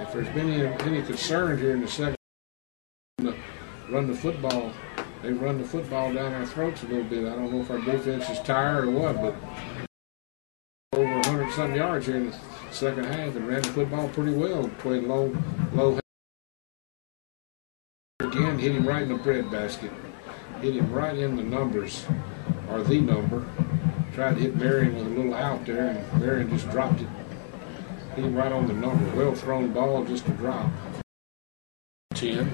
if there's been any concern here in the second, run the football. They've run the football down our throats a little bit. I don't know if our defense is tired or what, but over 100-something yards here in the second half and ran the football pretty well. Played low. Again, hit him right in the bread basket. Hit him right in the numbers, or the number. Tried to hit Marion with a little out there, and Marion just dropped it. Hit him right on the number. Well thrown ball, just a drop. 10.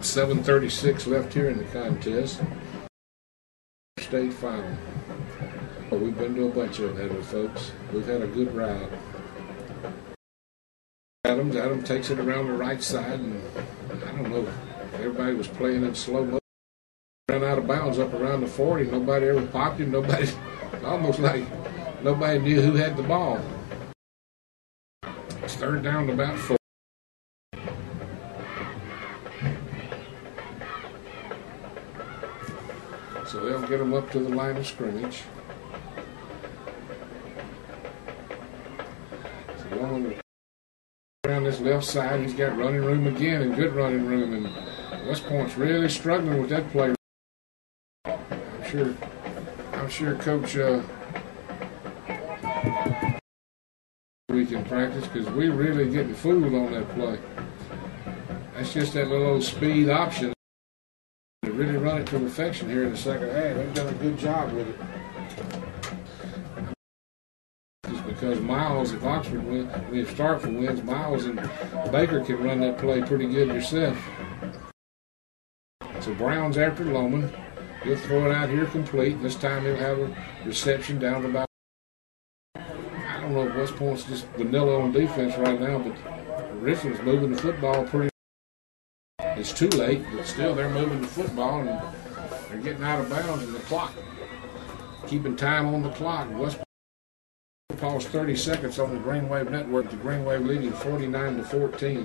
7:36 left here in the contest. State final. Well, we've been to a bunch of them, haven't we, folks? We've had a good ride. Adam takes it around the right side, and I don't know. Everybody was playing in slow motion. Ran out of bounds up around the 40. Nobody ever popped him. Nobody, almost like nobody knew who had the ball. It's third down to about 4. So they'll get them up to the line of scrimmage. So Loman around this left side, he's got running room again, and good running room. And West Point's really struggling with that play. I'm sure Coach we can practice, because we're really getting fooled on that play. That's just that little old speed option. To really run it to perfection here in the second half. They've done a good job with it. Just because Miles, if Oxford wins, if Starkville wins, Miles and Baker can run that play pretty good yourself. So Brown's after Loman. He'll throw it out here complete. This time he'll have a reception down to about, I don't know if West Point's just vanilla on defense right now, but Ridgeland's moving the football pretty. It's too late, but still they're moving the football and they're getting out of bounds in the clock. Keeping time on the clock. West Point paused 30 seconds on the Green Wave Network. The Green Wave leading 49-14.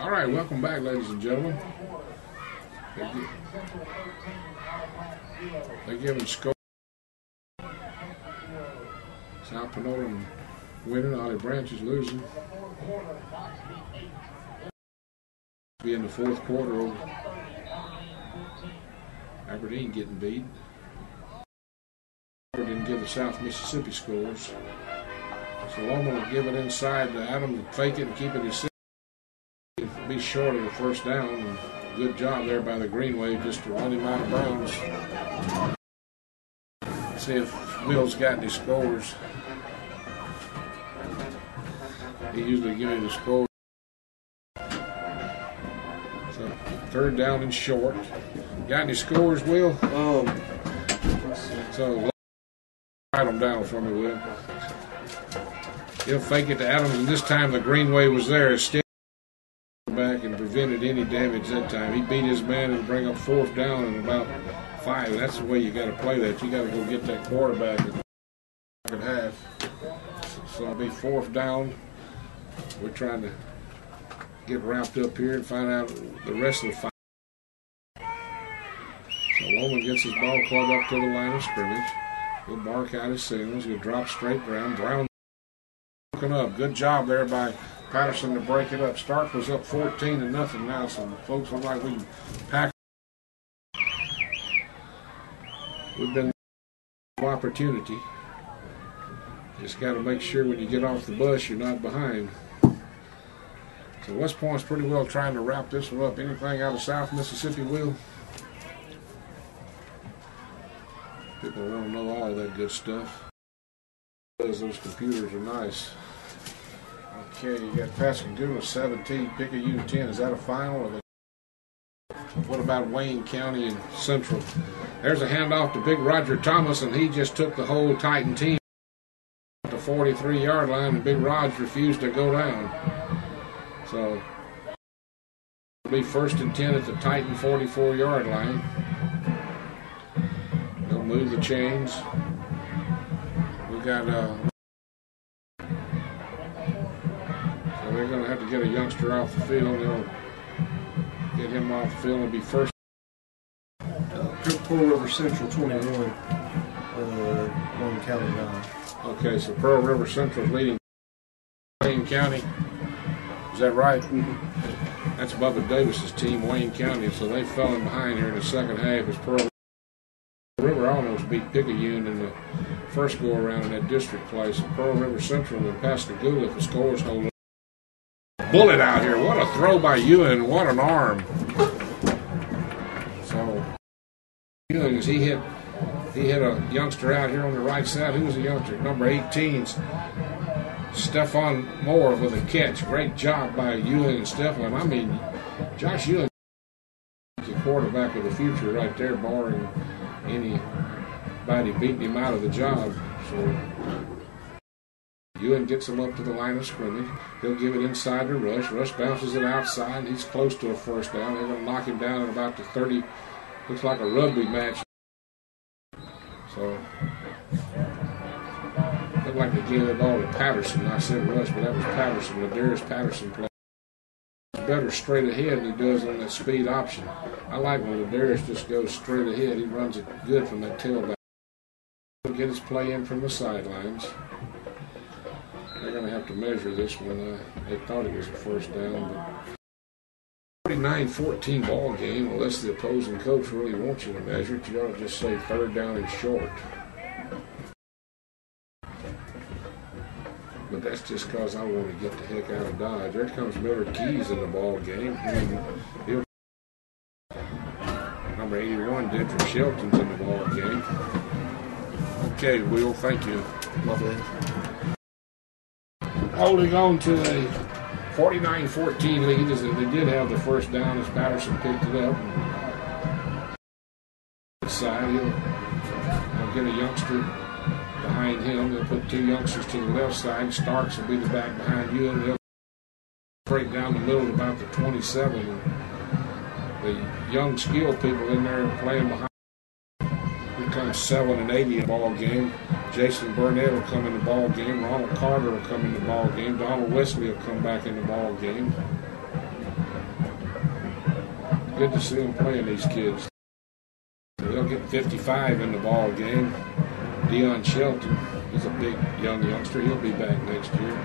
All right, welcome back, ladies and gentlemen. They're giving score. South Panola winning, Ollie Branch is losing. Be in the fourth quarter over Aberdeen getting beat. Didn't give the South Mississippi scores. So Loman will give it inside to Adams and fake it and keep it as be short of the first down. And good job there by the Green Wave just to run him out of bounds. See if Mills got any scores. He usually gives me the score. So third down and short. Got any scores, Will? So write them down for me, Will. He'll fake it to Adams, and this time the Green Wave was there. Instead back and prevented any damage that time. He beat his man and bring up fourth down in about 5. That's the way you got to play that. You got to go get that quarterback in the second half. So it'll be fourth down. We're trying to get wrapped up here and find out the rest of the 5. So Loman gets his ball club up to the line of scrimmage. He'll bark out his signals. He'll drop straight down. Brown looking up. Good job there by Patterson to break it up. Stark was up 14-0 now, so folks look like we can pack. We've been opportunity. Just got to make sure when you get off the bus you're not behind. So West Point's pretty well trying to wrap this one up. Anything out of South Mississippi, Will? People want to know all that good stuff. Those computers are nice. Okay, you got Pascagoula 17, Picayune 10. Is that a final? Or what about Wayne County and Central? There's a handoff to Big Roger Thomas, and he just took the whole Titan team to the 43-yard line, and Big Rog refused to go down. So it'll be 1st and 10 at the Titan 44-yard line. They'll move the chains. We got so they're going to have to get a youngster off the field. They'll get him off the field and be first. Pearl River Central 21, Wayne County 9. Okay, so Pearl River Central's leading Wayne County. Is that right? Mm-hmm. That's Bubba Davis's team, Wayne County. So they fell in behind here in the second half as Pearl River almost beat Picayune in the first go-around in that district play. So Pearl River Central and Pascagoula, if the scores hold up. Bullet out here. What a throw by Ewan. What an arm. So Ewings, he hit a youngster out here on the right side. Who was the youngster? Number 18's Stephon Moore with a catch. Great job by Ewing and Stephon. I mean, Josh Ewing is the quarterback of the future right there, barring anybody beating him out of the job. So Ewing gets him up to the line of scrimmage. He'll give it inside to Rush. Rush bounces it outside, and he's close to a first down. They're going to knock him down at about the 30. Looks like a rugby match. So, looked like they gave the ball to Patterson. I said Rush, but that was Patterson. Ladarius Patterson plays better straight ahead than he does on that speed option. I like when Ladarius just goes straight ahead. He runs it good from that tailback. He'll get his play in from the sidelines. They're going to have to measure this one. They thought it was a first down, but 49-14 ball game. Unless the opposing coach really wants you to measure it, you ought to just say 3rd down and short. But that's just because I want to get the heck out of Dodge. There comes Miller Keys in the ball game. Number 81, Denver Shelton's in the ball game. Okay, Will, thank you. Lovely. Holding on to a 49-14 lead as they did have the first down as Patterson picked it up. Side, he'll get a youngster behind him. They'll put 2 youngsters to the left side. Starks will be the back behind you, and they'll break down the middle at about the 27. The young skilled people in there playing behind. Here comes 7 and 80 in the ball game. Jason Burnett will come in the ball game. Ronald Carter will come in the ball game. Donald Wesley will come back in the ball game. Good to see them playing, these kids. They'll get 55 in the ball game. Deion Shelton, he's a big young youngster. He'll be back next year.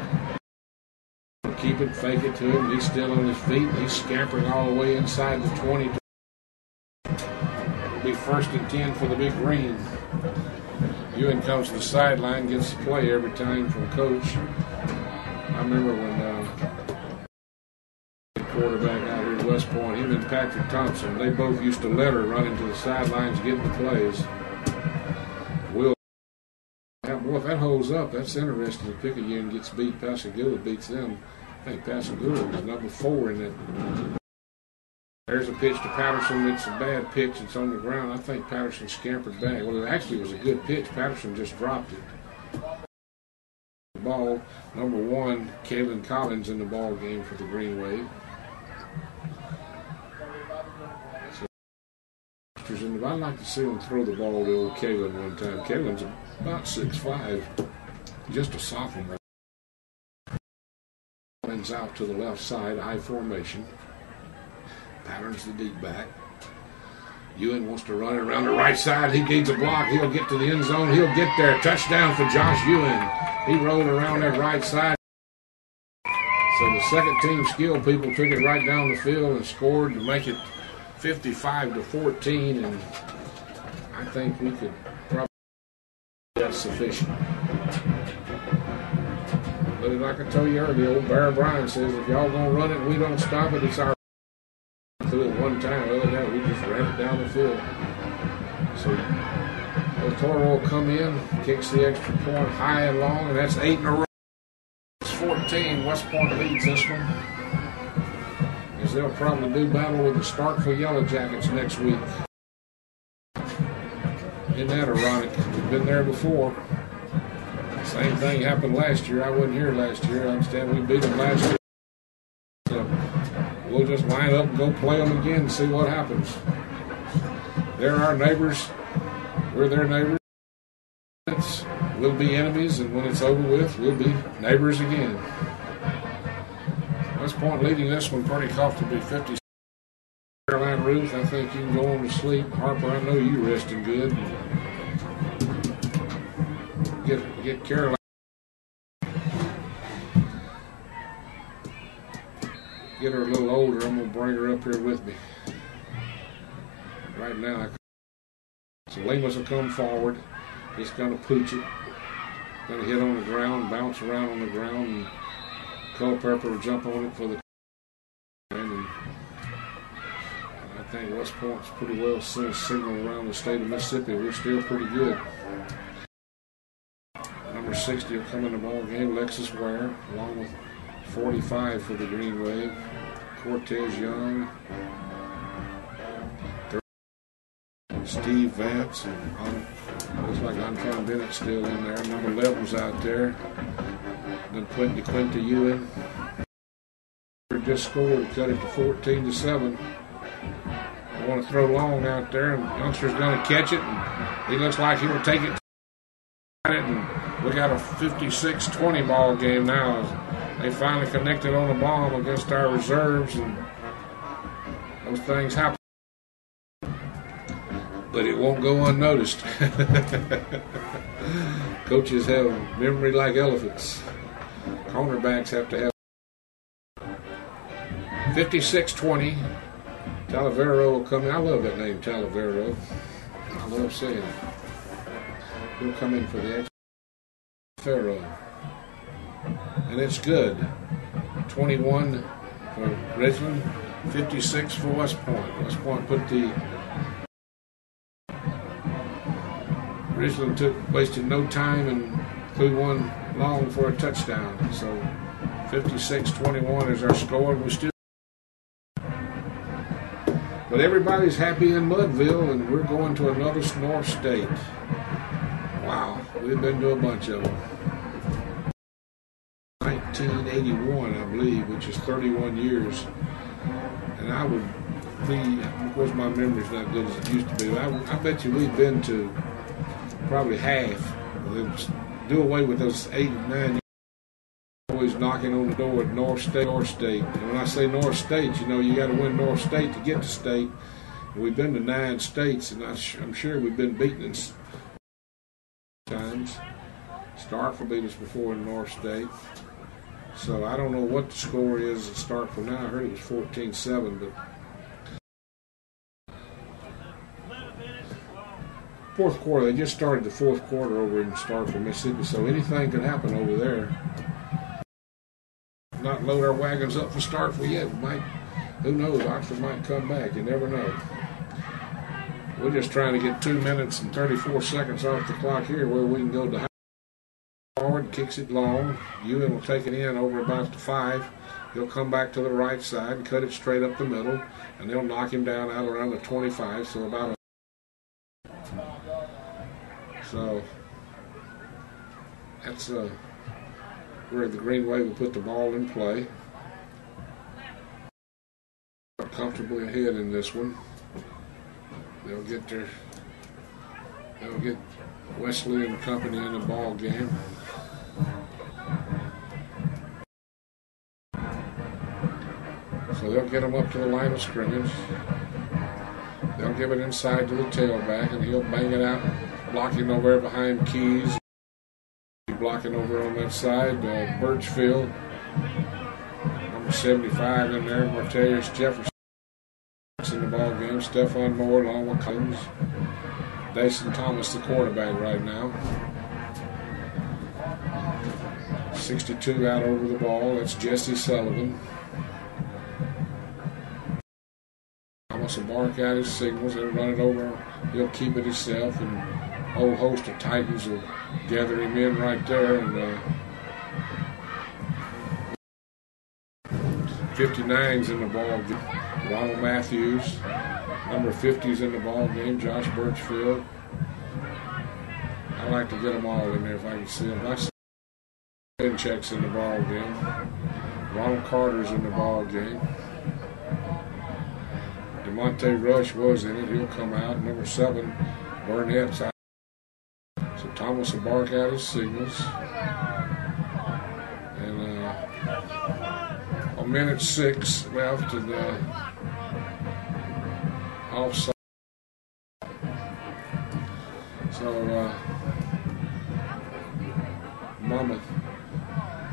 Keep it, fake it to him. He's still on his feet. He's scampering all the way inside the 20. It'll be 1st and 10 for the Big Green. Ewing comes to the sideline, gets the play every time from coach. I remember when the quarterback out here at West Point, him and Patrick Thompson, they both used to let her run into the sidelines getting the plays. Will, boy, if that holds up, that's interesting. If Picayune gets beat, Pascagoula beats them. I think Pascagoula was number 4 in that. There's a pitch to Patterson. It's a bad pitch. It's on the ground. I think Patterson scampered back. Well, it actually was a good pitch. Patterson just dropped it. The ball, number 1, Kalen Collins in the ball game for the Green Wave. So, I'd like to see him throw the ball to old Kalen one time. Kalen's about 6'5", just a sophomore. Collins out to the left side, high formation. Patterns the deep back. Ewan wants to run it around the right side. He needs a block. He'll get to the end zone. He'll get there. Touchdown for Josh Ewan. He rolled around that right side. So the second team skill people took it right down the field and scored to make it 55-14. And I think we could probably that's sufficient. But like I told you earlier, old Bear Bryan says if y'all gonna run it and we don't stop it, it's our through it one time. Other than that, we just ran it down the field. So El Toro will come in, kicks the extra point high and long, and that's 8 in a row. It's 14. West Point leads this one. As they'll probably do battle with the Starkville Yellow Jackets next week. Isn't that ironic? We've been there before. Same thing happened last year. I wasn't here last year. I understand we beat them last year. So we'll just line up and go play them again and see what happens. They're our neighbors. We're their neighbors. We'll be enemies, and when it's over with, we'll be neighbors again. West Point leading this one pretty comfortably, 50. Caroline Ruth, I think you can go on to sleep. Harper, I know you resting good. Get Caroline. Get her a little older. I'm going to bring her up here with me. Right now, so Lemus will come forward. He's going to pooch it. Going to hit on the ground, bounce around on the ground, and Culpepper will jump on it for the and I think West Point's pretty well sent a signal around the state of Mississippi. We're still pretty good. Number 60 will come in the ball game, Lexus Ware, along with 45 for the Green Wave. Cortez Young, Steve Vance, and looks like Antoine Bennett still in there. Number 11's out there. Then Quinta Ewan. Just scored, cut it to 14-7. I want to throw long out there, and youngster's going to catch it. And he looks like he'll take it. And we got a 56-20 ball game now. They finally connected on a bomb against our reserves, and those things happen. But it won't go unnoticed. Coaches have memory like elephants. Cornerbacks have to have 56-20. Talavero will come in. I love that name, Talavero. I love saying it. He'll come in for the extra Pharaoh. And it's good. 21 for Ridgeland, 56 for West Point. West Point put the Ridgeland wasted no time and threw one long for a touchdown. So 56-21 is our score. We still, but everybody's happy in Mudville, and we're going to another North State. Wow, we've been to a bunch of them. 1981, I believe, which is 31 years. And I would be, of course, my memory's not good as it used to be. I bet you we've been to probably half. Do away with those 8 and 9 years. Always knocking on the door at North State. And when I say North State, you know, you got to win North State to get to state. And we've been to 9 states, and I'm sure we've been beaten in times. Starkville beat us before in North State. So I don't know what the score is at Starkville now. I heard it was 14-7, but fourth quarter, they just started the fourth quarter over in Starkville, Mississippi, so anything could happen over there. Not load our wagons up for Starkville yet. We might, who knows, Oxford might come back. You never know. We're just trying to get 2 minutes and 34 seconds off the clock here where we can go to forward, kicks it long. Ewan will take it in over about the 5. He'll come back to the right side and cut it straight up the middle, and they'll knock him down out around the 25, so about a... So that's where the Green Wave will put the ball in play. Comfortably ahead in this one. They'll get Wesley and company in the ball game. So they'll get them up to the line of scrimmage. They'll give it inside to the tailback, and he'll bang it out, blocking over there behind Keys. Blocking over on that side, Birchfield, number 75 in there, Martellus Jefferson in the ball game, Stephon Moore along with Collins. Dason Thomas, the quarterback right now. 62 out over the ball. That's Jesse Sullivan. Thomas will bark out his signals. He'll run it over. He'll keep it himself, and a whole host of Titans will gather him in right there. And 59's in the ball game. Ronald Matthews. Number 50's in the ball game. Josh Birchfield. I like to get them all in there if I can see them. I see Checks in the ball game. Ronald Carter's in the ball game. DeMonte Rush was in it. He'll come out. Number 7, Burnett's out. So Thomas will bark out his signals. And a minute 6 left in the offside. So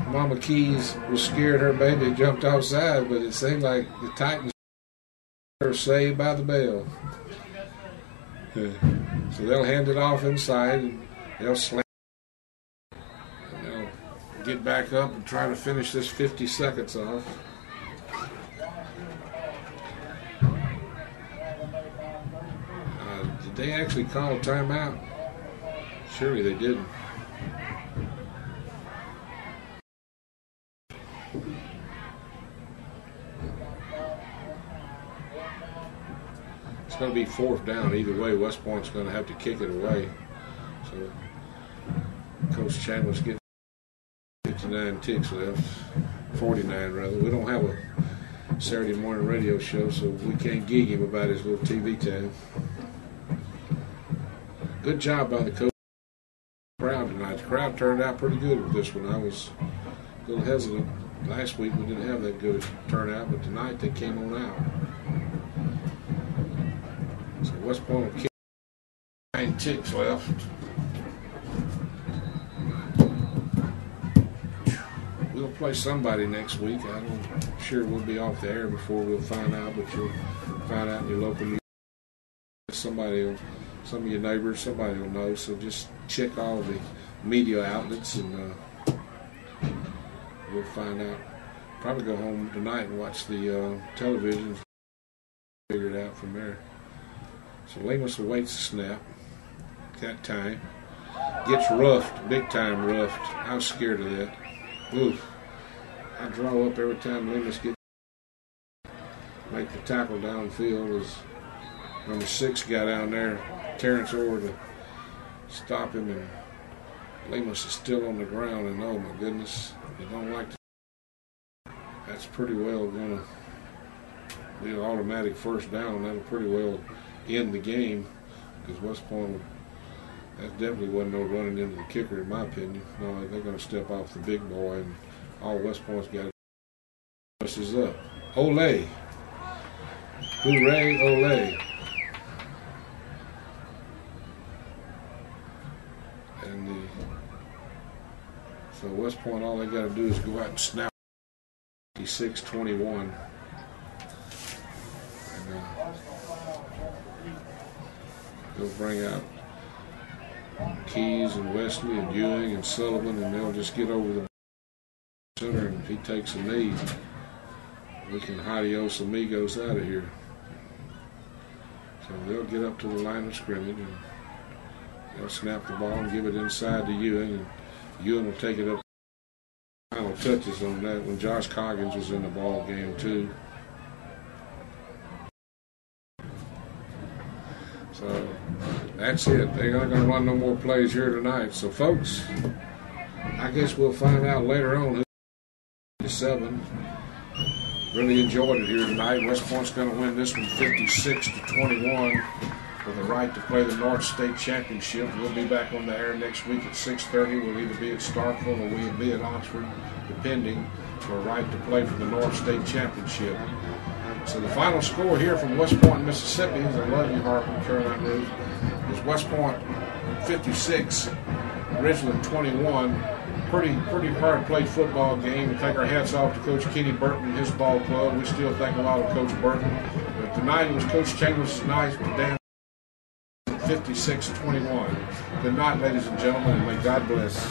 Mama Keys was scared her baby jumped offside, but it seemed like the Titans were saved by the bell. So they'll hand it off inside, and they'll slam, and they'll get back up and try to finish this 50 seconds off. Did they actually call a timeout? Surely they didn't. It's going to be 4th down either way. West Point's going to have to kick it away. So Coach Chandler's getting 59 ticks left, 49 rather. We don't have a Saturday morning radio show, so we can't gig him about his little TV time. Good job by the coach. Crowd tonight. The crowd turned out pretty good with this one. I was a little hesitant. Last week we didn't have that good a turnout, but tonight they came on out. So West Point will kick. 9 ticks left. We'll play somebody next week. I'm sure we'll be off the air before we'll find out, but you'll find out in your local news. Somebody will, some of your neighbors, somebody will know. So just check all the media outlets, and we'll find out. Probably go home tonight and watch the television. Figure it out from there. So Lemus awaits the snap. That time. Gets roughed, big time roughed. I was scared of that. Oof. I draw up every time Lemus gets make the tackle downfield. As number 6 got down there, Terrence Orr, to stop him, and Lemus is still on the ground, and oh my goodness, you don't like to. That's pretty well going to be an automatic first down. That'll pretty well end the game, because West Point, that definitely wasn't no running into the kicker in my opinion. No, they're going to step off the big boy, and all West Point's got to do is up. Ole. Hooray, ole. And so West Point, all they got to do is go out and snap 56-21. They'll bring out Keys and Wesley and Ewing and Sullivan, and they'll just get over the center, and if he takes a knee, we can adios amigos out of here. So they'll get up to the line of scrimmage, and they'll snap the ball and give it inside to Ewing, and Ewing will take it up. Final touches on that when Josh Coggins was in the ball game too. So that's it. They're not going to run no more plays here tonight. So, folks, I guess we'll find out later on who's 7. Really enjoyed it here tonight. West Point's going to win this one 56-21 for the right to play the North State Championship. We'll be back on the air next week at 6:30. We'll either be at Starkville or we'll be at Oxford, depending, for a right to play for the North State Championship. So the final score here from West Point, Mississippi, I love you, Harper, Caroline Rouge, is West Point 56, Ridgeland 21. Pretty hard played football game. We take our hats off to Coach Kenny Burton and his ball club. We still think a lot of Coach Burton. But tonight it was Coach Chambers' night down 56-21. Good night, ladies and gentlemen, and may God bless.